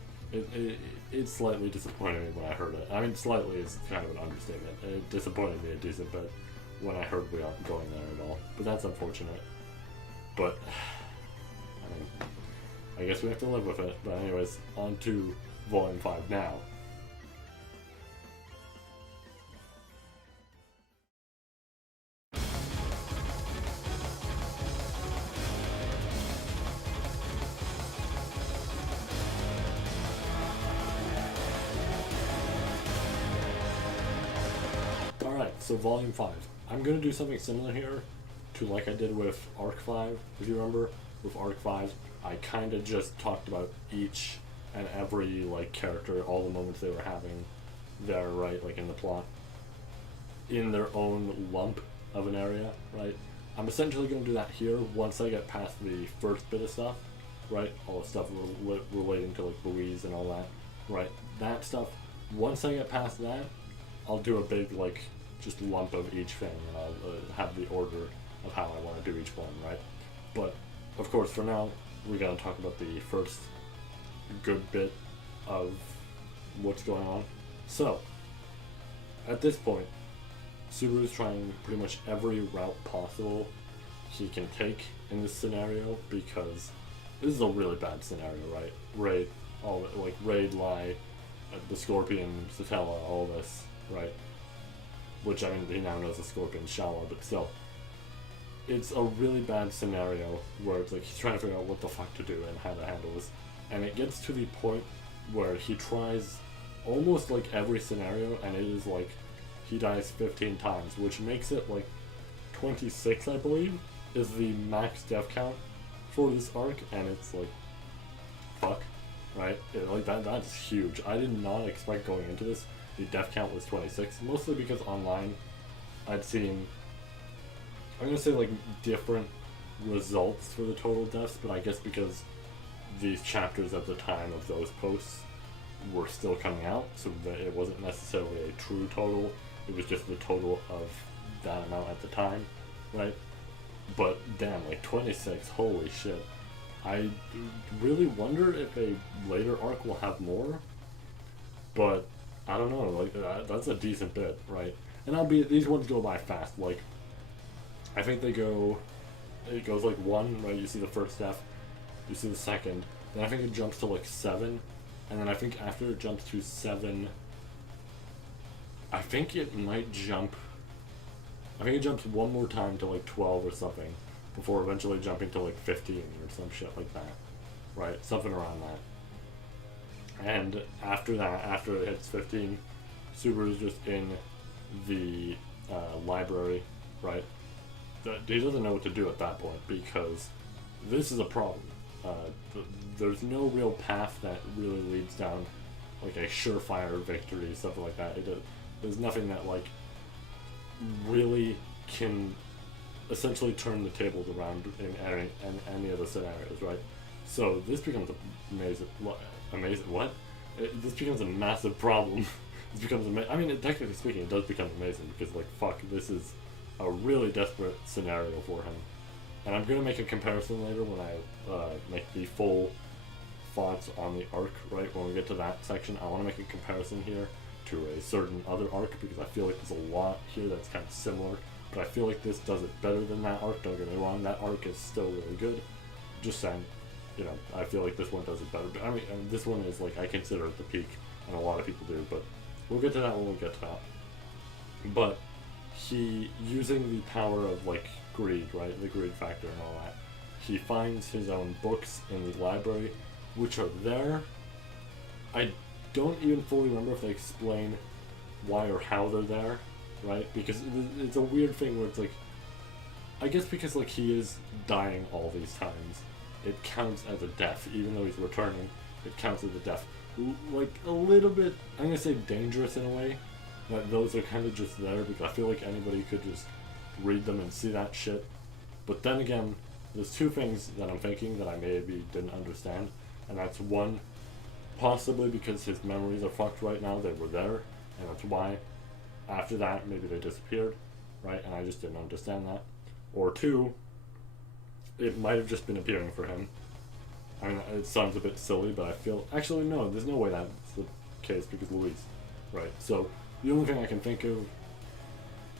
it slightly disappointed me when I heard it. I mean, slightly is kind of an understatement. It disappointed me a decent bit when I heard we aren't going there at all. But that's unfortunate. But, I mean, I guess we have to live with it. But anyways, on to Volume 5 now. Alright, so Volume 5. I'm going to do something similar here to like I did with Arc 5, if you remember. With Arc 5, I kind of just talked about each and every like character, all the moments they were having there, right, like in the plot, in their own lump of an area, right? I'm essentially going to do that here once I get past the first bit of stuff, right? All the stuff relating to like Louise and all that, right? That stuff, once I get past that, I'll do a big like just lump of each thing, and I'll have the order of how I want to do each one, right? But of course, for now, we gotta talk about the first good bit of what's going on. So, at this point, Subaru's trying pretty much every route possible he can take in this scenario, because this is a really bad scenario, right? Raid, Lie, the Scorpion, Satella, all this, right? Which, I mean, he now knows the Scorpion's Shala, but still. It's a really bad scenario where it's like he's trying to figure out what the fuck to do and how to handle this. And it gets to the point where he tries almost like every scenario, and it is like he dies 15 times, which makes it like 26, I believe, is the max death count for this arc, and it's like, fuck, right? Like that's huge. I did not expect going into this the death count was 26, mostly because online I'd seen, I'm gonna say like different results for the total deaths, but I guess because these chapters at the time of those posts were still coming out, so that it wasn't necessarily a true total, it was just the total of that amount at the time, right? But damn, like 26, holy shit. I really wonder if a later arc will have more, but I don't know, like that's a decent bit, right? And albeit these ones go by fast, like I think it goes like 1, right? You see the first death, you see the second, then I think it jumps to like 7, and then I think after it jumps to 7, I think it might jump, I think it jumps one more time to like 12 or something, before eventually jumping to like 15 or some shit like that, right? Something around that. And after that, after it hits 15, Subaru's just in the library, right? He doesn't know what to do at that point, because this is a problem. There's no real path that really leads down like a surefire victory, something like that. There's nothing that like really can essentially turn the tables around in any of the scenarios, right? So this becomes amazing. What? This becomes a massive problem. This becomes I mean, technically speaking, it does become amazing, because like fuck, this is a really desperate scenario for him. And I'm gonna make a comparison later when I make the full fonts on the arc, right? When we get to that section, I want to make a comparison here to a certain other arc, because I feel like there's a lot here that's kind of similar, but I feel like this does it better than that arc. Don't get me wrong, that arc is still really good. Just saying, you know, I feel like this one does it better. But I mean, this one is like, I consider it the peak, and a lot of people do, but we'll get to that when we get to that. But he, using the power of like greed, right, the greed factor and all that, he finds his own books in the library, which are there. I don't even fully remember if they explain why or how they're there, right? Because it's a weird thing where it's like, I guess because like he is dying all these times, it counts as a death, even though he's returning, it counts as a death. Like a little bit, I'm gonna say dangerous in a way, that those are kind of just there, because I feel like anybody could just read them and see that shit. But then again, there's two things that I'm thinking that I maybe didn't understand, and that's one, possibly because his memories are fucked right now. They were there, and that's why. After that, maybe they disappeared, right? And I just didn't understand that. Or two, it might have just been appearing for him. I mean, it sounds a bit silly, but I feel... Actually, no, there's no way that's the case because Louise, right? So, the only thing I can think of...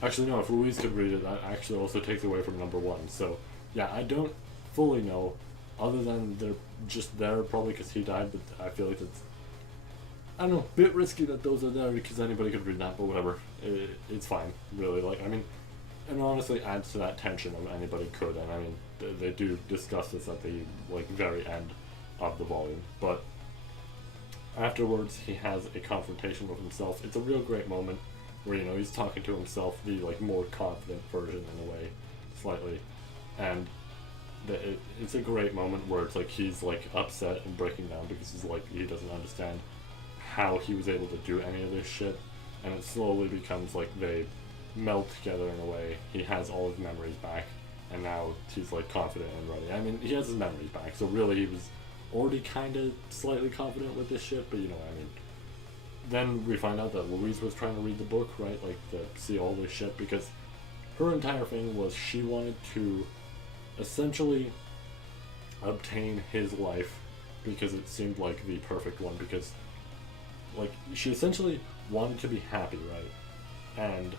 Actually, no, if Louise could read it, that actually also takes away from number one. So, yeah, I don't fully know, other than they're just there probably because he died, but I feel like it's... I don't know, a bit risky that those are there because anybody could read that, but whatever. It's fine, really. Like, I mean, and honestly adds to that tension of anybody could, and I mean, they do discuss this at the, like, very end of the volume. But afterwards, he has a confrontation with himself. It's a real great moment where, you know, he's talking to himself, the, like, more confident version in a way, slightly. And it's a great moment where it's like he's, like, upset and breaking down because he's, like, he doesn't understand how he was able to do any of this shit. And it slowly becomes, like, they melt together in a way. He has all his memories back, and now he's, like, confident and ready. I mean, he has his memories back, so really he was already kind of slightly confident with this shit, but you know what I mean. Then we find out that Louise was trying to read the book, right, like, to see all this shit, because her entire thing was she wanted to essentially obtain his life because it seemed like the perfect one, because, like, she essentially wanted to be happy, right? And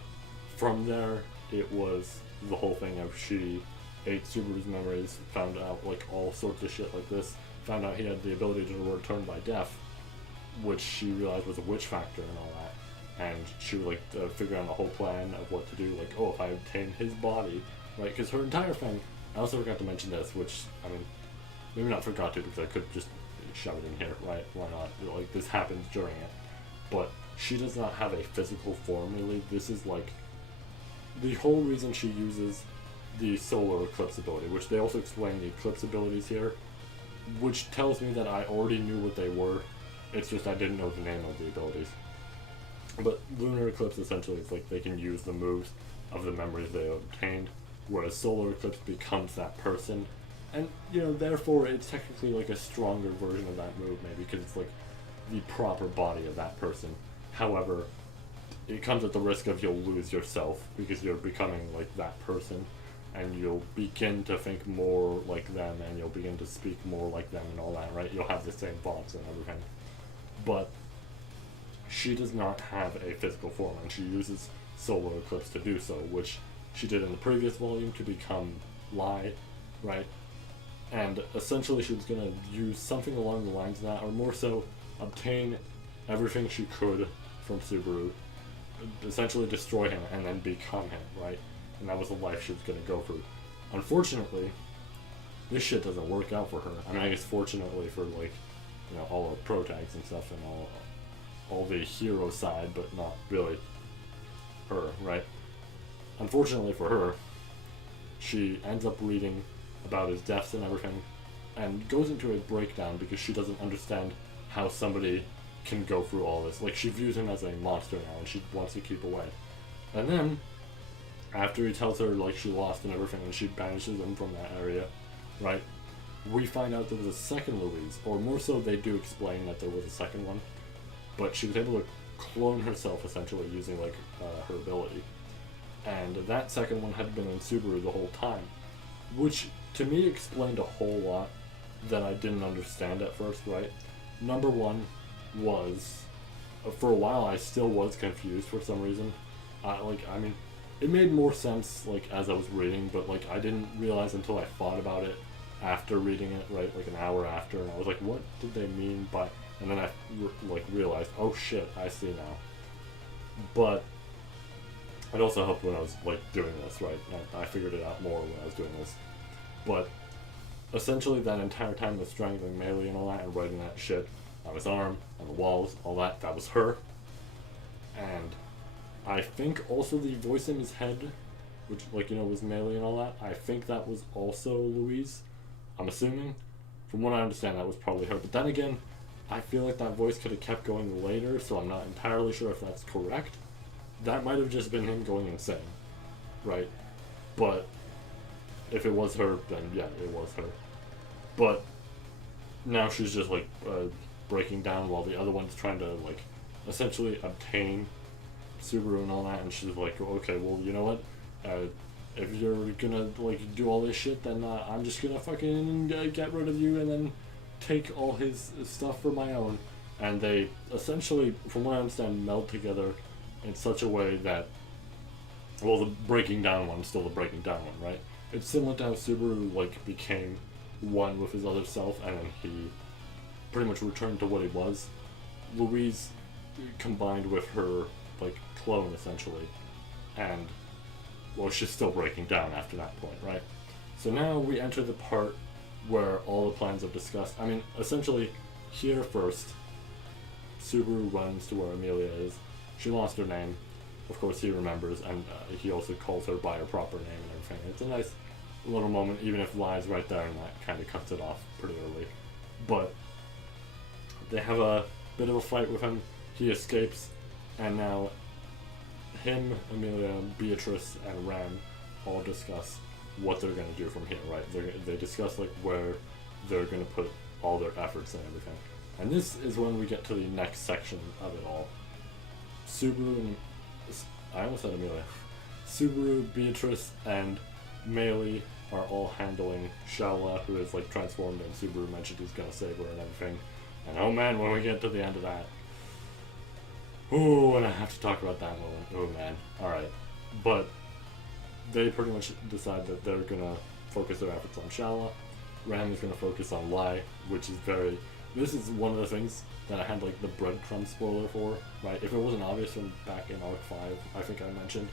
from there, it was the whole thing of she ate Subaru's memories, found out, like, all sorts of shit like this, found out he had the ability to return by death, which she realized was a witch factor and all that. And she was, like, figuring out the whole plan of what to do, like, oh, if I obtain his body, right? Because her entire thing, I also forgot to mention this, which, I mean, maybe not forgot to because I could just shove it in here, right? Why not? Like, this happens during it. But she does not have a physical form, really. This is, like, the whole reason she uses the solar eclipse ability, which they also explain the eclipse abilities here, which tells me that I already knew what they were. It's just I didn't know the name of the abilities. But lunar eclipse, essentially, it's like they can use the moves of the memories they obtained, whereas solar eclipse becomes that person. And, you know, therefore it's technically like a stronger version of that move, maybe, because it's like the proper body of that person. However, it comes at the risk of you'll lose yourself because you're becoming like that person, and you'll begin to think more like them, and you'll begin to speak more like them and all that, right? You'll have the same thoughts and everything. But she does not have a physical form, and she uses solar eclipse to do so, which she did in the previous volume to become Lai, right? And essentially she was going to use something along the lines of that, or more so, obtain everything she could from Subaru, essentially destroy him, and then become him, right? And that was the life she was going to go through. Unfortunately, this shit doesn't work out for her. I mean, I guess fortunately for, like, you know, all the pro tags and stuff, and all the hero side, but not really her, right? Unfortunately for her, she ends up reading about his deaths and everything, and goes into a breakdown because she doesn't understand how somebody can go through all this. Like, she views him as a monster now, and she wants to keep away. And then, after he tells her, like, she lost and everything, and she banishes him from that area, right, we find out there was a second Louise, or more so they do explain that there was a second one, but she was able to clone herself, essentially, using, like, her ability. And that second one had been in Subaru the whole time, which, to me, explained a whole lot that I didn't understand at first, right? Number one was, for a while, I still was confused for some reason. I mean, it made more sense, like, as I was reading, but, like, I didn't realize until I thought about it after reading it, right, like an hour after, and I was like, what did they mean by, and then I, like, realized, oh shit, I see now. But it also helped when I was, like, doing this, right? I figured it out more when I was doing this. But essentially that entire time was strangling Meili and all that, and writing that shit on his arm, on the walls, all that, that was her. And I think also the voice in his head, which, like, you know, was Meili and all that, I think that was also Louise. I'm assuming. From what I understand, that was probably her. But then again, I feel like that voice could have kept going later, so I'm not entirely sure if that's correct. That might have just been him going insane, right? But if it was her, then yeah, it was her. But now she's just, like, breaking down while the other one's trying to like essentially obtain Subaru and all that, and she's like, okay, well, you know what, if you're gonna like do all this shit, then I'm just gonna fucking get rid of you and then take all his stuff for my own. And they essentially, from what I understand, meld together in such a way that, well, the breaking down one's still the breaking down one, right? It's similar to how Subaru like became one with his other self, and then he pretty much returned to what he was. Louise combined with her like clone essentially, and well, she's still breaking down after that point, right? So now we enter the part where all the plans are discussed. I mean, essentially, here first, Subaru runs to where Amelia is. She lost her name. Of course, he remembers, and he also calls her by her proper name and everything. It's a nice little moment, even if Li's right there, and that kind of cuts it off pretty early. But they have a bit of a fight with him. He escapes, and now him, Amelia, Beatrice, and Ram all discuss what they're going to do from here, right? They discuss like where they're going to put all their efforts and everything. And this is when we get to the next section of it all. Subaru and... I almost said Amelia. Subaru, Beatrice, and Meili are all handling Shaola, who is like transformed, and Subaru mentioned he's going to save her and everything. And oh man, when we get to the end of that... Oh, and I have to talk about that moment. Oh man. Alright. But they pretty much decide that they're going to focus their efforts on Shaola. Ram is going to focus on Lai, which is very... This is one of the things that I had like the breadcrumb spoiler for, right? If it wasn't obvious from back in Arc 5, I think I mentioned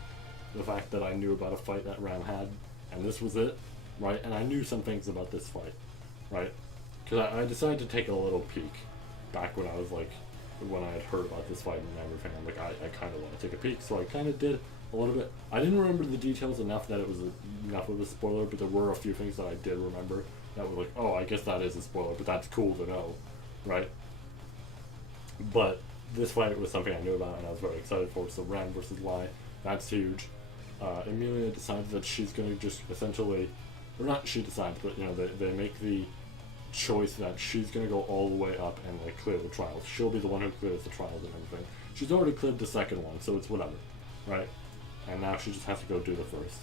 the fact that I knew about a fight that Ram had, and this was it, right? And I knew some things about this fight, right? Because I decided to take a little peek back when I was like, when I had heard about this fight and everything. I'm like, I kind of want to take a peek, so I kind of did a little bit. I didn't remember the details enough that it was enough of a spoiler, but there were a few things that I did remember that were like, oh, I guess that is a spoiler, but that's cool to know, right? But this fight was something I knew about and I was very excited for. So Ram versus Lai, that's huge. Amelia decides that she's going to just essentially, or not she decides, but you know, they make the choice that she's going to go all the way up and like clear the trials. She'll be the one who clears the trials and everything. She's already cleared the second one, so it's whatever, right? And now she just has to go do the first.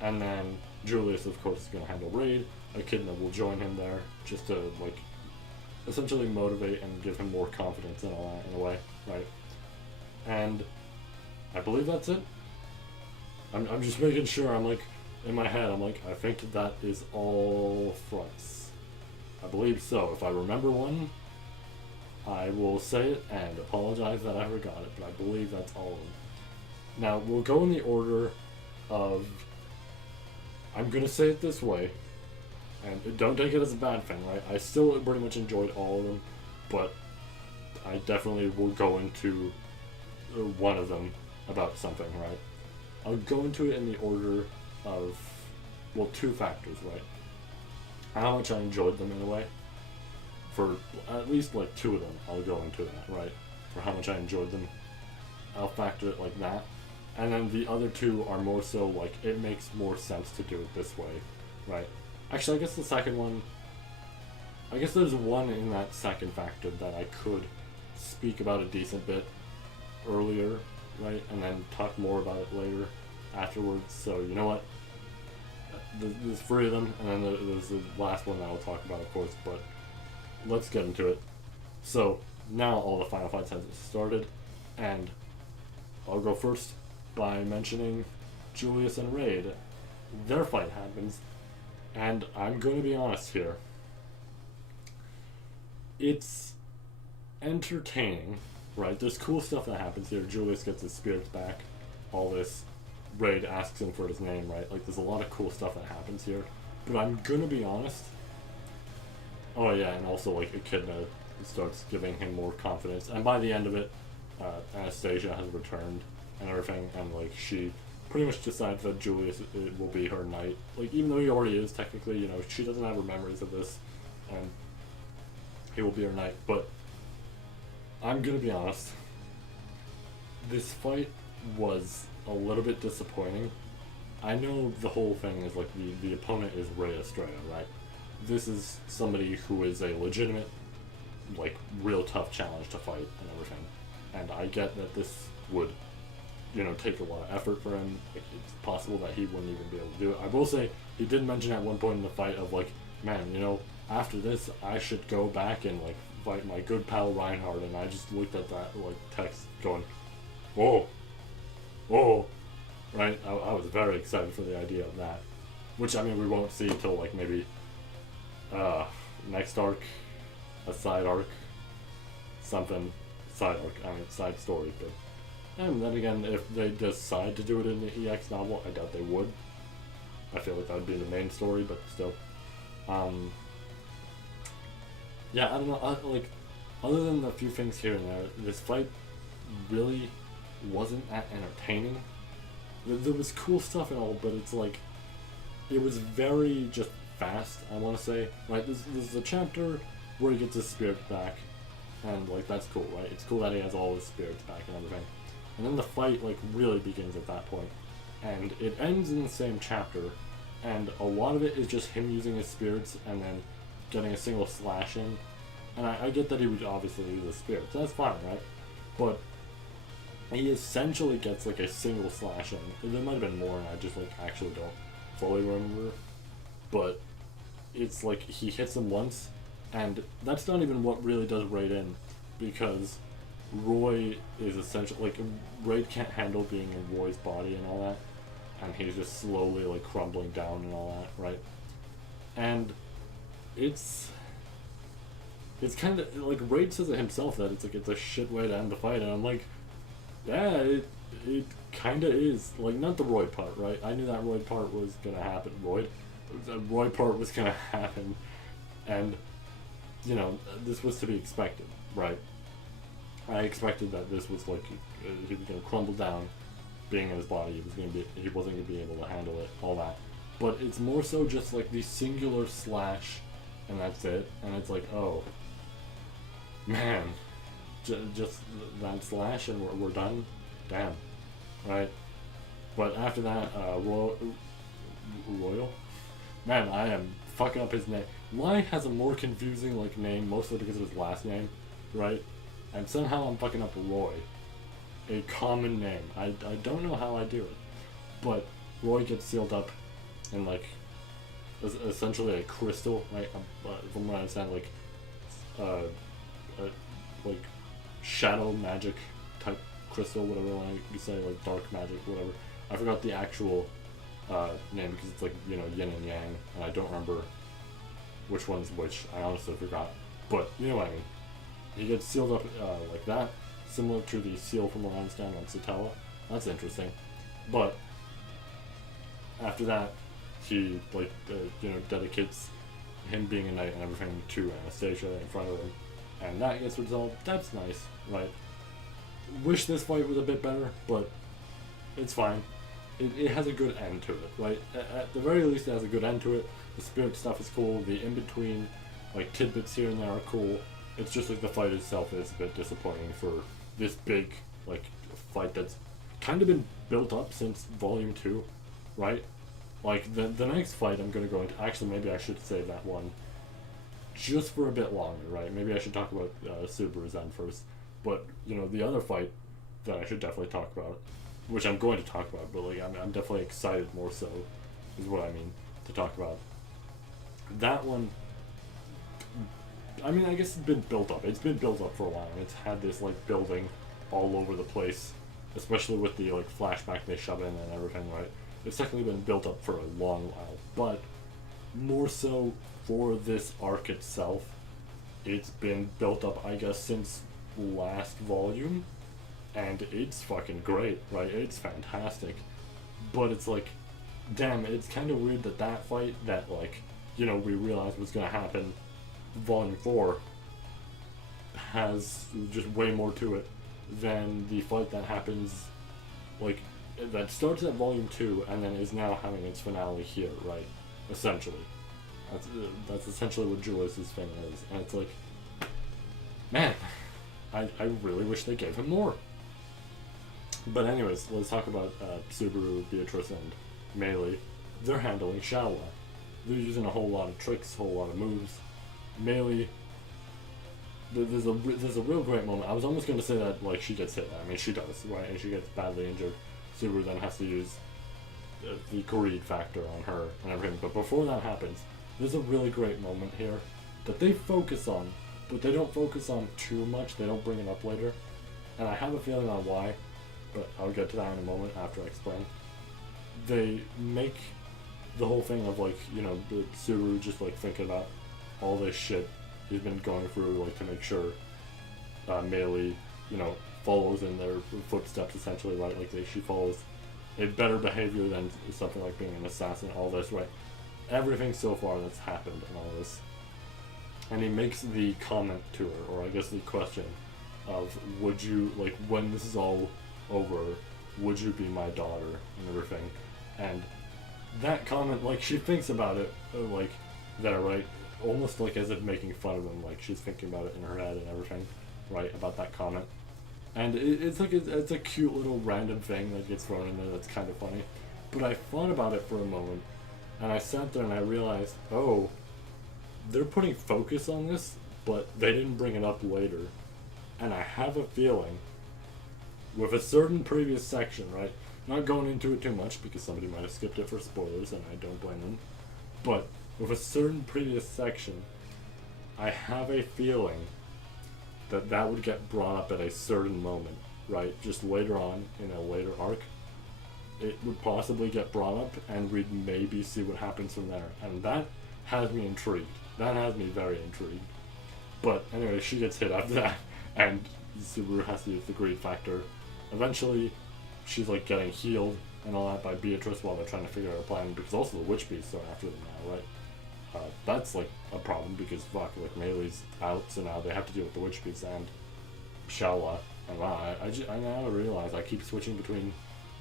And then Julius, of course, is going to handle Raid. Echidna will join him there just to like essentially motivate and give him more confidence and all that in a way, right? And I believe that's it. I'm just making sure. I'm like, in my head, I'm like, I think that is all fronts. I believe so. If I remember one, I will say it and apologize that I forgot it, but I believe that's all of them. Now, we'll go in the order of... I'm going to say it this way, and don't take it as a bad thing, right? I still pretty much enjoyed all of them, but I definitely will go into one of them about something, right? I'll go into it in the order of, well, two factors, right? How much I enjoyed them in a way. For at least like two of them, I'll go into that, right? For how much I enjoyed them. I'll factor it like that. And then the other two are more so like, it makes more sense to do it this way, right? Actually, I guess the second one, I guess there's one in that second factor that I could speak about a decent bit earlier, right? And then talk more about it later, afterwards. So, you know what? There's three of them, and then there's the last one that I'll talk about, of course, but let's get into it. So, now all the final fights have started, and I'll go first by mentioning Julius and Raid. Their fight happens, and I'm going to be honest here. It's entertaining, right? There's cool stuff that happens here. Julius gets his spirits back, all this. Raid asks him for his name, right? Like, there's a lot of cool stuff that happens here. But I'm going to be honest. Oh, yeah, and also, like, Echidna starts giving him more confidence. And by the end of it, Anastasia has returned and everything, and like she pretty much decides that Julius will be her knight. Like, even though he already is technically, you know, she doesn't have her memories of this, and he will be her knight. But I'm gonna be honest, this fight was a little bit disappointing. I know the whole thing is like the opponent is Rhea Estrella, right? This is somebody who is a legitimate like real tough challenge to fight and everything. And I get that this would, you know, take a lot of effort for him. Like, it's possible that he wouldn't even be able to do it. I will say he did mention at one point in the fight of like, man, you know, after this I should go back and like fight my good pal Reinhardt. And I just looked at that like text going, whoa, whoa, right? I was very excited for the idea of that, which I mean we won't see until like maybe next arc, a side arc, something, side arc, I mean side story. But and then again, if they decide to do it in the EX novel, I doubt they would. I feel like that would be the main story, but still. Yeah, I don't know, like, other than a few things here and there, this fight really wasn't that entertaining. There was cool stuff and all, but it's like, it was very just fast, I want to say. Right, this is a chapter where he gets his spirit back, and like, that's cool, right? It's cool that he has all his spirits back and everything. And then the fight, like, really begins at that point. And it ends in the same chapter, and a lot of it is just him using his spirits and then getting a single slash in. And I get that he would obviously use his spirits, that's fine, right? But he essentially gets like a single slash in. There might have been more and I just like actually don't fully remember. But it's like he hits him once, and that's not even what really does Raid in, because Roy is essentially like, Raid can't handle being in Roy's body and all that, and he's just slowly like crumbling down and all that, right? And it's kind of like, Raid says it himself that it's like, it's a shit way to end the fight, and I'm like, yeah, it kind of is. Like, not the Roy part, right? I knew that Roy part was gonna happen. The Roy part was gonna happen, and you know, this was to be expected, right? I expected that this was like, he was gonna crumble down, being in his body. He wasn't gonna be able to handle it, all that. But it's more so just like the singular slash, and that's it. And it's like, oh man, just that slash and we're done. Damn, right? But after that, Royal. Man, I am fucking up his name. Lai has a more confusing like name, mostly because of his last name, right? And somehow I'm fucking up Roy, a common name. I don't know how I do it, but Roy gets sealed up in like essentially a crystal, right? From what I understand, like like shadow magic type crystal, whatever you say, like dark magic, whatever. I forgot the actual name because it's like, you know, yin and yang, and I don't remember which one's which. I honestly forgot, but you know what I mean. He gets sealed up like that, similar to the seal from what I understand on Satella. That's interesting. But after that, he like you know, dedicates him being a knight and everything to Anastasia in front of him, and that gets resolved. That's nice, right? Wish this fight was a bit better, but it's fine. It has a good end to it, right? At the very least, it has a good end to it. The spirit stuff is cool. The in-between, like, tidbits here and there are cool. It's just like the fight itself is a bit disappointing for this big, like, fight that's kind of been built up since Volume 2, right? Like, the next fight I'm going to go into, actually, maybe I should save that one just for a bit longer, right? Maybe I should talk about Subaru's end first. But, you know, the other fight that I should definitely talk about, which I'm going to talk about, but, like, I'm definitely excited more so, is what I mean, to talk about. That one, I mean, I guess it's been built up. It's been built up for a while. It's had this, like, building all over the place, especially with the, like, flashback they shove in and everything, right? It's technically been built up for a long while, but more so for this arc itself, it's been built up, I guess, since last volume, and it's fucking great, right? It's fantastic. But it's like, damn, it's kind of weird that that fight that, like, you know, we realized was gonna happen Volume 4 has just way more to it than the fight that happens, like, that starts at Volume 2 and then is now having its finale here, right? Essentially. That's essentially what Julius's thing is. And it's like, man, I really wish they gave him more. But anyways, let's talk about Subaru, Beatrice, and Meili. They're handling Shaola. They're using a whole lot of tricks, a whole lot of moves. Meili there's a real great moment. I was almost going to say that like she gets hit. I mean, she does, right? And she gets badly injured. Subaru then has to use the greed factor on her and everything. But before that happens, there's a really great moment here that they focus on, but they don't focus on too much. They don't bring it up later, and I have a feeling on why, but I'll get to that in a moment after I explain. They make the whole thing of like, you know, the Subaru just like thinking about all this shit he's been going through, like to make sure Meili, you know, follows in their footsteps essentially, right? Like she follows a better behavior than something like being an assassin, all this, right? Everything so far that's happened and all this. And he makes the comment to her, or I guess the question of, would you, like, when this is all over, would you be my daughter and everything? And that comment, like, she thinks about it, like, there, right? Almost like as if making fun of him, like she's thinking about it in her head and everything, right? About that comment. And it's like, it's a cute little random thing that gets thrown in there that's kind of funny. But I thought about it for a moment, and I sat there and I realized, oh, they're putting focus on this, but they didn't bring it up later. And I have a feeling, with a certain previous section, right? Not going into it too much because somebody might have skipped it for spoilers, and I don't blame them. But with a certain previous section, I have a feeling that that would get brought up at a certain moment, right? Just later on in a later arc, it would possibly get brought up, and we'd maybe see what happens from there. And that has me intrigued. That has me very intrigued. But anyway, she gets hit after that, and Subaru has to use the greed factor. Eventually, she's like getting healed and all that by Beatrice while they're trying to figure out a plan, because also the witch beasts are after them now, right? That's like a problem because fuck, like Meili's out, so now they have to deal with the witch beasts and Shaola. And wow, I now realize I keep switching between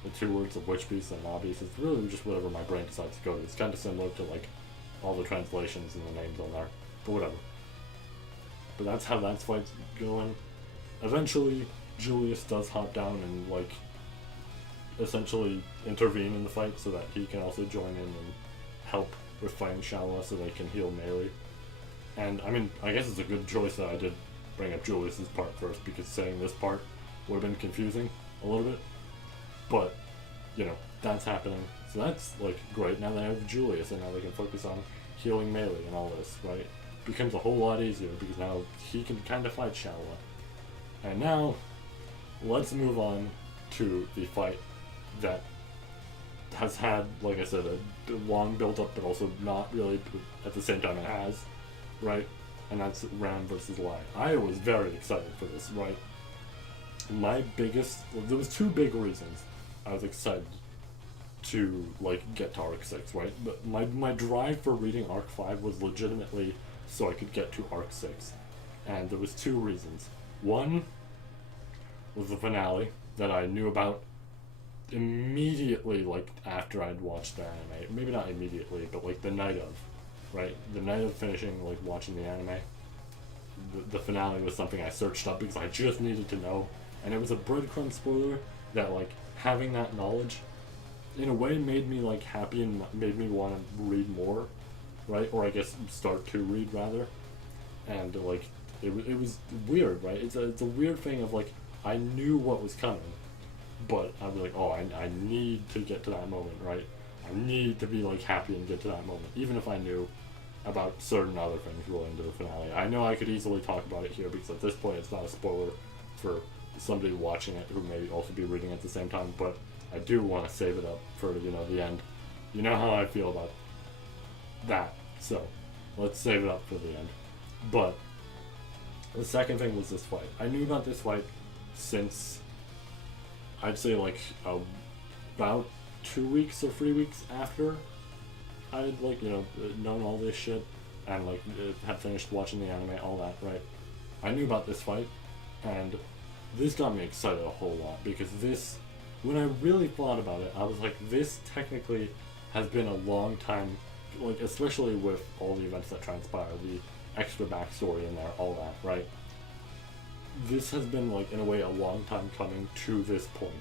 the two words of witch beasts and law beasts. It's really just whatever my brain decides to go to. It's kind of similar to like all the translations and the names on there, but whatever. But that's how that fight's going. Eventually, Julius does hop down and like essentially intervene in the fight so that he can also join in and help with fighting Shaola so they can heal Meili. And I mean, I guess it's a good choice that I did bring up Julius's part first, because saying this part would have been confusing a little bit. But, you know, that's happening. So that's like great. Now they have Julius and now they can focus on healing Meili and all this, right? Becomes a whole lot easier because now he can kind of fight Shaola. And now, let's move on to the fight that has had, like I said, a long build up, but also not really at the same time it has, right? And that's Ram versus Lai. I was very excited for this, right? There was two big reasons I was excited to like get to Arc 6, right? But my drive for reading Arc 5 was legitimately so I could get to Arc 6. And there was two reasons. One was the finale that I knew about immediately, like after I'd watched the anime. Maybe not immediately, but like the night of, right? The night of finishing, like watching the anime. The finale was something I searched up because I just needed to know. And it was a breadcrumb spoiler that like having that knowledge in a way made me like happy and made me want to read more, right? Or I guess start to read rather. And like it was weird, right? It's a weird thing of like I knew what was coming, but I was like, oh, I need to get to that moment, right? I need to be like happy and get to that moment, even if I knew about certain other things going into the finale. I know I could easily talk about it here because at this point it's not a spoiler for somebody watching it who may also be reading at the same time, but I do want to save it up for, you know, the end. You know how I feel about that, so let's save it up for the end. But the second thing was this fight. I knew about this fight since I'd say like about 2 weeks or 3 weeks after I'd like, you know, known all this shit and like had finished watching the anime, all that, right? I knew about this fight, and this got me excited a whole lot because this, when I really thought about it, I was like, this technically has been a long time, like especially with all the events that transpire, the extra backstory in there, all that, right? This has been like in a way a long time coming to this point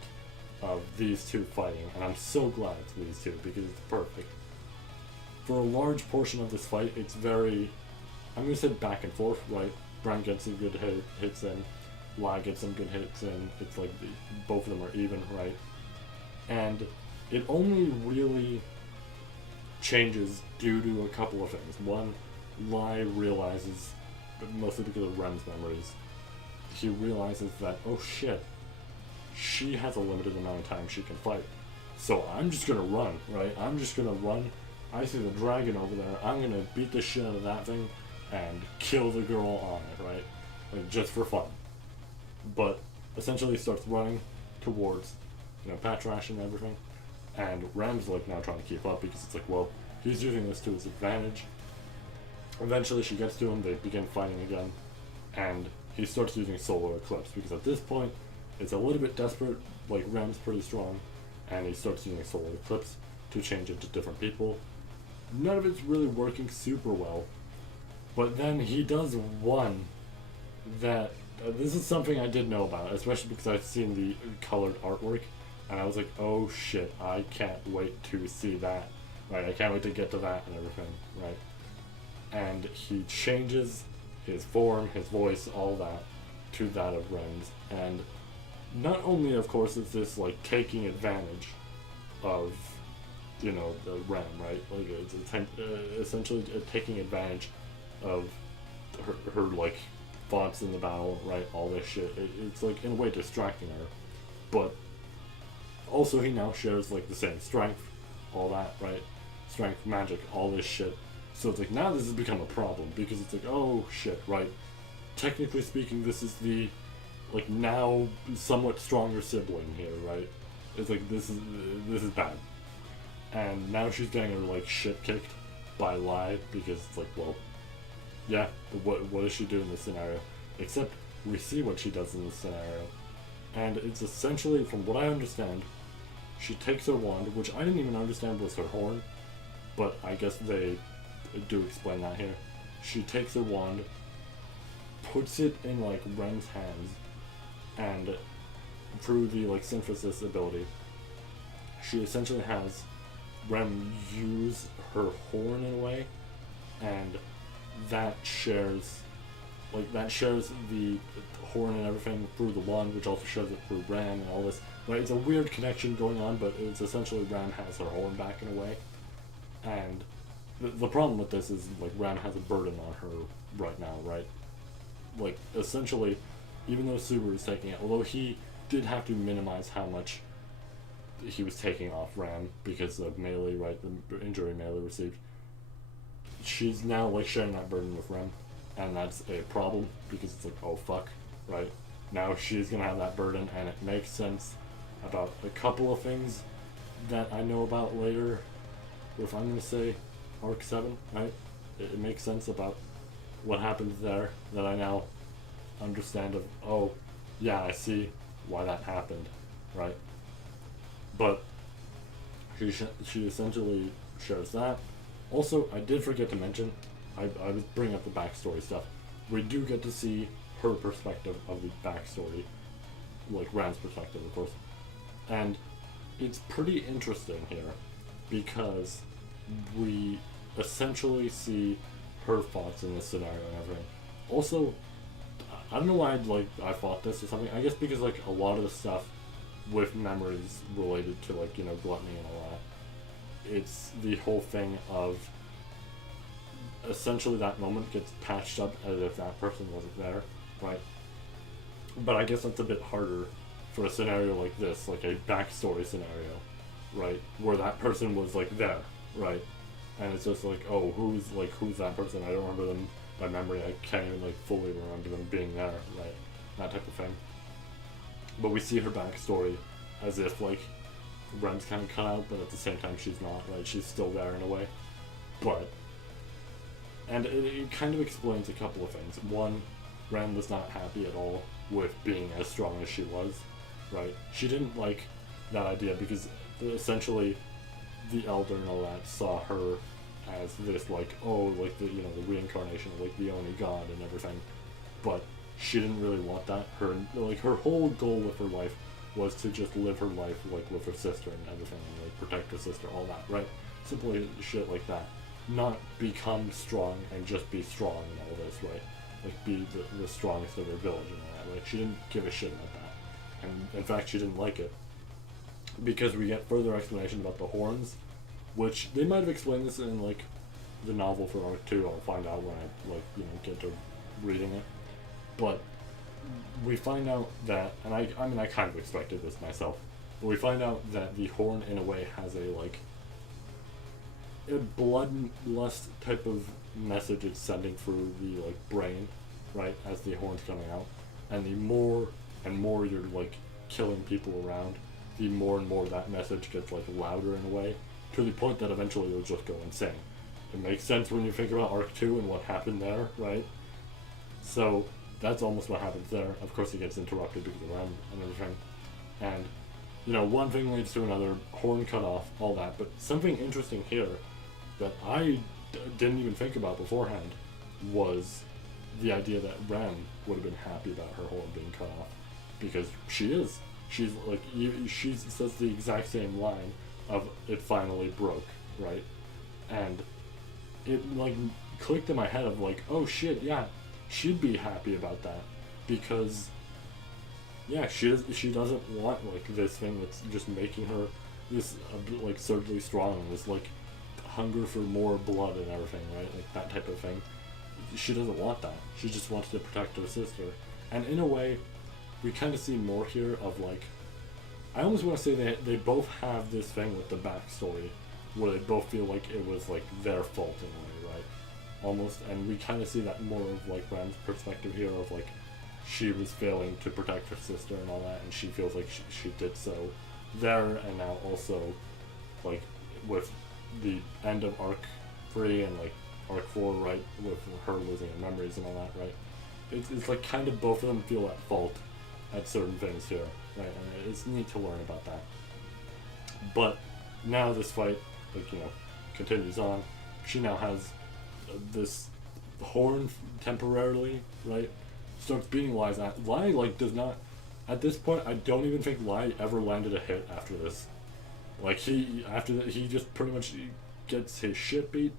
of these two fighting, and I'm so glad it's these two because it's perfect. For a large portion of this fight, it's very, I'm going to say back and forth, right? Brown gets some good hits in, Lai gets some good hits in. It's like both of them are even, right? And it only really changes due to a couple of things. One, Lai realizes, mostly because of Rem's memories, he realizes that, oh shit, she has a limited amount of time she can fight. So I'm just gonna run, right? I'm just gonna run. I see the dragon over there. I'm gonna beat the shit out of that thing and kill the girl on it, right? Like, just for fun. But essentially he starts running towards, Patrash and everything. And Rem's like now trying to keep up because it's like, well, he's using this to his advantage. Eventually she gets to him, they begin fighting again, and he starts using Solar Eclipse because at this point it's a little bit desperate, like Rem's pretty strong, and he starts using Solar Eclipse to change into different people. None of it's really working super well, but then he does one that, this is something I did know about, especially because I've seen the colored artwork, and I was like, oh shit, I can't wait to see that, right? I can't wait to get to that and everything, right? And he changes his form, his voice, all that, to that of Rem's, and not only, of course, is this, like, taking advantage of, the Rem, right? Like, it's essentially taking advantage of her, like, thoughts in the battle, right? All this shit. It's, like, in a way distracting her. But also he now shares, like, the same strength, all that, right? Strength, magic, all this shit. So it's like, now this has become a problem, because it's like, oh shit, right? Technically speaking, this is the, like, now somewhat stronger sibling here, right? It's like, this is bad. And now she's getting her, like, shit kicked by Lai, because it's like, well, yeah, but what does she do in this scenario? Except we see what she does in this scenario. And it's essentially, from what I understand, she takes her wand, which I didn't even understand was her horn, but I guess they do explain that here. She takes her wand, puts it in, like, Rem's hands, and through the, like, synthesis ability, she essentially has Rem use her horn in a way, and that shares the horn and everything through the wand, which also shares it through Ram and all this. Right? It's a weird connection going on, but it's essentially Ram has her horn back in a way. And the problem with this is, like, Ram has a burden on her right now, right? Like, essentially, even though Subaru is taking it, although he did have to minimize how much he was taking off Ram because of Meili, right, the injury Meili received, she's now, like, sharing that burden with Ram, and that's a problem, because it's like, oh fuck, right? Now she's gonna have that burden, and it makes sense about a couple of things that I know about later, if I'm gonna say Arc 7, right? It makes sense about what happens there, that I now understand of, oh, yeah, I see why that happened, right? But she essentially shares that. Also, I did forget to mention, I was bringing up the backstory stuff. We do get to see her perspective of the backstory, like Ram's perspective, of course. And it's pretty interesting here, because we essentially see her thoughts in this scenario and everything. Also, I don't know why I thought this or something. I guess because, like, a lot of the stuff with memories related to, like, gluttony and all that, it's the whole thing of essentially that moment gets patched up as if that person wasn't there, right? But I guess that's a bit harder for a scenario like this, like a backstory scenario, right? Where that person was, like, there, right? And it's just like, oh, who's that person? I don't remember them by memory. I can't even, like, fully remember them being there, right? That type of thing. But we see her backstory as if, like, Rem's kind of cut out, but at the same time she's not, right? She's still there in a way. But, and it kind of explains a couple of things. One, Rem was not happy at all with being as strong as she was, right? She didn't like that idea because essentially the Elder and all that saw her as this, like, oh, like, the reincarnation of, like, the only god and everything. But she didn't really want that. Her whole goal with her life was to just live her life, like, with her sister and everything, and, like, protect her sister, all that, right? Simply shit like that. Not become strong and just be strong and all this, right? like be the strongest of her village and all that. Like she didn't give a shit about that, and in fact she didn't like it because we get further explanation about the horns, which they might have explained this in like the novel for Arc 2. I'll find out when I get to reading it, but we find out that, and I mean I kind of expected this myself, but we find out that the horn in a way has a bloodlust type of message it's sending through the brain, right, as the horn's coming out, and the more and more you're killing people around, the more and more that message gets louder in a way, to the point that eventually you'll just go insane. It makes sense when you think about Arc 2 and what happened there, right? So that's almost what happens there. Of course he gets interrupted because of Rem and everything, and one thing leads to another, horn cut off, all that. But something interesting here that I didn't even think about beforehand was the idea that Rem would have been happy about her horn being cut off, because she is. She says the exact same line of "it finally broke," right? And it clicked in my head of oh shit, yeah, she'd be happy about that, because yeah, she doesn't want this thing that's just making her this absurdly strong, this hunger for more blood and everything, right? That type of thing. She doesn't want that. She just wants to protect her sister. And in a way, we kind of see more here of I almost want to say that they both have this thing with the backstory where they both feel it was their fault in a way, right? Almost, and we kind of see that more of Rem's perspective here of she was failing to protect her sister and all that, and she feels she did so there, and now also with the end of Arc 3 and Arc 4, right, with her losing her memories and all that, right? It's kind of both of them feel at fault at certain things here, right? And it's neat to learn about that. But now this fight, continues on. She now has this horn temporarily, right? Starts beating Lai's ass. Lai does not. At this point, I don't even think Lai ever landed a hit after this. He just pretty much gets his shit beat,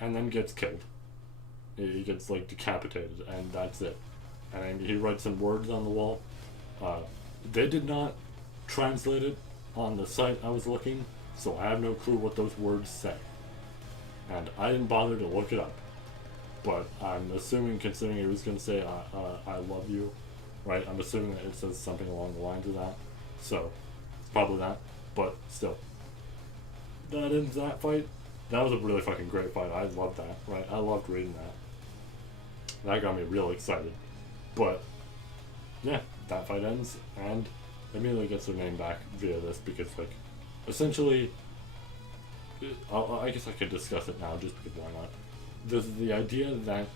and then gets killed. He gets decapitated, and that's it. And he writes some words on the wall. They did not translate it on the site I was looking, so I have no clue what those words say. And I didn't bother to look it up. But I'm assuming, considering it was going to say, I love you, right? I'm assuming that it says something along the lines of that. So, it's probably that. But still. That ends that fight. That was a really fucking great fight. I loved that, right? I loved reading that. That got me real excited. But, yeah, that fight ends, and Meili gets her name back via this, because, essentially, I guess I could discuss it now, just because why not? There's the idea that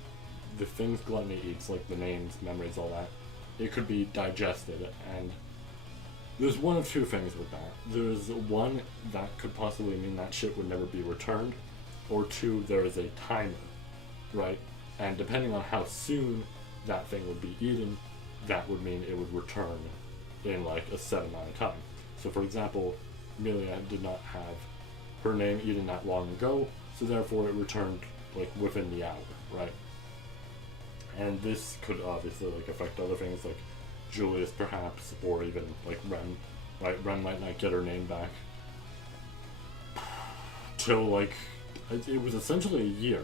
the things Gluttony eats, the names, memories, all that, it could be digested, and there's one of two things with that. There's one, that could possibly mean that shit would never be returned, or two, there is a timer, right? And depending on how soon that thing would be eaten, that would mean it would return in a set amount of time. So for example, Meili did not have her name eaten that long ago, so therefore it returned within the hour, right? And this could obviously affect other things like Julius perhaps, or even Rem, right? Rem might not get her name back till it was essentially a year.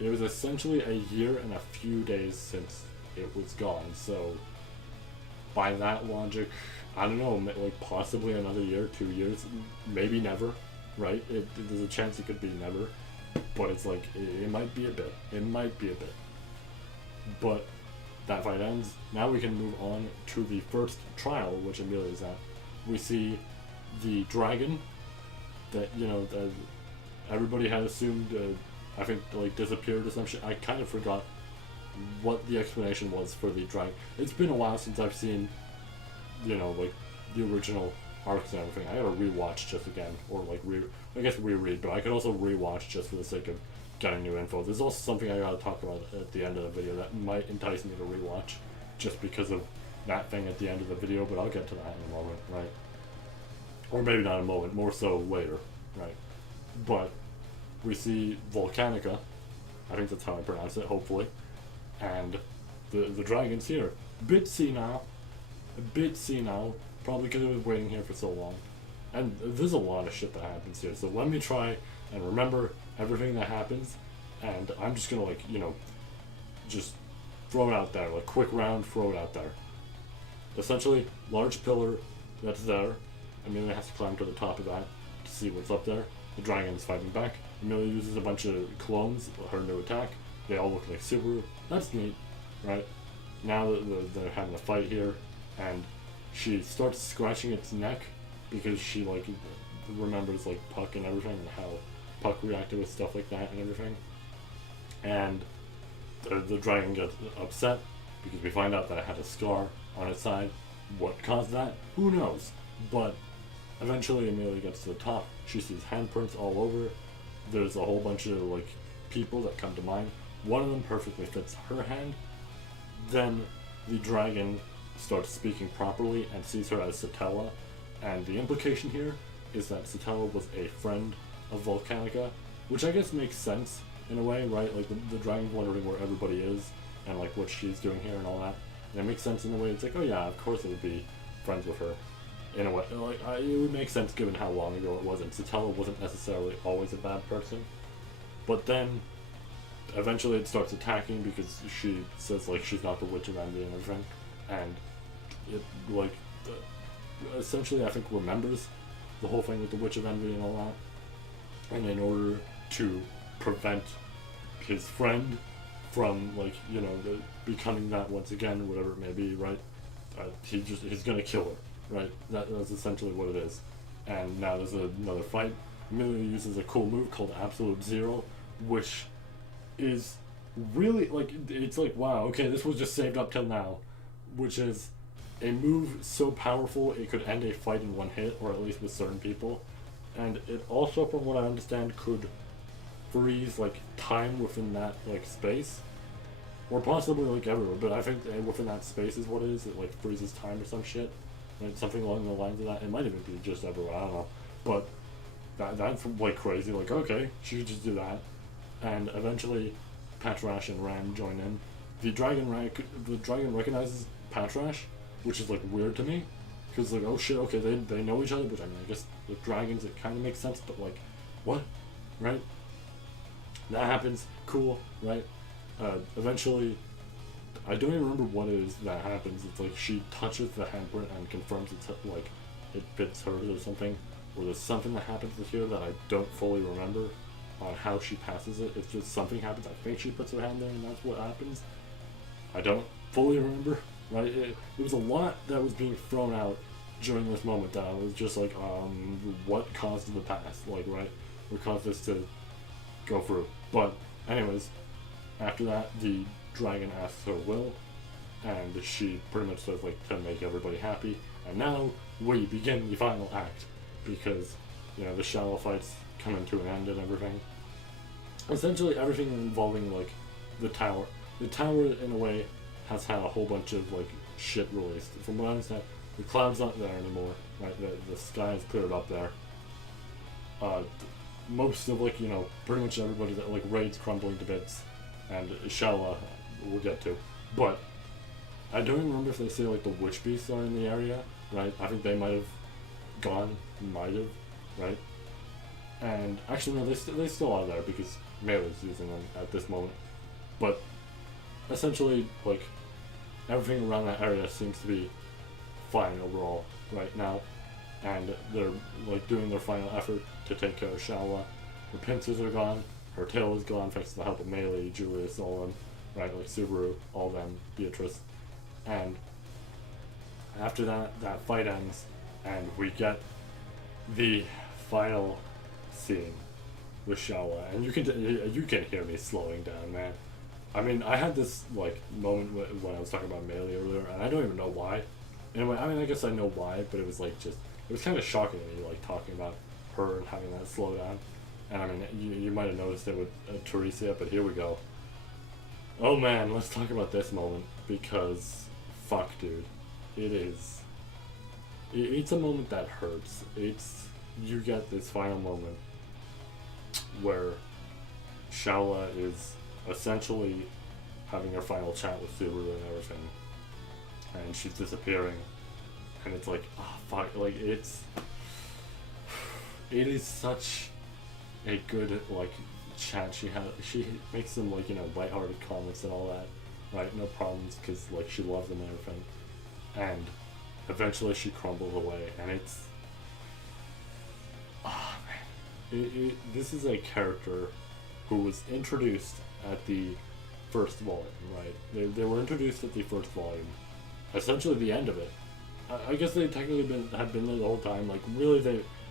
It was essentially a year and a few days since it was gone, so by that logic, I don't know, possibly another year, 2 years, maybe never, right? There's a chance it could be never, but it's it might be a bit. It might be a bit. But that fight ends. Now we can move on to the first trial, which Meili is at. We see the dragon that, that everybody had assumed, I think, disappeared or some shit. I kind of forgot what the explanation was for the dragon. It's been a while since I've seen, the original arcs and everything. I gotta rewatch just again, or reread, but I could also rewatch just for the sake of getting new info. There's also something I gotta talk about at the end of the video that might entice me to rewatch, just because of that thing at the end of the video, but I'll get to that in a moment, right? Or maybe not in a moment, more so later, right? But we see Volcanica, I think that's how I pronounce it, hopefully, and the dragon's here. A bit senile, probably because it was waiting here for so long. And there's a lot of shit that happens here, so let me try and remember everything that happens, and I'm just gonna, like, just throw it out there, like, quick round, throw it out there. Essentially, large pillar that's there. Amelia has to climb to the top of that to see what's up there. The dragon's fighting back. Amelia uses a bunch of clones, her new attack. They all look like Subaru. That's neat, right? Now they're having a fight here, and she starts scratching its neck because she, like, remembers, like, Puck and everything, and how Puck reacted with stuff like that and everything. And the dragon gets upset because we find out that it had a scar on its side. What caused that? Who knows? But eventually Amelia gets to the top. She sees handprints all over. There's a whole bunch of, like, people that come to mind. One of them perfectly fits her hand. Then the dragon starts speaking properly and sees her as Satella. And the implication here is that Satella was a friend of Volcanica, which I guess makes sense in a way, right? Like, the dragon's wondering where everybody is and, like, what she's doing here and all that. And it makes sense in a way. It's like, oh yeah, of course it would be friends with her. In a way, like, it would make sense given how long ago it was, and Satella wasn't necessarily always a bad person. But then, eventually it starts attacking because she says, like, she's not the Witch of Envy and everything. And it, like, essentially, I think, remembers the whole thing with the Witch of Envy and all that. And in order to prevent his friend from, like, becoming that once again, whatever it may be, right? He's gonna kill her, right? That's essentially what it is. And now there's another fight. Meili uses a cool move called Absolute Zero, which is really, like, it's like, wow, okay, this was just saved up till now, which is a move so powerful it could end a fight in one hit, or at least with certain people. And it also, from what I understand, could freeze, like, time within that, like, space, or possibly, like, everywhere, but I think within that space is what it is. It, like, freezes time or some shit, right? Something along the lines of that. It might even be just everywhere, I don't know, but that's, like, crazy. Like, okay, she could just do that. And eventually Patrash and Ram join in. The dragon recognizes Patrash, which is, like, weird to me, because, like, oh shit, okay, they know each other, but I mean, I guess with dragons it kind of makes sense, but, like, what, right? That happens, cool, right? Eventually, I don't even remember what it is that happens. It's like she touches the handprint and confirms it's, like, it fits hers or something, or there's something that happens here that I don't fully remember on how she passes it. It's just something happens. I think she puts her hand there and that's what happens. I don't fully remember, right? It was a lot that was being thrown out during this moment that I was just like, what caused the past? Like, right? What caused this to go through? But anyways, after that, the dragon asks her will, and she pretty much says, like, to make everybody happy. And now we begin the final act, because, the shallow fights come into an end and everything. Essentially everything involving, like, the tower. The tower, in a way, has had a whole bunch of, like, shit released. From what I understand, the clouds aren't there anymore, right? The sky is cleared up there. Most of, like, pretty much everybody that, like, Raid's crumbling to bits, and Shala we'll get to. But I don't even remember if they say, like, the witch beasts are in the area, right? I think they might have gone, right? And actually, no, they still are there because Meili's using them at this moment. But essentially, like, everything around that area seems to be fine overall right now, and they're, like, doing their final effort to take care of Shala. Her pincers are gone, her tail is gone thanks to the help of Meili, Julius, all of them, right, like Subaru, all of them, Beatrice. And after that fight ends, and we get the final scene with Shala, and you can hear me slowing down, man. I mean, I had this, like, moment when I was talking about Meili earlier, and I don't even know why. Anyway, I mean, I guess I know why, but it was, like, it was kind of shocking to me, like, talking about her and having that slow down. And I mean, you might have noticed it with Teresa, but here we go. Oh man, let's talk about this moment, because, fuck, dude. It's a moment that hurts. You get this final moment where Shala is essentially having her final chat with Subaru and everything, and she's disappearing, and it's like, oh fuck, like it is such a good like chat she makes some like, you know, lighthearted comments and all that, right? No problems, because like she loves them and everything, and eventually she crumbles away, and it's, oh man, this is a character who was introduced at the first volume, right? They were introduced at the first volume, essentially the end of it. I guess they technically had been there the whole time. Like really,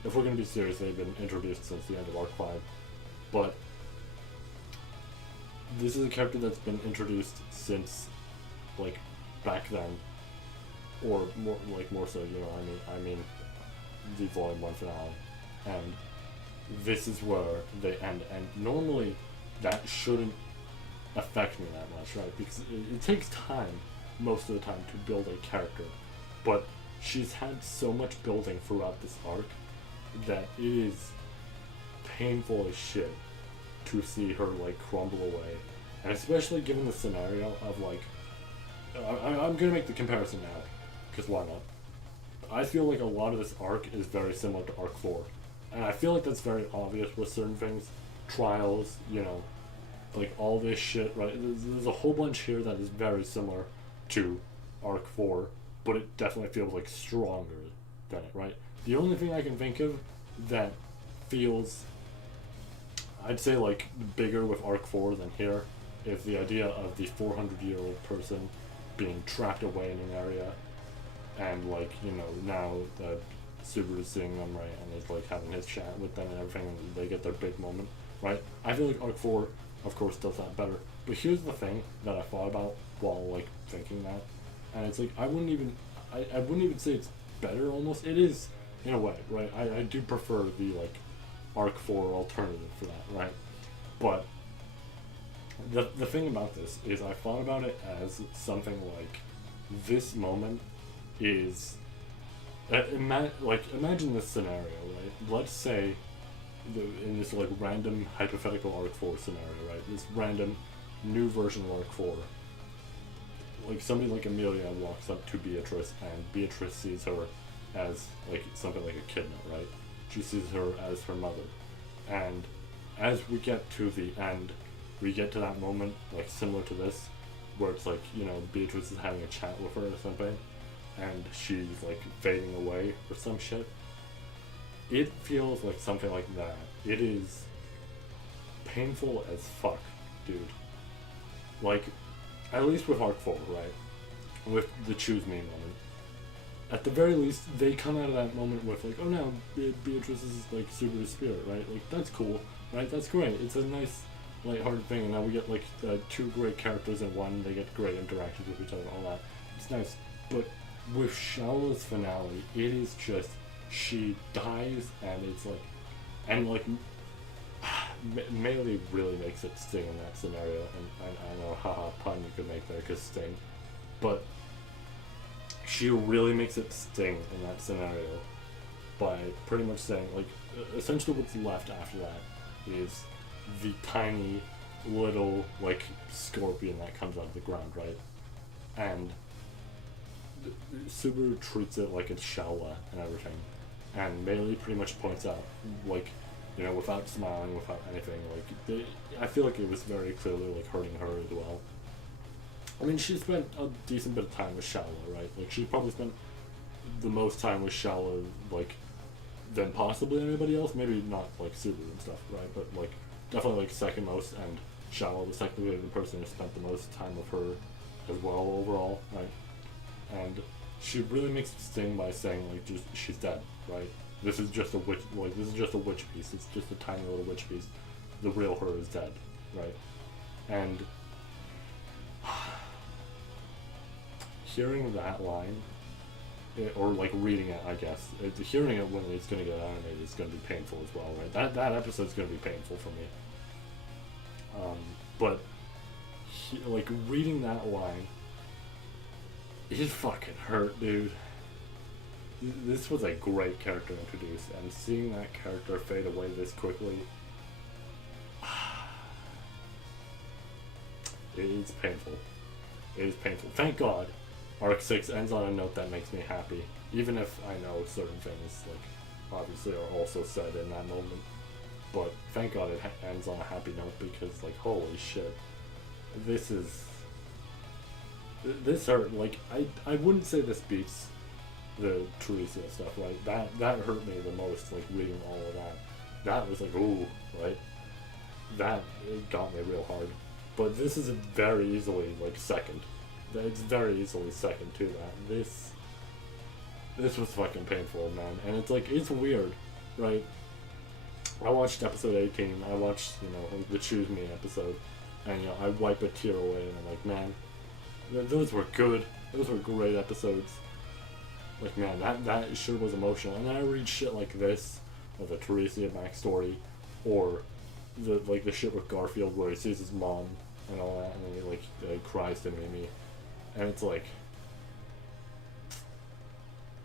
if we're gonna be serious, they've been introduced since the end of Arc 5. But this is a character that's been introduced since like back then, or more so, you know. I mean, the Volume 1 finale, and this is where they end. And normally, that shouldn't affect me that much, right? Because it takes time, most of the time, to build a character. But she's had so much building throughout this arc that it is painful as shit to see her like crumble away, and especially given the scenario of like, I'm gonna make the comparison now, because why not? I feel like a lot of this arc is very similar to Arc 4, and I feel like that's very obvious with certain things, trials, you know, like all this shit, right? There's a whole bunch here that is very similar to Arc 4, but it definitely feels like stronger than it, right? The only thing I can think of that feels, I'd say, like bigger with Arc 4 than here is the idea of the 400-year-old person being trapped away in an area, and like, you know, now that Subaru's seeing them, right, and he's like having his chat with them and everything, and they get their big moment, right? I feel like Arc 4, of course, does that better. But here's the thing that I thought about while like thinking that, and it's like I wouldn't even say it's better. Almost, it is in a way, right? I do prefer the like Arc 4 alternative for that, right? But the thing about this is I thought about it as something like this moment is imagine this scenario, right? Let's say in this like random hypothetical Arc 4 scenario, right? This random new version of Arc 4, like somebody like Amelia walks up to Beatrice, and Beatrice sees her as like something like a kidnap, right? She sees her as her mother, and as we get to the end, we get to that moment like similar to this, where it's like, you know, Beatrice is having a chat with her or something, and she's like fading away or some shit. It feels like something like that. It is painful as fuck, dude. Like, at least with Arc 4, right? With the choose me moment. At the very least, they come out of that moment with like, oh no, Beatrice is like Subaru's spirit, right? Like, that's cool, right? That's great. It's a nice, lighthearted thing, and now we get like two great characters in one. They get great interactions with each other, all that. It's nice. But with Shaola's finale, it is just, she dies, and it's like, and like, Meili really makes it sting in that scenario, and I know, haha, pun you could make there, because sting, but she really makes it sting in that scenario by pretty much saying, like, essentially what's left after that is the tiny little, like, scorpion that comes out of the ground, right? And Subaru treats it like it's Shaola and everything, and Meili pretty much points out, like, you know, without smiling, without anything, like, I feel like it was very clearly, like, hurting her as well. I mean, she spent a decent bit of time with Shaola, right? Like, she probably spent the most time with Shaola, like, than possibly anybody else. Maybe not, like, Subaru and stuff, right? But, like, definitely, like, second most, and Shaola was technically the person who spent the most time with her as well, overall, right? And she really makes it sting by saying, like, just, she's dead, right? This is just a witch, like, this is just a witch piece. It's just a tiny little witch piece. The real her is dead, right? And hearing that line, or like reading it, I guess, hearing it when it's going to get animated is going to be painful as well, right? That episode's going to be painful for me. But like reading that line, it fucking hurt, dude. This was a great character introduced, and seeing that character fade away this quickly, It is painful. It is painful. Thank God, Arc 6 ends on a note that makes me happy. Even if I know certain things, like, obviously are also said in that moment. But thank God it ends on a happy note, because, like, holy shit. This hurt. Like, I wouldn't say this beats the Teresa stuff, right? That hurt me the most, like, reading all of that. That was like, ooh, right? That, it got me real hard. But this is very easily, like, second. It's very easily second to that. This was fucking painful, man. And it's like, it's weird, right? I watched episode 18, I watched, like, the Choose Me episode, and, I wipe a tear away, and I'm like, man, those were good. Those were great episodes. Like, man, that sure was emotional. And then I read shit like this, of the Teresa backstory, or the shit with Garfield where he sees his mom and all that, and he, like, cries to Mimi. And it's like,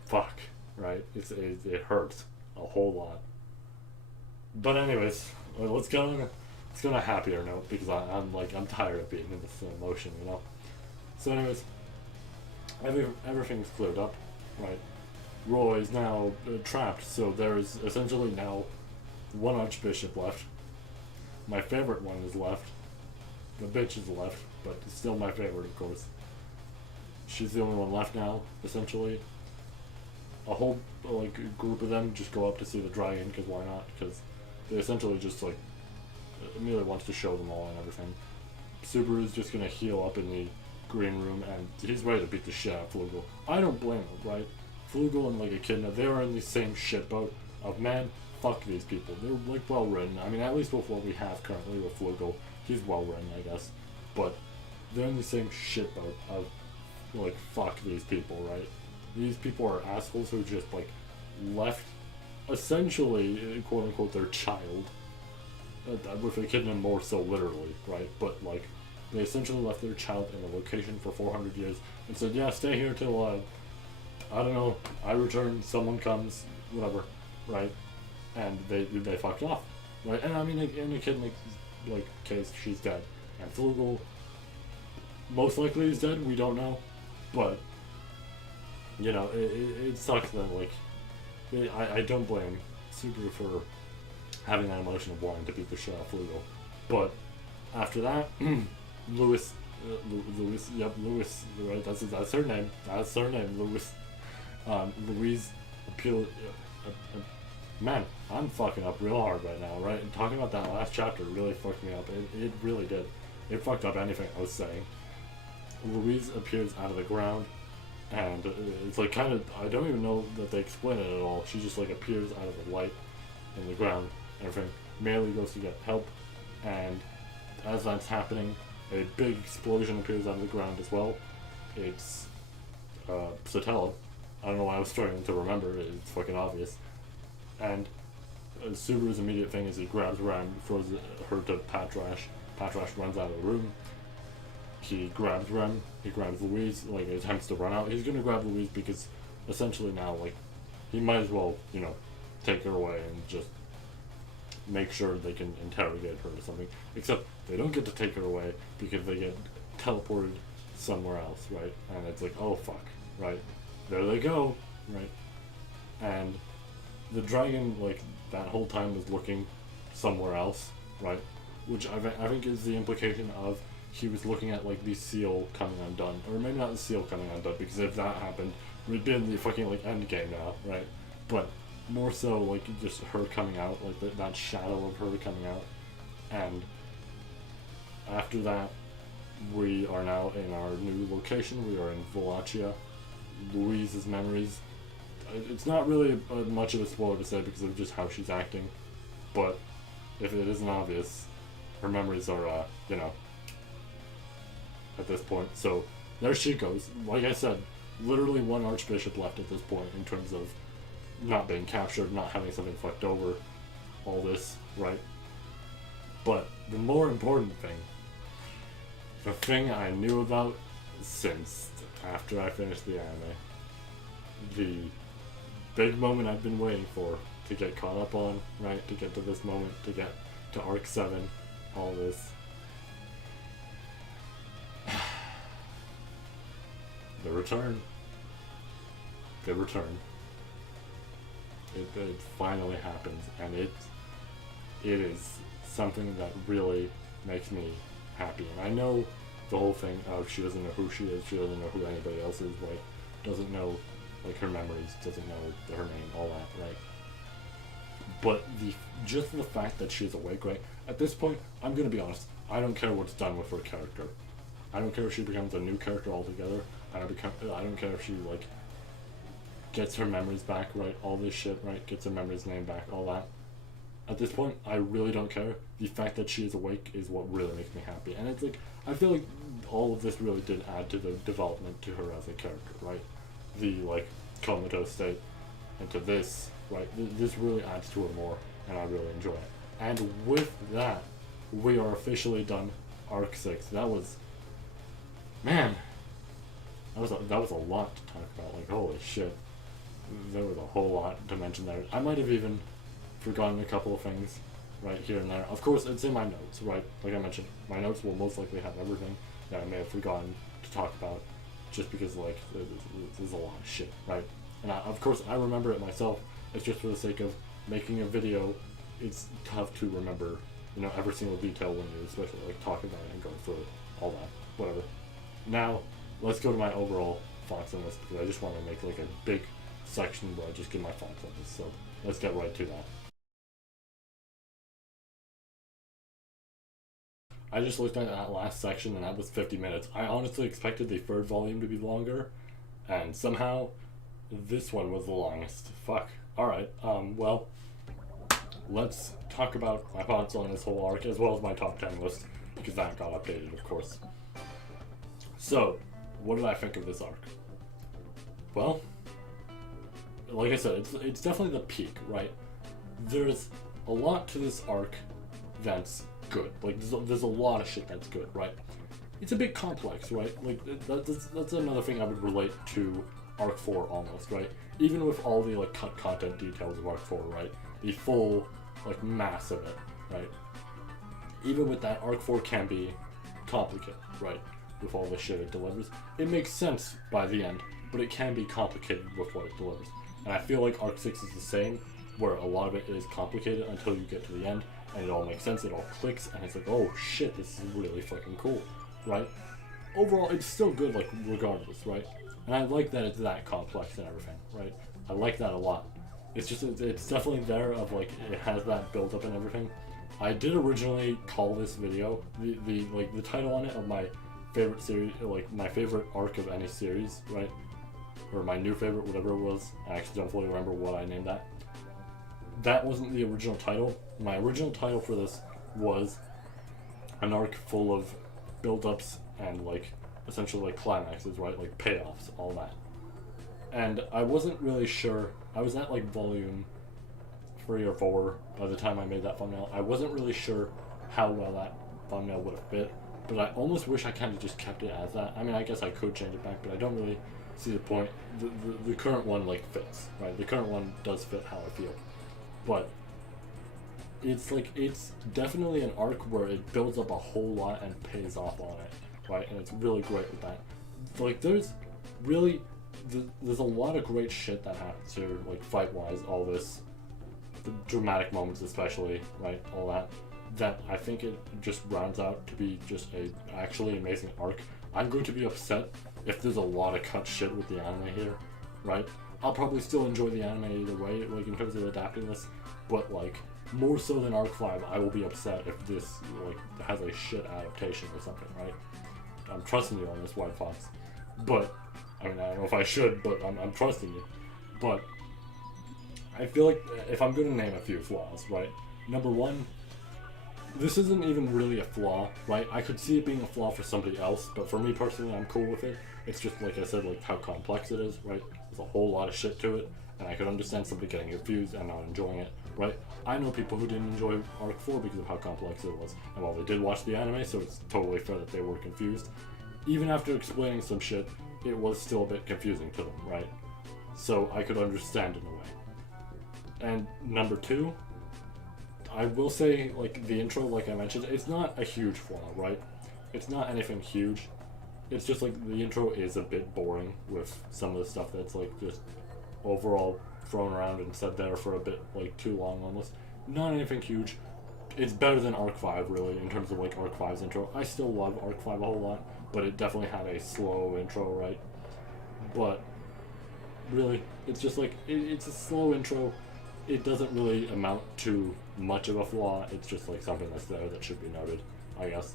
fuck, right? It hurts a whole lot. But anyways, let's go on a happier note, because I'm tired of being in this emotion, So anyways, everything's cleared up, right? Roy is now trapped, so there's essentially now one Archbishop left. My favorite one is left. The bitch is left, but it's still my favorite, of course. She's the only one left now, essentially. A whole, like, group of them just go up to see the dragon, because why not? Because they essentially just, like, Meili wants to show them all and everything. Subaru's just gonna heal up in the green room, and he's ready to beat the shit out of Flugel. I don't blame him, right? Flugel and, like, Echidna, they are in the same shit boat of, man, fuck these people. They're, like, well written. I mean, at least with what we have currently with Flugel, he's well written, I guess. But they're in the same shit boat of, like, fuck these people, right? These people are assholes who just, like, left, essentially, quote unquote, their child. With Echidna more so literally, right? But, like, they essentially left their child in a location for 400 years and said, yeah, stay here till, I don't know, I return, someone comes, whatever, right? And they fucked off, right? And I mean, in Echidna's, like, case, she's dead. And Flugel most likely is dead, we don't know. But, it sucks that, like, I don't blame Subaru for having that emotion of wanting to beat the shit out of Flugel. But after that, Lewis, right? That's her name. That's her name, Lewis. Louise appealed. Man, I'm fucking up real hard right now, right? And talking about that last chapter really fucked me up. It really did. It fucked up anything I was saying. Louise appears out of the ground, and it's like kind of, I don't even know that they explain it at all. She just, like, appears out of the light in the ground and everything. Meili goes to get help, and as that's happening, a big explosion appears out of the ground as well. It's Satella. I don't know why I was struggling to remember. It's fucking obvious. And Subaru's immediate thing is he grabs Ram, throws her to Patrash. Patrash runs out of the room. He grabs Rem, he grabs Louise, like, attempts to run out. He's gonna grab Louise because essentially now, like, he might as well, take her away and just make sure they can interrogate her or something. Except they don't get to take her away because they get teleported somewhere else, right? And it's like, oh fuck, right? There they go, right? And the dragon, like, that whole time was looking somewhere else, right? Which I think is the implication of he was looking at, like, the seal coming undone. Or maybe not the seal coming undone, because if that happened, we'd be in the fucking, like, end game now, right? But more so, like, just her coming out, like, that shadow of her coming out. And after that, we are now in our new location. We are in Wallachia. Louise's memories. It's not really much of a spoiler to say because of just how she's acting. But if it isn't obvious, her memories are, at this point. So there she goes. Like I said, literally one Archbishop left at this point in terms of not being captured, not having something fucked over, all this, right? But the more important thing, the thing I knew about since after I finished the anime, the big moment I've been waiting for to get caught up on, right? To get to this moment, to get to Arc 7, all this. The return. The return. It finally happens, and it is something that really makes me happy. And I know the whole thing of she doesn't know who she is, she doesn't know who anybody else is, right? Doesn't know like her memories, doesn't know her name, all that, right? But just the fact that she's awake, right? At this point, I'm gonna be honest, I don't care what's done with her character. I don't care if she becomes a new character altogether. I don't care if she like gets her memories back, right? All this shit, right? Gets her memories name back, all that. At this point, I really don't care. The fact that she is awake is what really makes me happy. And it's like, I feel like all of this really did add to the development to her as a character, right? The like comatose state, and to this, right? This really adds to her more, and I really enjoy it. And with that, we are officially done Arc 6. That was, man, that was a lot to talk about. Like, holy shit, there was a whole lot to mention there. I might have even forgotten a couple of things right here and there. Of course, it's in my notes, right? Like I mentioned, my notes will most likely have everything that I may have forgotten to talk about, just because like there's a lot of shit, right? And of course, I remember it myself. It's just for the sake of making a video. It's tough to remember, you know, every single detail when you especially like talk about it and go through it, all that, whatever. Now, let's go to my overall thoughts on this, because I just want to make like a big section where I just give my thoughts on this. So let's get right to that. I just looked at that last section, and that was 50 minutes. I honestly expected the third volume to be longer, and somehow this one was the longest. Fuck. Alright, well, let's talk about my thoughts on this whole arc, as well as my top 10 list, because that got updated, of course. So, what did I think of this arc? Well, like I said, it's definitely the peak, right? There's a lot to this arc that's good. Like, there's a lot of shit that's good, right? It's a bit complex, right? Like, that's another thing I would relate to Arc 4 almost, right? Even with all the, like, cut content details of Arc 4, right? The full, like, mass of it, right? Even with that, Arc 4 can be complicated, right? With all the shit it delivers. It makes sense by the end, but it can be complicated with what it delivers. And I feel like Arc 6 is the same, where a lot of it is complicated until you get to the end, and it all makes sense, it all clicks, and it's like, oh shit, this is really fucking cool, right? Overall, it's still good, like, regardless, right? And I like that it's that complex and everything, right? I like that a lot. It's just, it's definitely there of, like, it has that build up and everything. I did originally call this video, the title on it of my favorite series, like, my favorite arc of any series, right? Or my new favorite, whatever it was. I actually don't fully remember what I named that. That wasn't the original title. My original title for this was an arc full of build-ups and, like, essentially, like, climaxes, right? Like, payoffs, all that. And I wasn't really sure. I was at, like, volume 3 or 4 by the time I made that thumbnail. I wasn't really sure how well that thumbnail would have fit, but I almost wish I kind of just kept it as that. I mean, I guess I could change it back, but I don't really see the point. The current one, like, fits, right? The current one does fit how I feel. But it's like, it's definitely an arc where it builds up a whole lot and pays off on it, right? And it's really great with that. Like, there's a lot of great shit that happens here, like, fight-wise, all this, the dramatic moments especially, right, all that I think it just rounds out to be just a actually amazing arc. I'm going to be upset if there's a lot of cut shit with the anime here, right? I'll probably still enjoy the anime either way, like, in terms of adapting this, but, like, more so than Arc 5, I will be upset if this, like, has a shit adaptation or something, right? I'm trusting you on this, White Fox. But, I mean, I don't know if I should, but I'm trusting you. But, I feel like if I'm going to name a few flaws, right? Number one, this isn't even really a flaw, right? I could see it being a flaw for somebody else, but for me personally, I'm cool with it. It's just, like I said, like, how complex it is, right? There's a whole lot of shit to it, and I could understand somebody getting confused and not enjoying it, right? I know people who didn't enjoy Arc 4 because of how complex it was, and while they did watch the anime, so it's totally fair that they were confused. Even after explaining some shit, it was still a bit confusing to them, right? So I could understand in a way. And number two, I will say, like, the intro, like I mentioned, it's not a huge flaw, right? It's not anything huge. it's just like the intro is a bit boring with some of the stuff that's like just overall thrown around and said there for a bit like too long almost. Not anything huge. It's better than Arc 5 really in terms of like Arc 5's intro. I still love Arc 5 a whole lot, but it definitely had a slow intro, right? But really, it's just like it's a slow intro. It doesn't really amount to much of a flaw. It's just like something that's there that should be noted, I guess.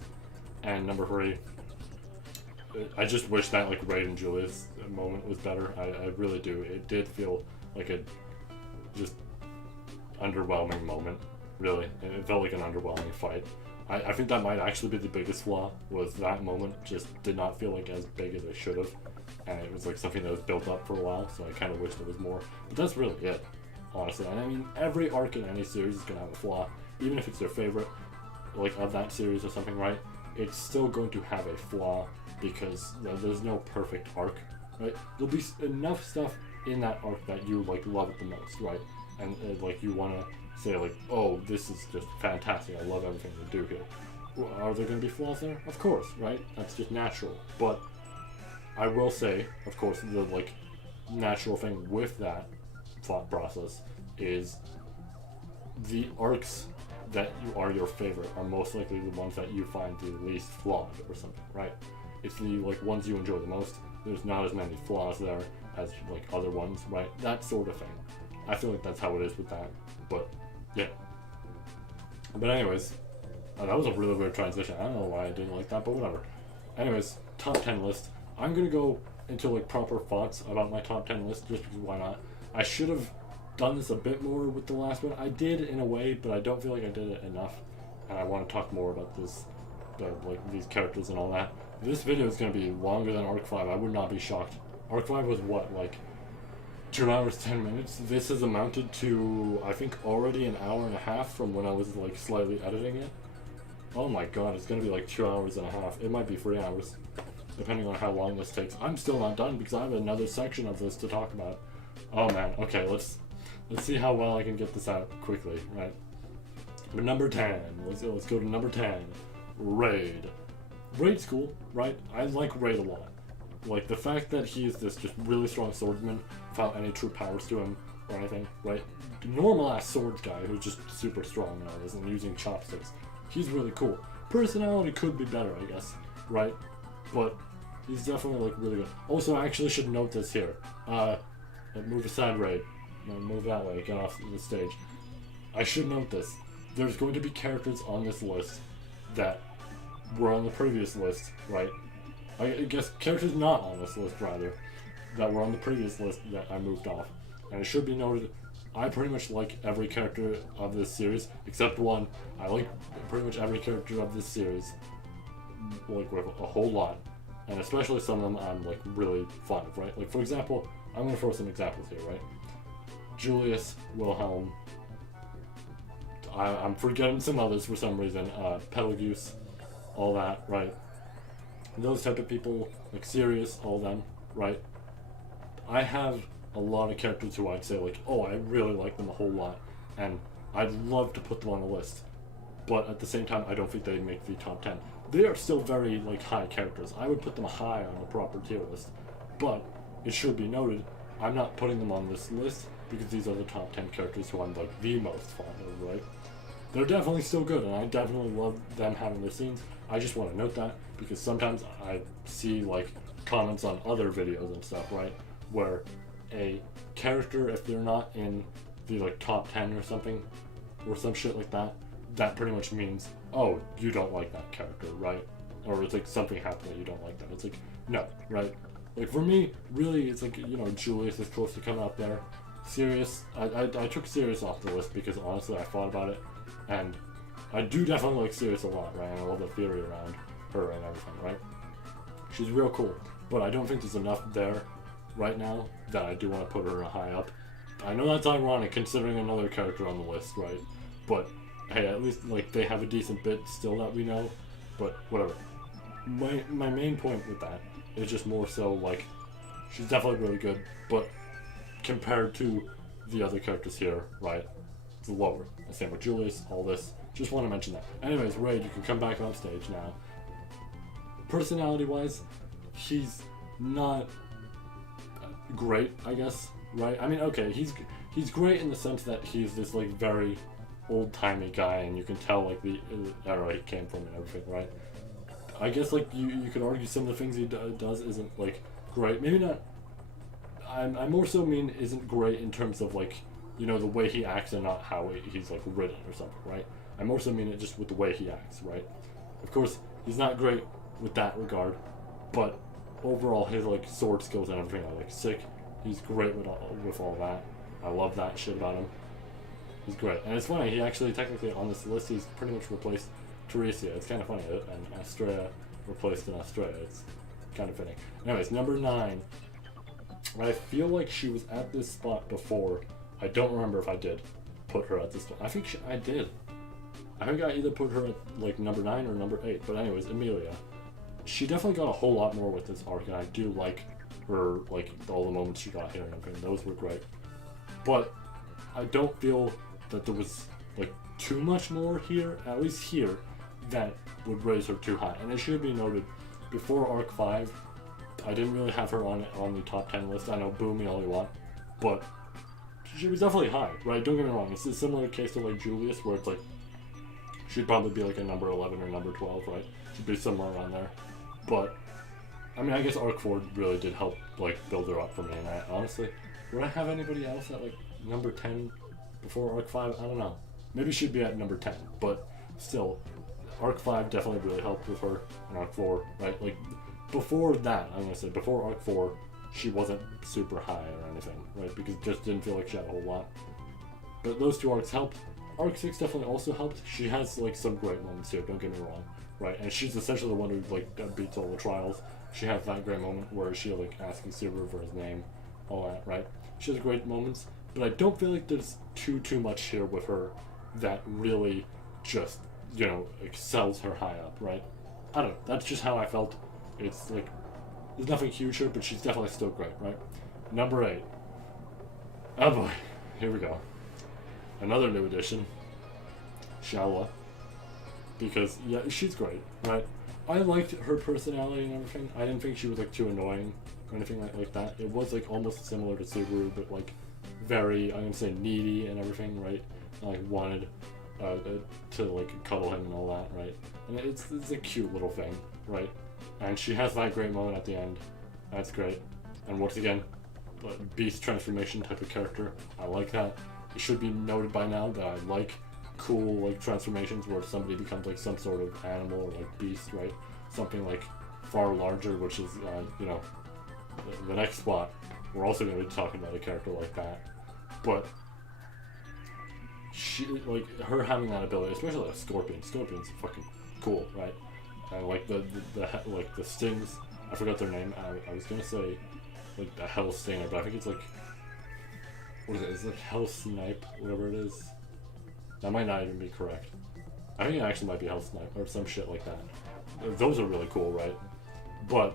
And number 3, I just wish that like Raid and Julius moment was better. I really do. It did feel like a just underwhelming moment. Really, it felt like an underwhelming fight. I think that might actually be the biggest flaw, was that moment just did not feel like as big as it should have, and it was like something that was built up for a while, so I kind of wish there was more. But that's really it, honestly. And I mean, every arc in any series is going to have a flaw, even if it's their favorite, like of that series or something, right? It's still going to have a flaw, because there's no perfect arc, right? There'll be enough stuff in that arc that you like love it the most, right? And like you want to say like, oh, this is just fantastic, I love everything they do here. Well, are there going to be flaws there? Of course, right? That's just natural. But I will say, of course, the like natural thing with that thought process is the arcs that are your favorite are most likely the ones that you find the least flawed or something, right? It's the like ones you enjoy the most. There's not as many flaws there as like other ones, right? That sort of thing. I feel like that's how it is with that. But yeah. But anyways, that was a really weird transition. I don't know why I didn't like that, but whatever. Anyways, top 10 list. I'm gonna go into like proper thoughts about my top 10 list just because why not? I should have done this a bit more with the last one. I did in a way, but I don't feel like I did it enough. And I want to talk more about this, like these characters and all that. This video is gonna be longer than Arc 5. I would not be shocked. Arc 5 was what, like 2 hours 10 minutes? This has amounted to, I think, already an hour and a half from when I was like slightly editing it. Oh my god, it's gonna be like 2 hours and a half. It might be 3 hours, depending on how long this takes. I'm still not done because I have another section of this to talk about. Oh man, okay, let's see how well I can get this out quickly, right? But number 10, let's go to number 10, Raid. Raid's cool, right? I like Raid a lot. Like, the fact that he is this just really strong swordsman without any true powers to him or anything, right? Normal-ass swords guy who's just super strong and all this and using chopsticks. He's really cool. Personality could be better, I guess, right? But he's definitely, like, really good. Also, I actually should note this here. Move aside, Raid. No, move that way. Get off the stage. I should note this. There's going to be characters on this list that were on the previous list, right? I guess characters not on this list, rather, that were on the previous list that I moved off. And it should be noted, I pretty much like every character of this series, except one. I like pretty much every character of this series, like with a whole lot. And especially some of them I'm like really fond of, right? Like for example, I'm going to throw some examples here, right? Julius, Wilhelm, I'm forgetting some others for some reason, Pelagius, all that, right? Those type of people, like Sirius, all them, right? I have a lot of characters who I'd say like, oh, I really like them a whole lot, and I'd love to put them on the list, but at the same time, I don't think they make the top 10. They are still very like high characters. I would put them high on a proper tier list, but it should be noted, I'm not putting them on this list because these are the top 10 characters who I'm like the most fond of, right? They're definitely still good, and I definitely love them having their scenes. I just want to note that because sometimes I see like comments on other videos and stuff, right, where a character, if they're not in the like top 10 or something or some shit like that, that pretty much means, oh, you don't like that character, right? Or it's like something happened that you don't like that. It's like, no, right? Like for me, really, it's like, you know, Julius is close to coming out there. Sirius, I took Sirius off the list because honestly I thought about it, and I do definitely like Sirius a lot, right? And I love the theory around her and everything, right? She's real cool, but I don't think there's enough there right now that I do want to put her high up. I know that's ironic considering another character on the list, right? But hey, at least like they have a decent bit still that we know, but whatever. My main point with that is just more so like she's definitely really good, but compared to the other characters here, right, it's lower. Same with Julius, all this. Just want to mention that. Anyways, Raid, you can come back on stage now. Personality-wise, he's not great, I guess, right? I mean, okay, he's great in the sense that he's this like very old-timey guy, and you can tell like the era he came from and everything, right? I guess like you could argue some of the things he does isn't like great. Maybe not. I more so mean isn't great in terms of like, you know, the way he acts and not how he's like written or something, right? I more so mean it just with the way he acts, right? Of course, he's not great with that regard, but overall his like sword skills and everything are like sick. He's great with all that. I love that shit about him. He's great, and it's funny. He actually technically on this list he's pretty much replaced Teresia. It's kind of funny, and Astrea replaced an Astrea. It's kind of fitting. Anyways, number 9. I feel like she was at this spot before. I don't remember if I did put her at this spot. I think I did. I think I either put her at like number 9 or number 8. But anyways, Emilia. She definitely got a whole lot more with this arc, and I do like her, like all the moments she got here and everything. Those were great. But I don't feel that there was like too much more here, at least here, that would raise her too high. And it should be noted, before arc 5, I didn't really have her on the top 10 list. I know boo me all you want, but she was definitely high, right? Don't get me wrong, it's a similar case to like Julius, where it's like she'd probably be like a number 11 or number 12, right? She'd be somewhere around there. But I mean, I guess arc 4 really did help like build her up for me, and I honestly, would I have anybody else at like number 10 before arc 5? I don't know. Maybe she'd be at number 10, but still, arc 5 definitely really helped with her, and arc 4, right? Like, before that, I'm gonna say, before arc 4, she wasn't super high or anything, right? Because it just didn't feel like she had a whole lot. But those two arcs helped. Arc 6 definitely also helped. She has like some great moments here, don't get me wrong, right? And she's essentially the one who like beats all the trials. She has that great moment where she like asking Subaru for his name, all that, right? She has great moments, but I don't feel like there's too much here with her that really just, you know, excels her high up, right? I don't know. That's just how I felt. It's like, there's nothing huge here, but she's definitely still great, right? Number 8. Oh boy, here we go. Another new addition, Shaola. Because, yeah, she's great, right? I liked her personality and everything. I didn't think she was like too annoying or anything like that. It was like almost similar to Subaru, but like very, I'm gonna say needy and everything, right? And, like wanted to like cuddle him and all that, right? And it's a cute little thing, right? And she has that great moment at the end. That's great. And once again, beast transformation type of character. I like that. It should be noted by now that I like cool like transformations where somebody becomes like some sort of animal or like beast, right? Something like far larger, which is you know, the next spot. We're also going to be talking about a character like that. But she, like, her having that ability, especially like Scorpion's fucking cool, right? And like the like the stings, I forgot their name. I was gonna say like the Hell Stinger, but I think it's like, what is it? It's like Hell Snipe, whatever it is. That might not even be correct. I think it actually might be Hell Snipe or some shit like that. Those are really cool, right? But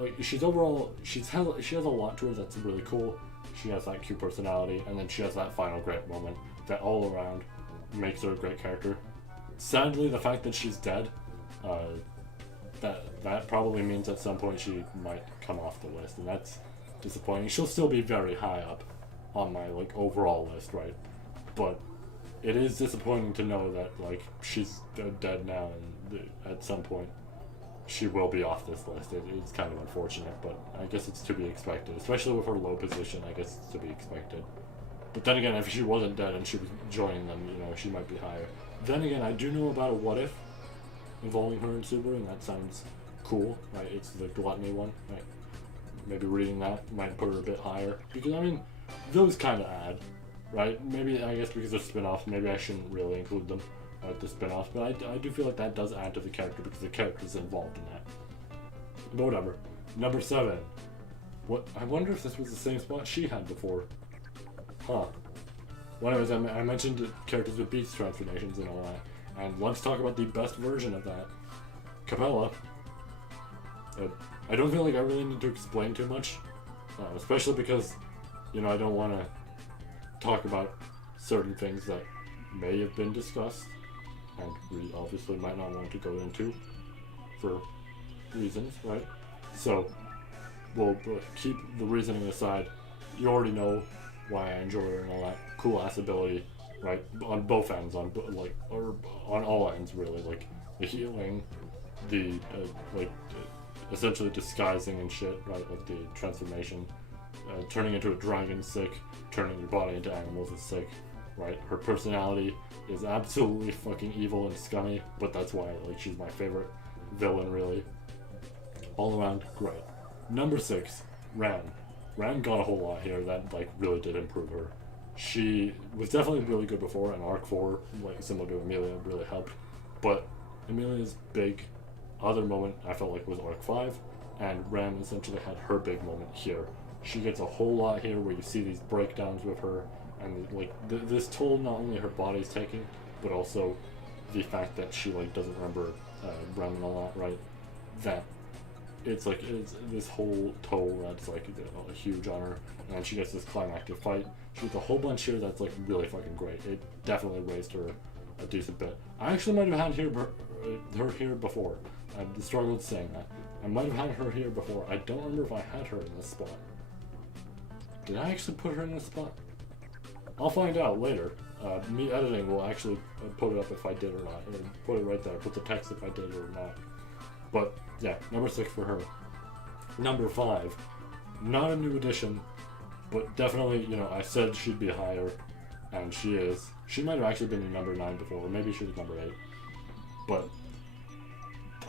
like she has a lot to her that's really cool. She has that cute personality, and then she has that final great moment that all around makes her a great character. Sadly, the fact that she's dead, that probably means at some point she might come off the list, and that's disappointing. She'll still be very high up on my like overall list, right? But it is disappointing to know that like she's dead now, and at some point she will be off this list. It's kind of unfortunate, but I guess it's to be expected, especially with her low position. I guess it's to be expected. But then again, if she wasn't dead and she was joining them, you know, she might be higher. Then again, I do know about a what if involving her and Subaru, and that sounds cool, right? It's the gluttony one, right? Maybe reading that might put her a bit higher, because I mean, those kind of add, right? Maybe, I guess because they're spin-offs, maybe I shouldn't really include them at the spin-offs, but I do feel like that does add to the character because the character's involved in that. But whatever. Number 7. What? I wonder if this was the same spot she had before. Huh. Well, anyways, I mentioned characters with beast transformations and all that, and let's talk about the best version of that. Capella. I don't feel like I really need to explain too much, especially because, you know, I don't want to talk about certain things that may have been discussed, and we obviously might not want to go into for reasons, right? So we'll keep the reasoning aside. You already know why I enjoy her and all that cool ass ability, right? On both ends, or on all ends really, like the healing, the essentially disguising and shit, right? Like the transformation, turning into a dragon sick, turning your body into animals is sick, right? Her personality is absolutely fucking evil and scummy, but that's why like she's my favorite villain really. All around great. Number 6, Ran. Ran got a whole lot here that like really did improve her. She was definitely really good before, and Arc 4, like similar to Amelia, really helped. But Amelia's big other moment I felt like was Arc 5, and Ran essentially had her big moment here. She gets a whole lot here where you see these breakdowns with her, and like this toll not only her body's taking, but also the fact that she like doesn't remember Ran a lot, right? That it's this whole toll that's like huge on her, and then she gets this climactic fight. She gets a whole bunch here that's like really fucking great. It definitely raised her a decent bit. I actually might have had her here before. I struggled saying that. I might have had her here before. I don't remember if I had her in this spot. Did I actually put her in this spot? I'll find out later. Me editing will actually put it up if I did or not. And put it right there. Put the text if I did or not. But yeah, number 6 for her. Number 5, not a new addition, but definitely, you know, I said she'd be higher, and she is. She might have actually been number 9 before, or maybe she was number 8. But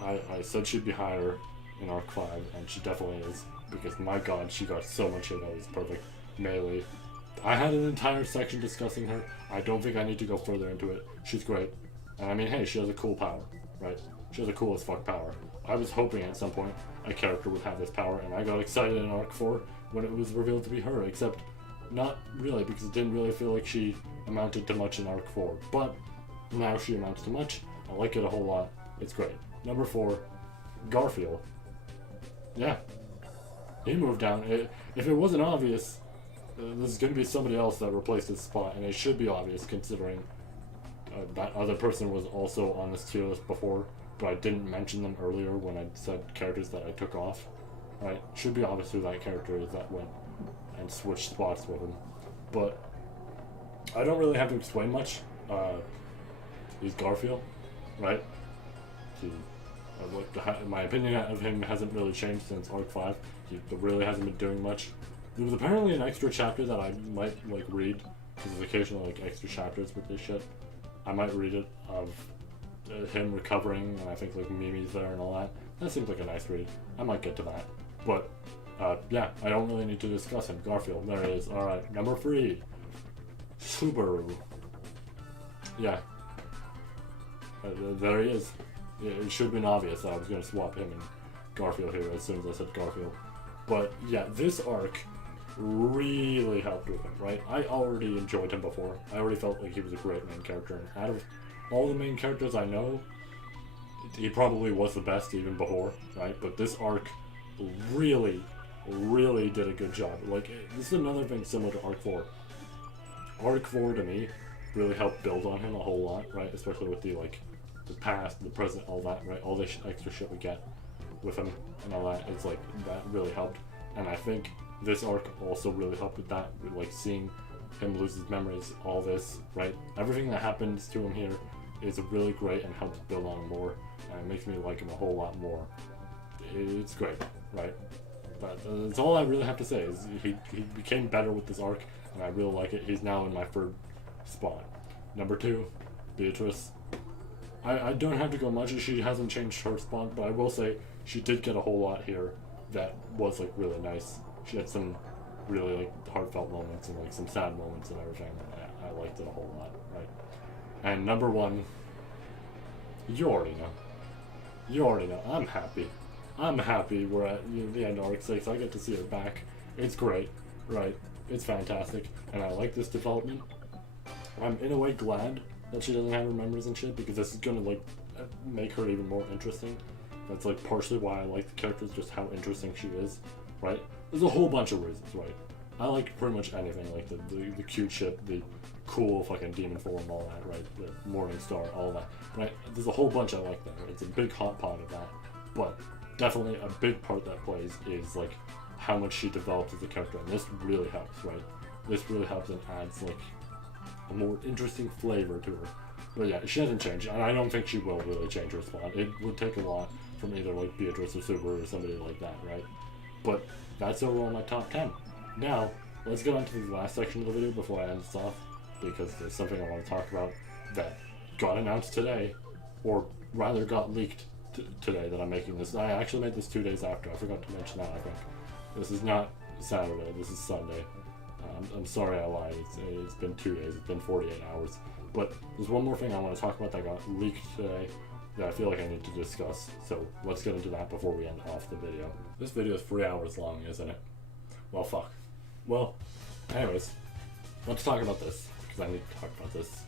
I said she'd be higher in Arc 5, and she definitely is, because my god, she got so much here that was perfect. Meili. I had an entire section discussing her. I don't think I need to go further into it. She's great. And I mean, hey, she has a cool power, right? She has a cool as fuck power. I was hoping at some point a character would have this power, and I got excited in Arc 4 when it was revealed to be her, except not really, because it didn't really feel like she amounted to much in Arc 4. But now she amounts to much. I like it a whole lot. It's great. Number 4, Garfield. Yeah. He moved down. If it wasn't obvious, there's going to be somebody else that replaced his spot, and it should be obvious considering that other person was also on this tier list before, but I didn't mention them earlier when I said characters that I took off. Right? Should be obvious who that character is that went and switched spots with him. But I don't really have to explain much. He's Garfield, right? My opinion of him hasn't really changed since Arc 5. He really hasn't been doing much. There was apparently an extra chapter that I might like read, because there's occasionally like extra chapters with this shit. I might read it of him recovering, and I think like Mimi's there and all that. That seems like a nice read. I might get to that. But yeah, I don't really need to discuss him. Garfield, there he is. Alright, number 3, Subaru. Yeah. There he is. It should have been obvious that I was going to swap him and Garfield here as soon as I said Garfield. But yeah, this arc really helped with him, right? I already enjoyed him before. I already felt like he was a great main character, and out of all the main characters I know, he probably was the best even before, right? But this arc really did a good job. Like, this is another thing similar to Arc 4. Arc 4 to me really helped build on him a whole lot, right? Especially with the past, the present, all that, right? All this extra shit we get with him and all that. It's like that really helped, and I think this arc also really helped with that. With, like, seeing him lose his memories, all this, right? Everything that happens to him here is really great and helps build on him more, and it makes me like him a whole lot more. It's great, right? But that's all I really have to say is he became better with this arc, and I really like it. He's now in my 3rd spot. Number 2, Beatrice. I don't have to go much. She hasn't changed her spot, but I will say she did get a whole lot here that was like really nice. She had some really like heartfelt moments and like some sad moments and everything. I liked it a whole lot, right? And number 1, you already know. You already know. I'm happy. I'm happy we're at the end of Arc 6. I get to see her back. It's great, right? It's fantastic, and I like this development. I'm in a way glad that she doesn't have her memories and shit, because this is gonna like make her even more interesting. That's like partially why I like the characters, just how interesting she is, right? There's a whole bunch of reasons, right? I like pretty much anything, like the cute shit, the cool fucking demon form, all that, right? The Morning Star, all that, right? There's a whole bunch I like there. It's a big hot pot of that, but definitely a big part that plays is like how much she develops as a character, and this really helps, right? This really helps and adds like a more interesting flavor to her. But yeah, she hasn't changed, and I don't think she will really change her spawn. It would take a lot from either like Beatrice or Subaru or somebody like that, right? But that's overall my top 10. Now, let's get on to the last section of the video before I end this off, because there's something I want to talk about that got announced today, or rather got leaked today that I'm making this. I actually made this 2 days after. I forgot to mention that, I think. This is not Saturday, this is Sunday. I'm sorry I lied, it's been 2 days, it's been 48 hours. But there's one more thing I want to talk about that got leaked today that I feel like I need to discuss. So let's get into that before we end off the video. This video is 3 hours long, isn't it? Well, fuck. Well, anyways, let's talk about this, because I need to talk about this.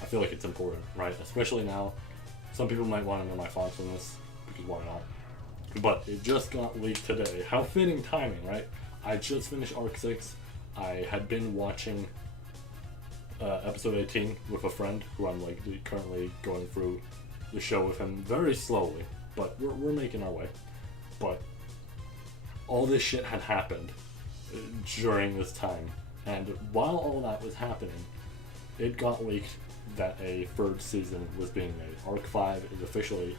I feel like it's important, right? Especially now. Some people might want to know my thoughts on this, because why not? But it just got leaked today. How fitting timing, right? I just finished Arc 6. I had been watching episode 18 with a friend who I'm like currently going through the show with him very slowly, but we're making our way. But all this shit had happened during this time, and while all that was happening, it got leaked that a third season was being made. Arc 5 is officially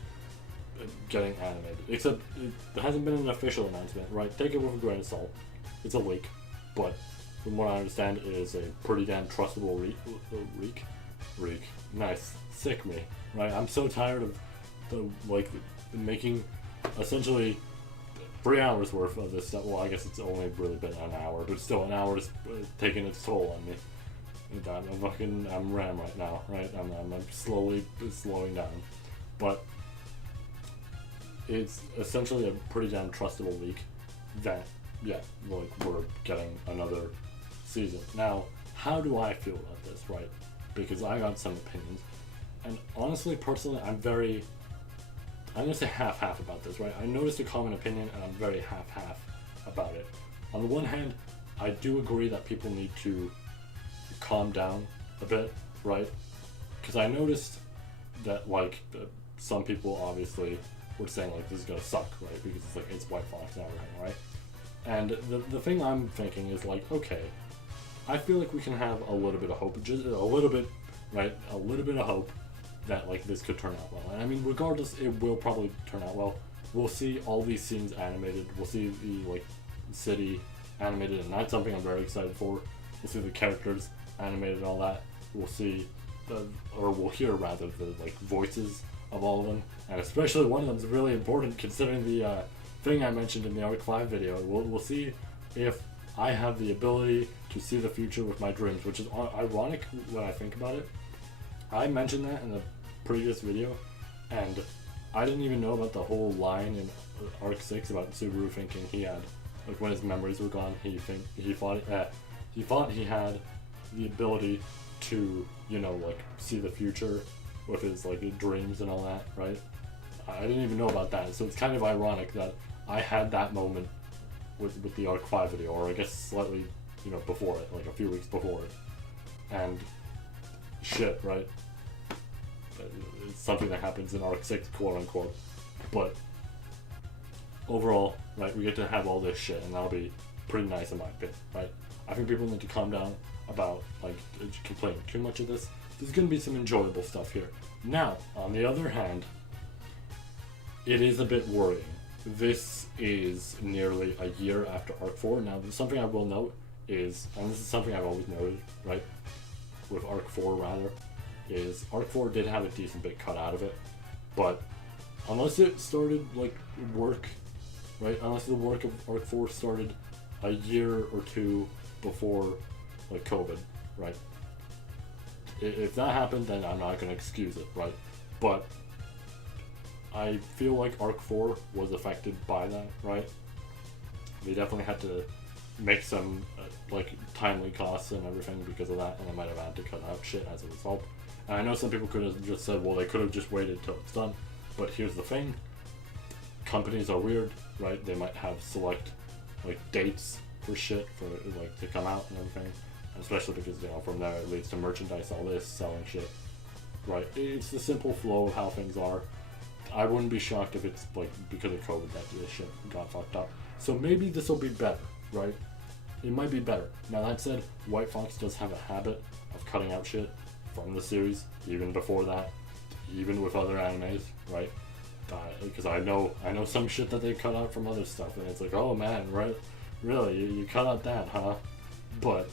getting animated, except it hasn't been an official announcement, right? Take it with a grain of salt. It's a leak, but from what I understand, it is a pretty damn trustable reek. Nice. Sick me, right? I'm so tired of making essentially 3 hours worth of this stuff. Well, I guess it's only really been an hour, but still an hour is taking its toll on me. I'm RAM right now, right? I'm slowly slowing down, but it's essentially a pretty damn trustable leak that, yeah, like we're getting another season. Now, how do I feel about this, right? Because I got some opinions, and honestly, personally, I'm gonna say half-half about this, right? I noticed a common opinion, and I'm very half-half about it. On the one hand, I do agree that people need to calm down a bit, right? Because I noticed that some people obviously were saying like this is gonna suck, right? Because it's White Fox and everything, right? And the thing I'm thinking is like, okay, I feel like we can have a little bit of hope, just a little bit, right? A little bit of hope that like this could turn out well. And I mean, regardless, it will probably turn out well. We'll see all these scenes animated. We'll see the city animated, and that's something I'm very excited for. We'll see the characters animated and all that. We'll see, we'll hear rather the voices of all of them, and especially one of them is really important considering the thing I mentioned in the Arc 5 video. We'll see if I have the ability to see the future with my dreams, which is ironic when I think about it. I mentioned that in the previous video, and I didn't even know about the whole line in Arc 6 about Subaru thinking he had, when his memories were gone, he thought he had the ability to, see the future with his dreams and all that, right? I didn't even know about that, so it's kind of ironic that I had that moment with the Arc 5 video, or I guess slightly, before it, a few weeks before it. And shit, right? It's something that happens in Arc 6, quote unquote. But overall, right, we get to have all this shit, and that'll be pretty nice in my opinion, right? I think people need to calm down about complaining too much of this. There's gonna be some enjoyable stuff here. Now, on the other hand, it is a bit worrying. This is nearly a year after Arc 4. Now, there's something I will note is, and this is something I've always noted, right, with Arc 4 rather, is Arc 4 did have a decent bit cut out of it, but unless it started work, right, unless the work of Arc 4 started a year or two before COVID, right, if that happened, then I'm not going to excuse it, right, but I feel like Arc 4 was affected by that, right? They definitely had to make some timely costs and everything because of that, and they might have had to cut out shit as a result. And I know some people could have just said, well, they could have just waited till it's done, but here's the thing: companies are weird, right? They might have select dates for shit for to come out and everything, and especially because from there it leads to merchandise, all this selling shit, right? It's the simple flow of how things are. I wouldn't be shocked if it's like because of COVID that this shit got fucked up. So maybe this will be better, right? It might be better. Now that said, White Fox does have a habit of cutting out shit from the series, even before that, even with other animes, right? Because I know some shit that they cut out from other stuff, and it's like, oh man, right? Really, you cut out that, huh? But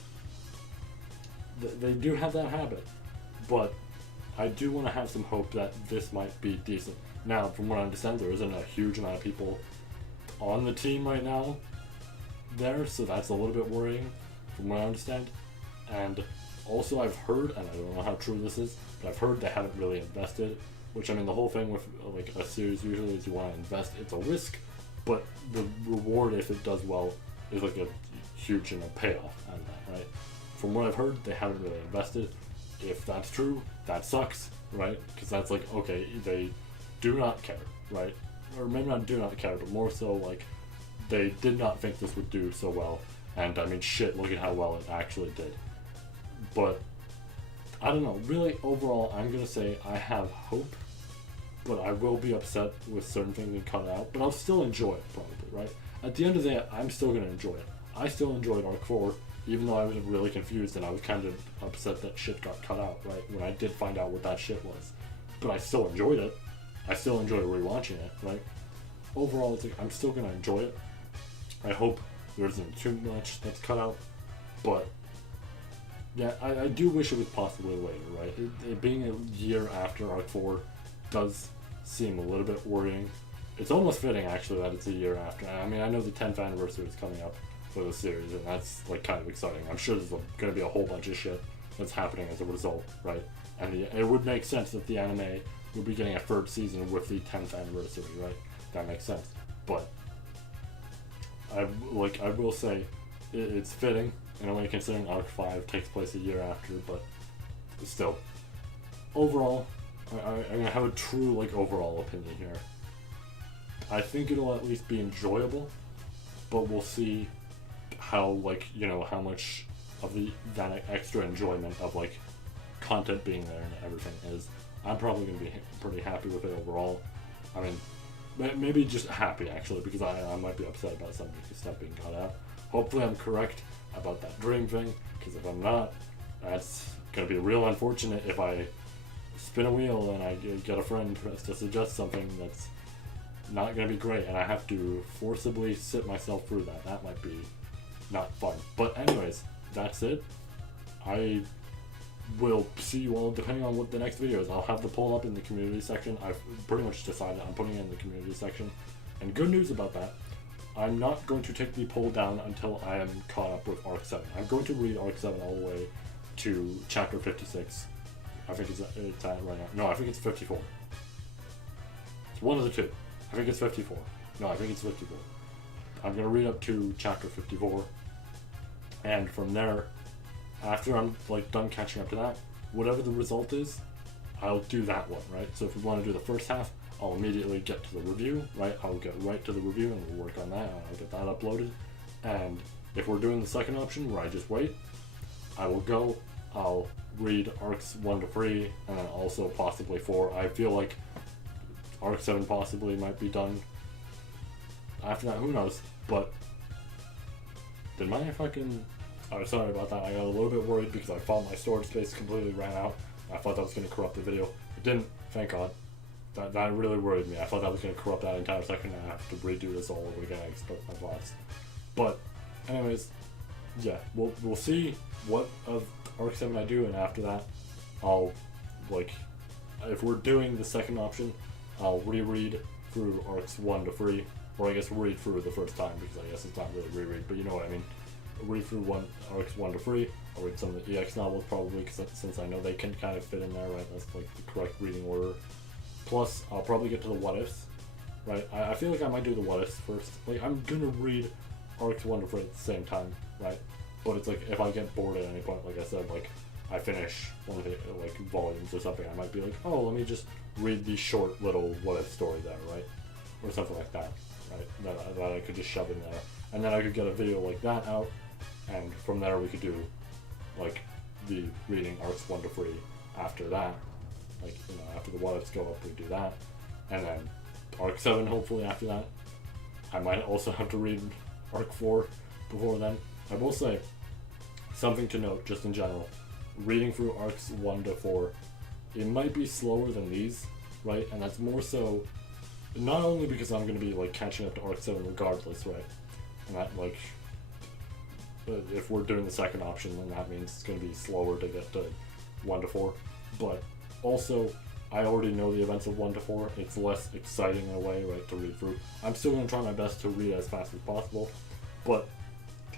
they do have that habit. But I do want to have some hope that this might be decent. Now, from what I understand, there isn't a huge amount of people on the team right now there, so that's a little bit worrying, from what I understand. And also I've heard, and I don't know how true this is, but I've heard they haven't really invested, which, I mean, the whole thing with like a series usually is you want to invest. It's a risk, but the reward, if it does well, is like a huge payoff out of that, right? From what I've heard, they haven't really invested. If that's true, that sucks, right? Because that's like, okay, they do not care, right? Or maybe not do not care, but more so like they did not think this would do so well. And I mean, shit, look at how well it actually did. But I don't know, really overall, I'm gonna say I have hope, but I will be upset with certain things being cut out, but I'll still enjoy it probably, right? At the end of the day, I'm still gonna enjoy it. I still enjoyed Arc 4, even though I was really confused and I was kind of upset that shit got cut out, right? When I did find out what that shit was. But I still enjoyed it. I still enjoy rewatching it, right? Overall, it's like, I'm still gonna enjoy it. I hope there isn't too much that's cut out, but yeah, I do wish it was possibly later, right? It being a year after Arc 4 does seem a little bit worrying. It's almost fitting, actually, that it's a year after. I mean, I know the 10th anniversary is coming up for the series, and that's like kind of exciting. I'm sure there's going to be a whole bunch of shit that's happening as a result, right? And it would make sense that the anime would be getting a third season with the 10th anniversary, right? That makes sense. But I will say it's fitting in a way, considering Arc 5 takes place a year after, but still. Overall, I'm gonna have a true like overall opinion here. I think it'll at least be enjoyable, but we'll see how, like, you know, how much of that extra enjoyment of like content being there and everything is. I'm probably gonna be pretty happy with it overall. I mean, maybe just happy actually, because I might be upset about some stuff being cut out. Hopefully I'm correct about that dream thing, because if I'm not, that's gonna be real unfortunate if I spin a wheel and I get a friend to suggest something that's not gonna be great and I have to forcibly sit myself through that. That might be not fun. But anyways, that's it. I will see you all depending on what the next video is. I'll have the poll up in the community section. I've pretty much decided I'm putting it in the community section. And good news about that, I'm not going to take the poll down until I am caught up with Arc 7. I'm going to read Arc 7 all the way to chapter 56. I think it's at right now. No, I think it's 54. It's one of the two. I think it's 54. No, I think it's 54. I'm going to read up to chapter 54. And from there, after I'm like done catching up to that, whatever the result is, I'll do that one, right? So if we want to do the first half, I'll immediately get to the review, right? I'll get right to the review and we'll work on that, and I'll get that uploaded. And if we're doing the second option where I just wait, I'll read arcs 1 to 3, and then also possibly 4. I feel like arc 7 possibly might be done after that, who knows? But did my fucking... Oh, sorry about that. I got a little bit worried because I thought my storage space completely ran out. I thought that was going to corrupt the video. It didn't, thank God. That really worried me. I thought that was going to corrupt that entire section and I have to redo this all over again. I expect my thoughts. But, anyways, yeah, we'll see what of Arc 7 I do, and after that, I'll, like, if we're doing the second option, I'll reread through Arcs 1 to 3, or I guess read through the first time, because I guess it's not really reread, but you know what I mean. Read through Arcs 1 to 3, I'll read some of the EX novels probably, because since I know they can kind of fit in there, right, that's like the correct reading order. Plus, I'll probably get to the what ifs, right? I feel like I might do the what ifs first. Like, I'm gonna read Arcs 1 to 3 at the same time, right? But it's like, if I get bored at any point, like I said, like, I finish one of the, like, volumes or something, I might be like, oh, let me just read the short little what if story there, right? Or something like that, right? That I could just shove in there. And then I could get a video like that out, and from there we could do, like, the reading Arcs 1 to 3 after that. Like, you know, after the what ifs go up, we do that. and then Arc 7 hopefully after that. I might also have to read Arc 4 before then. I will say, something to note just in general, reading through Arcs 1 to 4, it might be slower than these, right? And that's more so, not only because I'm going to be like catching up to Arc 7 regardless, right? And that like, if we're doing the second option, then that means it's going to be slower to get to 1 to 4. But also, I already know the events of 1 to 4. It's less exciting in a way, right, to read through. I'm still going to try my best to read as fast as possible, but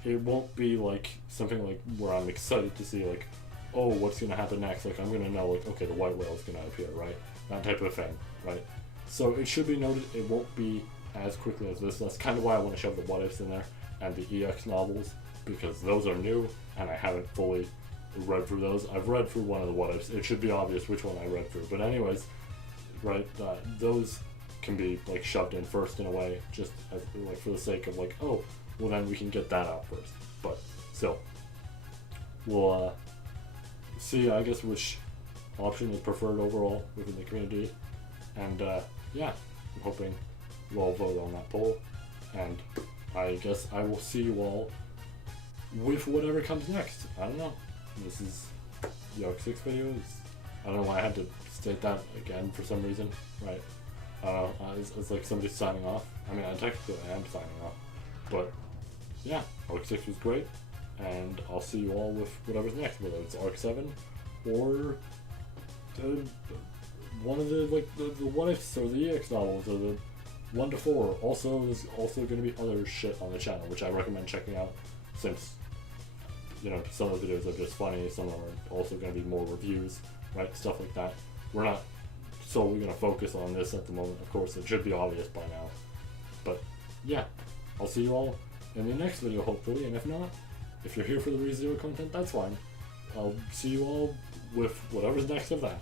it won't be like something like where I'm excited to see like, oh, what's going to happen next? Like, I'm going to know, like, okay, the white whale is going to appear, right? That type of thing, right? So it should be noted it won't be as quickly as this. That's kind of why I want to shove the what ifs in there and the EX novels, because those are new and I haven't fully read through those. I've read through one of the what ifs. It should be obvious which one I read through. But anyways, right, those can be like shoved in first in a way, just as like for the sake of like, oh, well then we can get that out first. But still, we'll see, I guess, which option is preferred overall within the community. And yeah, I'm hoping you all vote on that poll. And I guess I will see you all with whatever comes next. I don't know. This is the Arc 6 video. I don't know why I had to state that again for some reason, right? It's like somebody signing off. I mean, I technically am signing off. But yeah, Arc 6 was great. And I'll see you all with whatever's next, whether it's Arc 7 or one of the what ifs or the EX novels or the 1 to 4. Also, there's also going to be other shit on the channel, which I recommend checking out, since, you know, some of the videos are just funny, some of them are also going to be more reviews, right, stuff like that. We're not solely going to focus on this at the moment, of course, it should be obvious by now. But yeah, I'll see you all in the next video, hopefully, and if not, if you're here for the ReZero content, that's fine. I'll see you all with whatever's next of that.